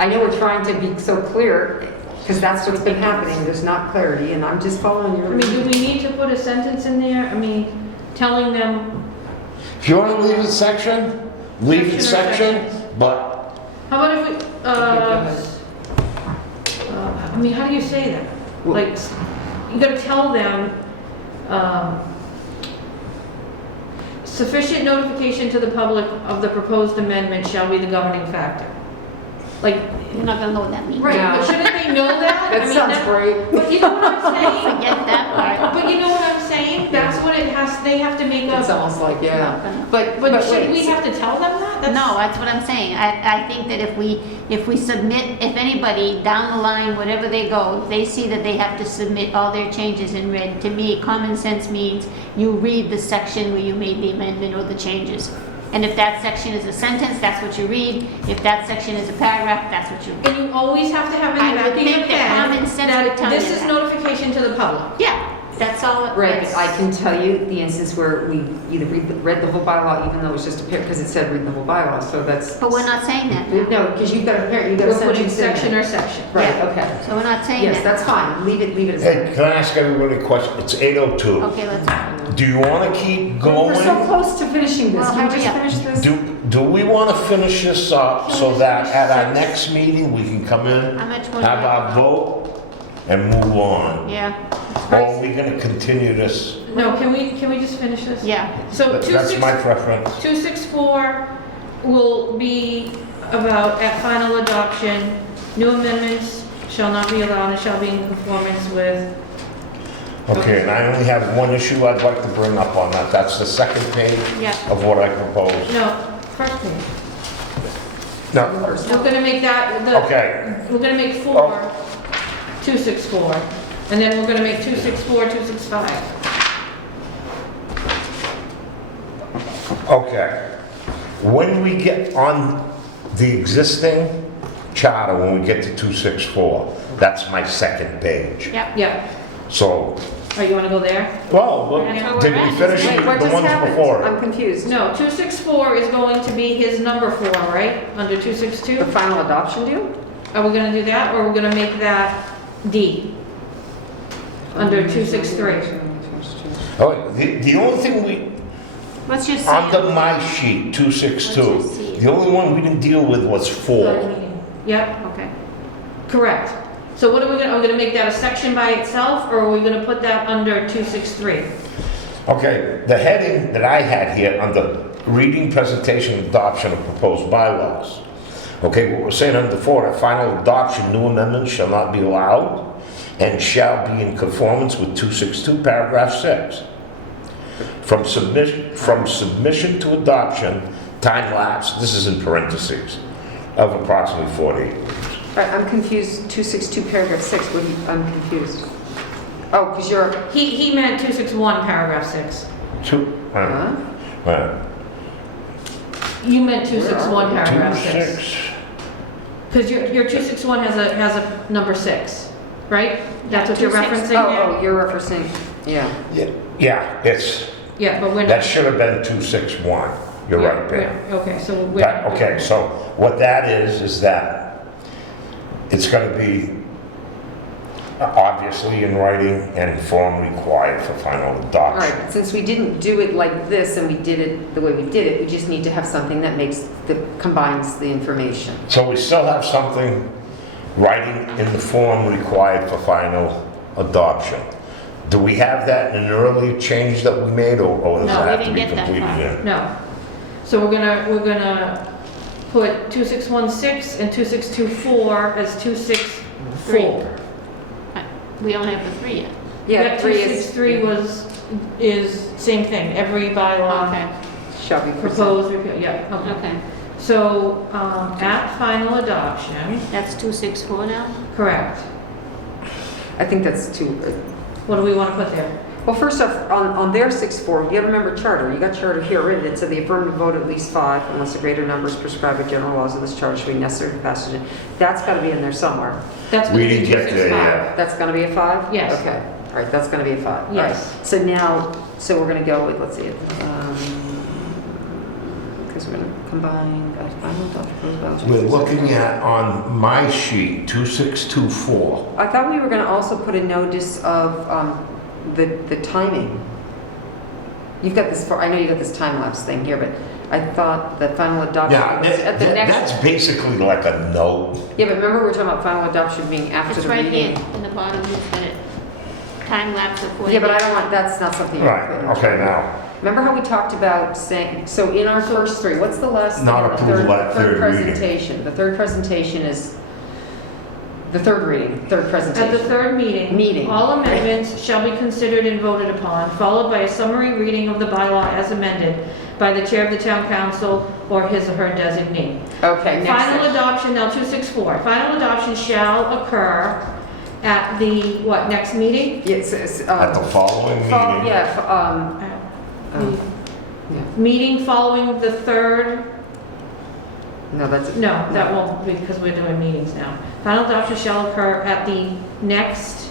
I know we're trying to be so clear, because that's what's been happening. There's not clarity, and I'm just following your. I mean, do we need to put a sentence in there? I mean, telling them, If you wanna leave it section, leave it Section or section, sections? but how about if we, I mean, how do you say that? Well- Like, you gotta tell them, sufficient notification to the public of the proposed amendment shall be the governing factor. Like, You're not gonna know what that means. right, No. but shouldn't they know that? I That mean, sounds great. But you know what I'm saying? Forget that part. But you know what I'm saying? That's what it has, they have to make It's a, almost like, yeah. But but should wait, we have to tell them that? That's- No, that's what I'm saying. I think that if we submit, if anybody down the line, whatever they go, they see that they have to submit all their changes in red, to me, common sense means you read the section where you made the amendment or the changes. And if that section is a sentence, that's what you read. If that section is a paragraph, that's what you read. And you always have to have in I the back would of your think that head common sense would tell this you is that. notification to the public. Yeah, that's all. Right, that's- but I can tell you the instance where we either read the whole bylaw, even though it was just a pair, because it said read the whole bylaw, so that's. But we're not saying that now. No, because you've got a We're putting sentence in there. section or section. Right, Yeah. okay. So we're not saying Yes, that. that's fine, leave it as hey, that. can I ask everybody a question? It's 8:02. Okay, let's. Do you wanna keep going? We're so close to finishing this, Well, can we hurry just up. finish this? Do we wanna finish this up so that at our next meeting, we can come in, How much more? have our vote, and move on? Yeah. Or are we gonna continue this? No, can we just finish this? Yeah. So That's my preference. 264 will be about at final adoption, new amendments shall not be allowed and shall be in conformance with. Okay, and I only have one issue I'd like to bring up on that. That's the second page Yeah. of what I propose. No, first page. No, We're gonna make that, okay, we're gonna make 4, Oh. 264, and then we're gonna make 264, 265. okay. When we get on the existing charter, when we get to 264, that's my second page. Yep. Yeah, So, oh, you wanna go there? well, That's where did we're we at. finish Wait, what the just ones happened? before? I'm confused. No, 264 is going to be his number 4, right? Under The 262? final adoption deal? Are we gonna do that, or are we gonna make that D? Under 263? Oh, the only thing we, Let's just see. under my sheet, Let's just see 262, it. the only one we didn't deal with was 4. Yep, Okay. correct. So what are we gonna make that a section by itself, or are we gonna put that under 263? Okay, the heading that I had here under reading, presentation, adoption of proposed bylaws. Okay, what we're saying under 4, at final adoption, new amendments shall not be allowed and shall be in conformance with 262, paragraph 6. From submission to adoption, time lapse, this is in parentheses, of approximately 48 weeks. All right, I'm confused, 262 paragraph 6, I'm confused. Oh, because you're, He meant 261, paragraph 6. huh? You meant 261, paragraph 6. 26. Because your 261 has a number 6, right? That's what you're 26. referencing Oh, now? oh, you're referencing, yeah. Yeah, it's, Yeah, but we're that not. should have been 261. You're right, Ben. Yeah, okay, so we're. That- Okay, so what that is that it's gonna be obviously in writing and form required for final All adoption. right, since we didn't do it like this and we did it the way we did it, we just need to have something that combines the information. So we still have something writing in the form required for final adoption. Do we have that in an earlier change that we made, or does No, that we have to didn't be get that completed far. in? No. So we're gonna put 2616 and 2624 as 264. We don't have the 3 yet. Yeah, 3 is. 263 is same thing, every bylaw Okay. Shall be proposed. proposed, repeal, yeah, okay. Okay. So, at final adoption, That's 264 now? correct. I think that's too, What do we want to put there? well, first off, on their 6-4, you gotta remember charter, you got charter here written, it said the affirmative vote at least 5, unless a greater number is prescribed by general laws of this charter should be necessary for passage. That's gotta be in there somewhere. That's We gonna be didn't get there 265. yet. That's gonna be a 5? Yes. Okay, all right, that's gonna be a 5. All right. Yes. So now, so we're gonna go with, let's see, because we're gonna combine, final adoption, proposed bylaws. We're looking at, on my sheet, 2624. I thought we were gonna also put a notice of the timing. You've got this, I know you got this time lapse thing here, but I thought the final adoption Yeah, was at the that's next. basically like a note. Yeah, but remember we were talking about final adoption being after It's the right reading? here, in the bottom, you've got it. Time lapse of 40 Yeah, but I days. don't want, that's not something you Right, put in. okay, now, Remember how we talked about saying, so in our first 3, what's the last thing? Not The approval at third reading. presentation. The third presentation is the third reading, third At presentation. the third meeting. All amendments shall be considered and voted upon, followed by a summary reading of the bylaw as amended by the chair of the town council or his or her designee. Okay, next Final section. adoption, now 264. Final adoption shall occur at the, what, next meeting? Yes, at the following meeting. Yeah, The yeah. Meeting following the third, No, that's, no, that won't, be because we're doing meetings now. Final adoption shall occur at the next,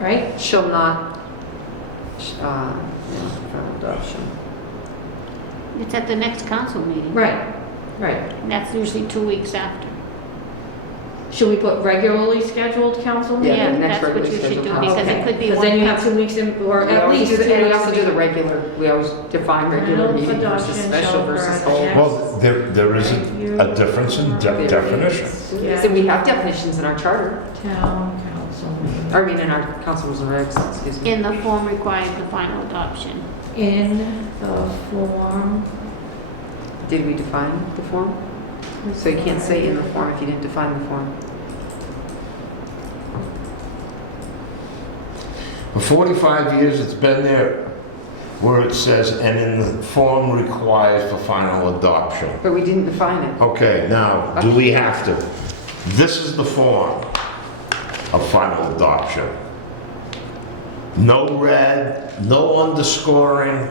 right? shall not, final adoption. It's at the next council meeting. Right, right. And that's usually 2 weeks after. Should we put regularly scheduled council Yeah, meeting? next That's what regularly you should do, scheduled because council. it could be Because one then you have week. 2 weeks in, or We at always least do 2 the, and we weeks also do the regular, we always define regular Final meeting versus adoption special shall versus occur whole. at the Well, there is a difference in definition. So we have definitions in our charter, Town council meeting. or I mean in our council rules and regs, excuse me. In the form required for final adoption. In the form. Did we define the form? So you can't say in the form if you didn't define the form. For 45 years, it's been there where it says, and in the form required for final adoption. But we didn't define it. Okay, now, do we have to? This is the form of final adoption. No red, no underscoring,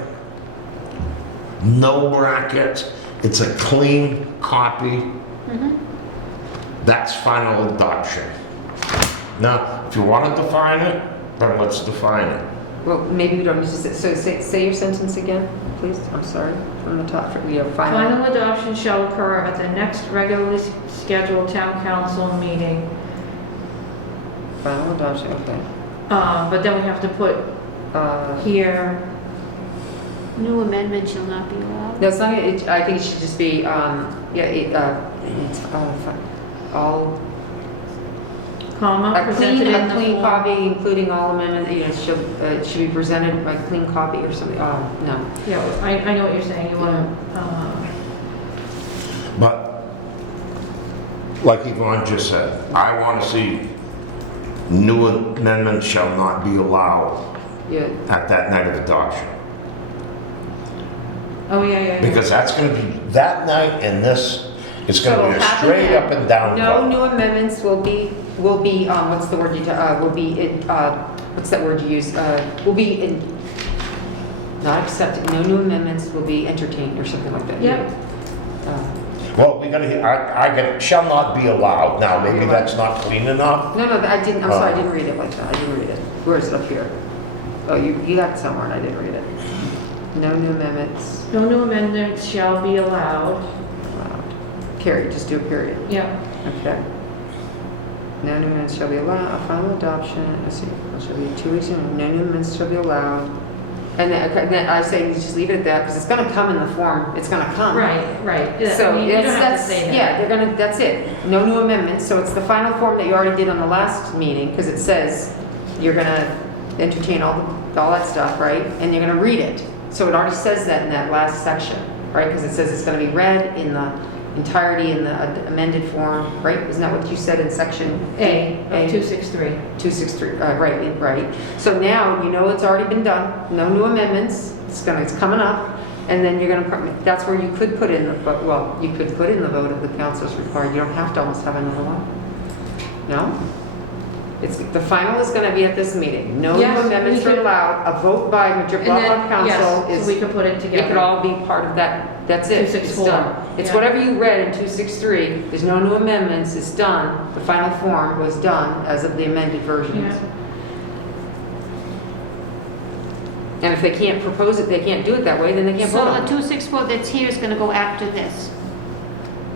no brackets. It's a clean copy. That's final adoption. Now, if you want to define it, then let's define it. Well, maybe we don't need to say, so say your sentence again, please. I'm sorry, from the top, we have final. Final adoption shall occur at the next regularly scheduled town council meeting. Final adoption, okay. But then we have to put here, New amendment shall not be allowed. No, it's not, I think it should just be, it's, all, comma, a presented in the clean form. copy, including all amendments, should be presented by clean copy or something, no. Yeah, I know what you're saying, you want But, like Yvonne just said, I want to see new amendments shall not be allowed Yeah, at that night of adoption. oh, yeah. Because that's going to be, that night and this, it's going to So be a happen straight then. up and down no vote. new amendments will be, what's the word will be, what's that word you use? Will be, not accepted, no new amendments will be entertained or something like that. Yep. Well, we got to, I get, shall not be allowed. Now, maybe that's not clean enough. No, I didn't, I'm sorry, I didn't read it like that, I didn't read it. Where is it up here? Oh, you got it somewhere and I didn't read it. No new amendments No new amendments shall be allowed. allowed. Period, just do a period. Yeah. Okay. No new amendments shall be allowed, final adoption, let's see, it shall be 2 weeks, no new amendments shall be allowed. And then I say, just leave it at that, because it's gonna come in the form, it's gonna come. Right. So You don't have to that's, say that. yeah, they're gonna, that's it. No new amendments, so it's the final form that you already did on the last meeting, because it says you're gonna entertain all that stuff, right? And you're gonna read it. So it already says that in that last section, right? Because it says it's gonna be read in the entirety in the amended form, right? Isn't that what you said in section A of 263. 263, right. So now you know it's already been done, no new amendments, it's coming up, and then you're gonna, that's where you could put in the, well, you could put in the vote of the council is required, you don't have to almost have another one. No? It's, the final is gonna be at this meeting, no new Yes, we amendments are could- allowed, a vote by And Bluffton then, Council yes, so we is, can put it it together. could all be part of that, that's it, it's 264, done. It's yeah. whatever you read in 263, there's no new amendments, it's done, the final form was done as of the amended versions. Yeah. And if they can't propose it, they can't do it that way, then they can't vote So on the it. 264 that's here is gonna go after this,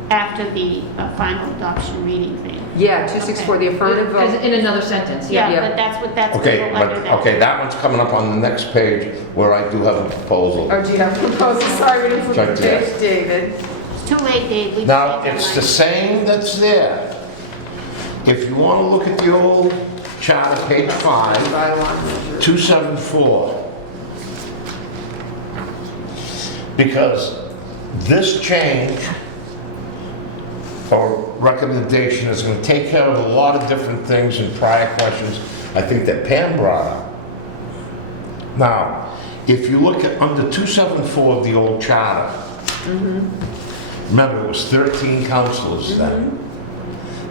after the final adoption reading thing. Yeah, 264, the affirmative As vote. in another sentence, Yeah, Yeah. but that's what, that's Okay, gonna go under but, that. okay, that one's coming up on the next page where I do have a proposal. Oh, do you have to propose it? Sorry, we didn't flip the Check page, David. It's too late, Dave. We Now, just made it's that the same that's there. If you want to look at the old charter, page 5, Bylaw measure. 274. Because this change or recommendation is going to take care of a lot of different things and prior questions I think that Pam brought up. Now, if you look at under 274 of the old charter, remember it was 13 councilors then.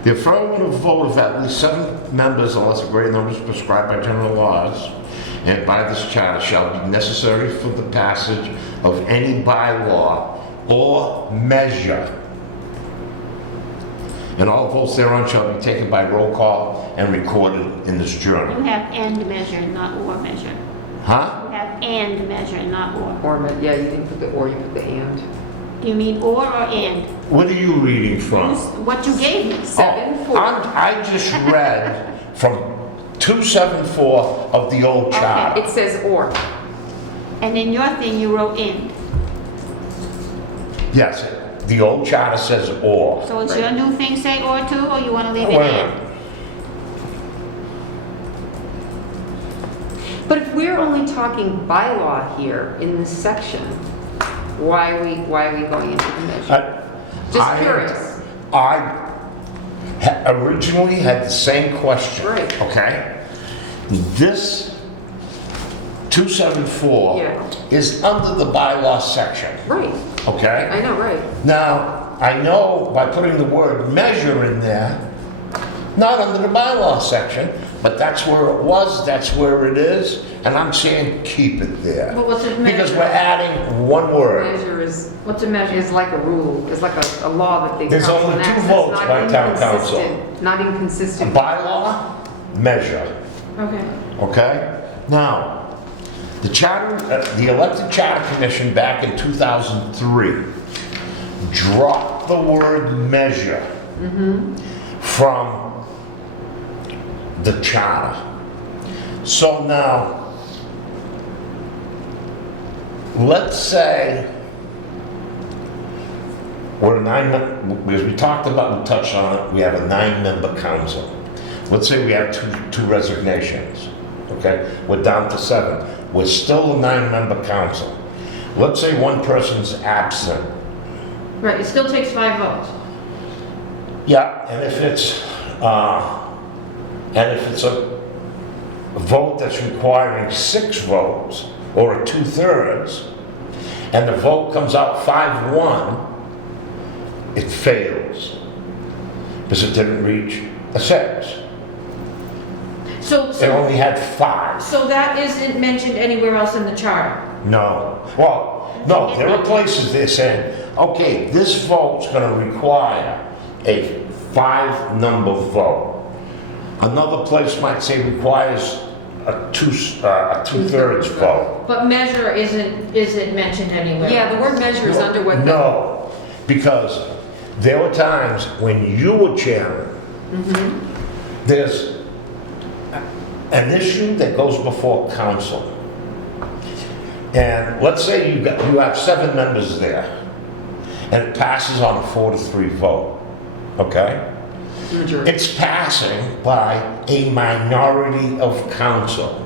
The affirmative vote of at least 7 members, unless a great number is prescribed by general laws and by this charter, shall be necessary for the passage of any bylaw or measure. And all votes thereon shall be taken by roll call and recorded in this You journal. have and measure, not or measure. Huh? You have and measure, not or. Or, yeah, you didn't put the or, you put the and. Do you mean or and? What are you reading from? What you gave me. 7-4. I just read from 274 of the old charter. It says or. And in your thing, you wrote and. Yes, the old charter says or. So is your new thing say or too, or you want to leave it Wait a and? minute. But if we're only talking bylaw here in this section, why are we going into the measure? Just curious. I originally had the same question. Right. Okay? This 274 Yeah. is under the bylaw section. Right, Okay? I know, right. Now, I know by putting the word measure in there, not under the bylaw section, but that's where it was, that's where it is, and I'm saying keep it there. But what's a Because measure? we're adding one word. Measure is What's a measure? like a rule, is like a law that they. There's council only two enacts. votes It's not by town council. inconsistent- Not A inconsistent. bylaw, measure, Okay. okay? Now, the charter, the elected charter commission back in 2003 dropped the word measure from the charter. So now, let's say we're because we talked about, we touched on it, we have a 9-member council. Let's say we have two resignations, okay? We're down to 7. We're still a 9-member council. Let's say one person's absent. Right, it still takes 5 votes. Yeah, and if it's a vote that's requiring 6 votes, or a 2/3, and the vote comes out 5-1, it fails. Because it didn't reach a 6. So, It so, only had 5. so that isn't mentioned anywhere else in the charter? No. Well, no, there are places they're saying, okay, this vote's gonna require a 5-number vote. Another place might say requires a 2/3 vote. But measure isn't mentioned anywhere? Yeah, the word measure is under what? No, because there were times when you were chairman, there's an issue that goes before council. And let's say you have 7 members there, and it passes on a 4-3 vote, okay? Majority. It's passing by a minority of council.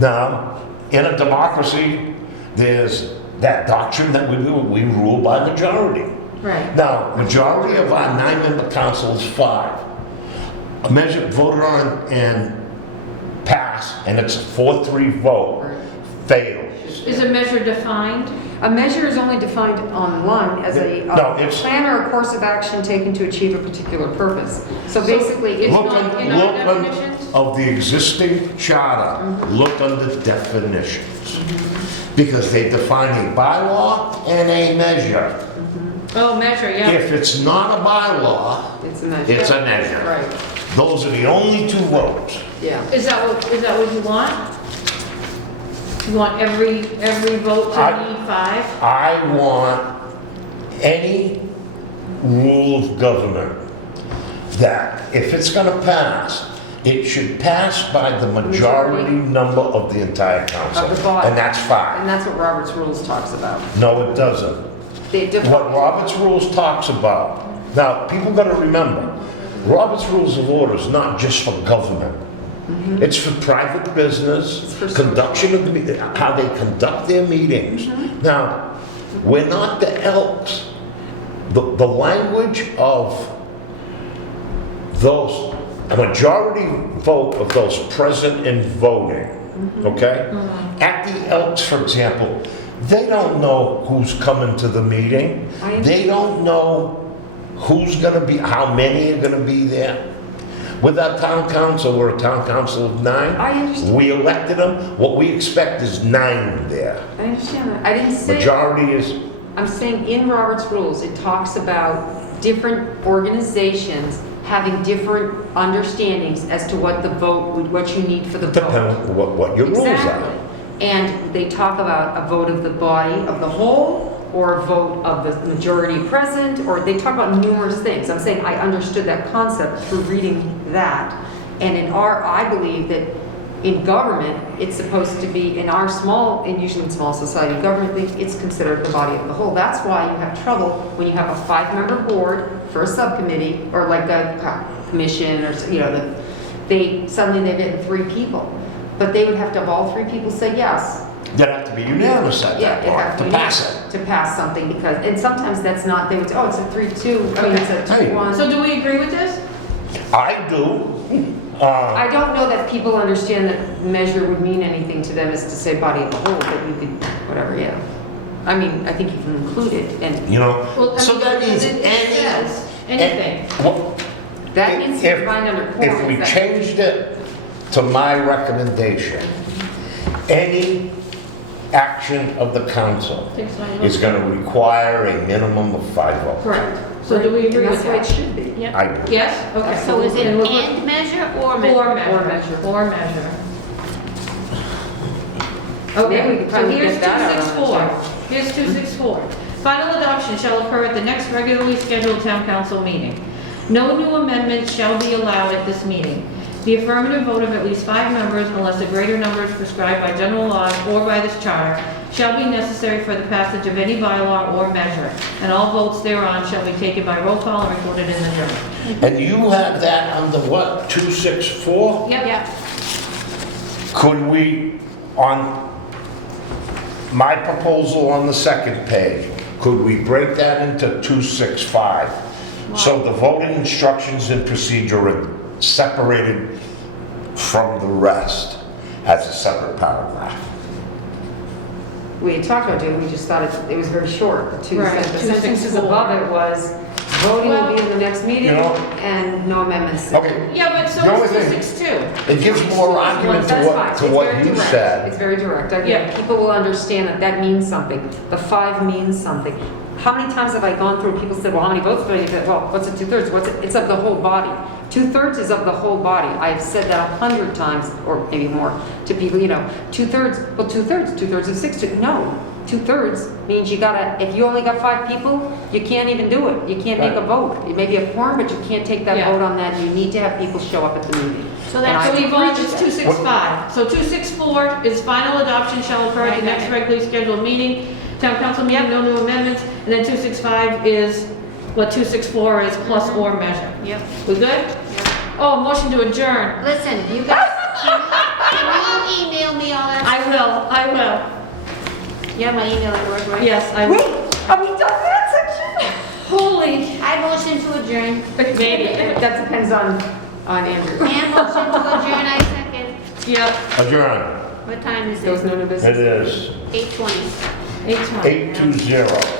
Now, in a democracy, there's that doctrine that we rule by majority. Right. Now, majority of our 9-member council is 5. A measure voted on and passed, and it's a 4-3 vote, fails. Is a measure defined? A measure is only defined online as a No, it's- plan or a course of action taken to achieve a particular purpose. So basically, it's Look not, on, in our look on, definitions? of the existing charter, look under definitions. Because they define a bylaw and a measure. Oh, measure, yeah. If it's not a bylaw, it's a measure. it's a measure. Right, Those are the only 2 votes. yeah. Is that what you want? You want every vote to I- need 5? I want any rule of government that if it's gonna pass, it should pass by the majority number of the entire council. Of the body. And that's 5. And that's what Robert's Rules talks about. No, it doesn't. They define. What Robert's Rules talks about, now, people gotta remember, Robert's Rules of Order is not just for government. It's for private business, It's for conduction of the, how they conduct their meetings. Now, we're not the Elks. The language of those, a majority vote of those present and voting, okay? At the Elks, for example, they don't know who's coming to the meeting. They don't know who's gonna be, how many are gonna be there. With our town council, we're a town council of 9. I understand. We elected them, what we expect is 9 there. I understand that. I didn't say. Majority is, I'm saying in Robert's Rules, it talks about different organizations having different understandings as to what the vote, what you need for the vote. depending on what your rules Exactly. are. And they talk about a vote of the body of the whole, or a vote of the majority present, or they talk about numerous things. I'm saying I understood that concept through reading that. And I believe that in government, it's supposed to be, in our small, and usually in small society government, it's considered the body of the whole. That's why you have trouble when you have a 5-member board for a subcommittee, or like a commission, or, suddenly they've been 3 people. But they would have to have all 3 people say yes. There'd have to be unanimous at Yeah, that it has point to pass it. to pass something, because, and sometimes that's not, they would say, oh, it's a 3-2, I mean, it's a Hey. 2-1. So do we agree with this? I do. I don't know that people understand that measure would mean anything to them as to say body of the whole, but you could, whatever, yeah. I mean, I think you can include it, and Well, I so mean, that means it any. says anything. Well, that needs to be if- defined under quorum. If we is that- changed it to my recommendation, any action of the council Takes 5 is votes. going to require a minimum of 5 votes. Correct. So do we agree And with that's the way it that? should be. Yep. I do. Yes? Okay. So is it And we're- and measure or measure? Or measure. Or measure. Or measure. Maybe we Okay, could so probably here's get that out on the 264. agenda. Here's 264. Final adoption shall occur at the next regularly scheduled town council meeting. No new amendments shall be allowed at this meeting. The affirmative vote of at least 5 members, unless a greater number is prescribed by general laws or by this charter, shall be necessary for the passage of any bylaw or measure, and all votes thereon shall be taken by roll call and recorded in the journal. And you have that under what, 264? Yep. Could we, on my proposal on the second page, could we break that into 265? So the voting instructions and procedure are separated from the rest as a separate paragraph. We had talked about it, we just thought it was very short. The Right, the sentences 264. above it was, voting will be in the next meeting, You know- and no amendments. Okay, Yeah, but so The only is thing- 262. it gives more argument to That's fine. what, to It's what very you direct. said. It's very direct. I Yeah. get it. People will understand that that means something. The 5 means something. How many times have I gone through, people said, well, how many votes do I need? Well, what's it, 2/3? What's it? It's of the whole body. 2/3 is of the whole body. I've said that 100 times, or maybe more, to people, 2/3, well, 2/3 of 6, no. 2/3 means you gotta, if you only got 5 people, you can't even do it. You can't make a vote. It may be a quorum, but you can't take that Yeah. vote on that. You need to have people show up at the meeting. So And that's So I- we've already just that. 265. So 264 is final adoption shall occur at the next regularly scheduled meeting. Town council meeting, no new amendments. And then 265 is what 264 is plus or measure. Yep. We good? Oh, motion to adjourn. Listen, you guys, can you email me all that? I will. You have my email at work, right? Yes, I will. Wait, are we done that section? Holy. I motion to adjourn. Maybe. That depends on Andrew. And motion to adjourn, I second. Yep. Adjourn. What time is There was it? no new business. It is 8:20. 8:20. 8:20.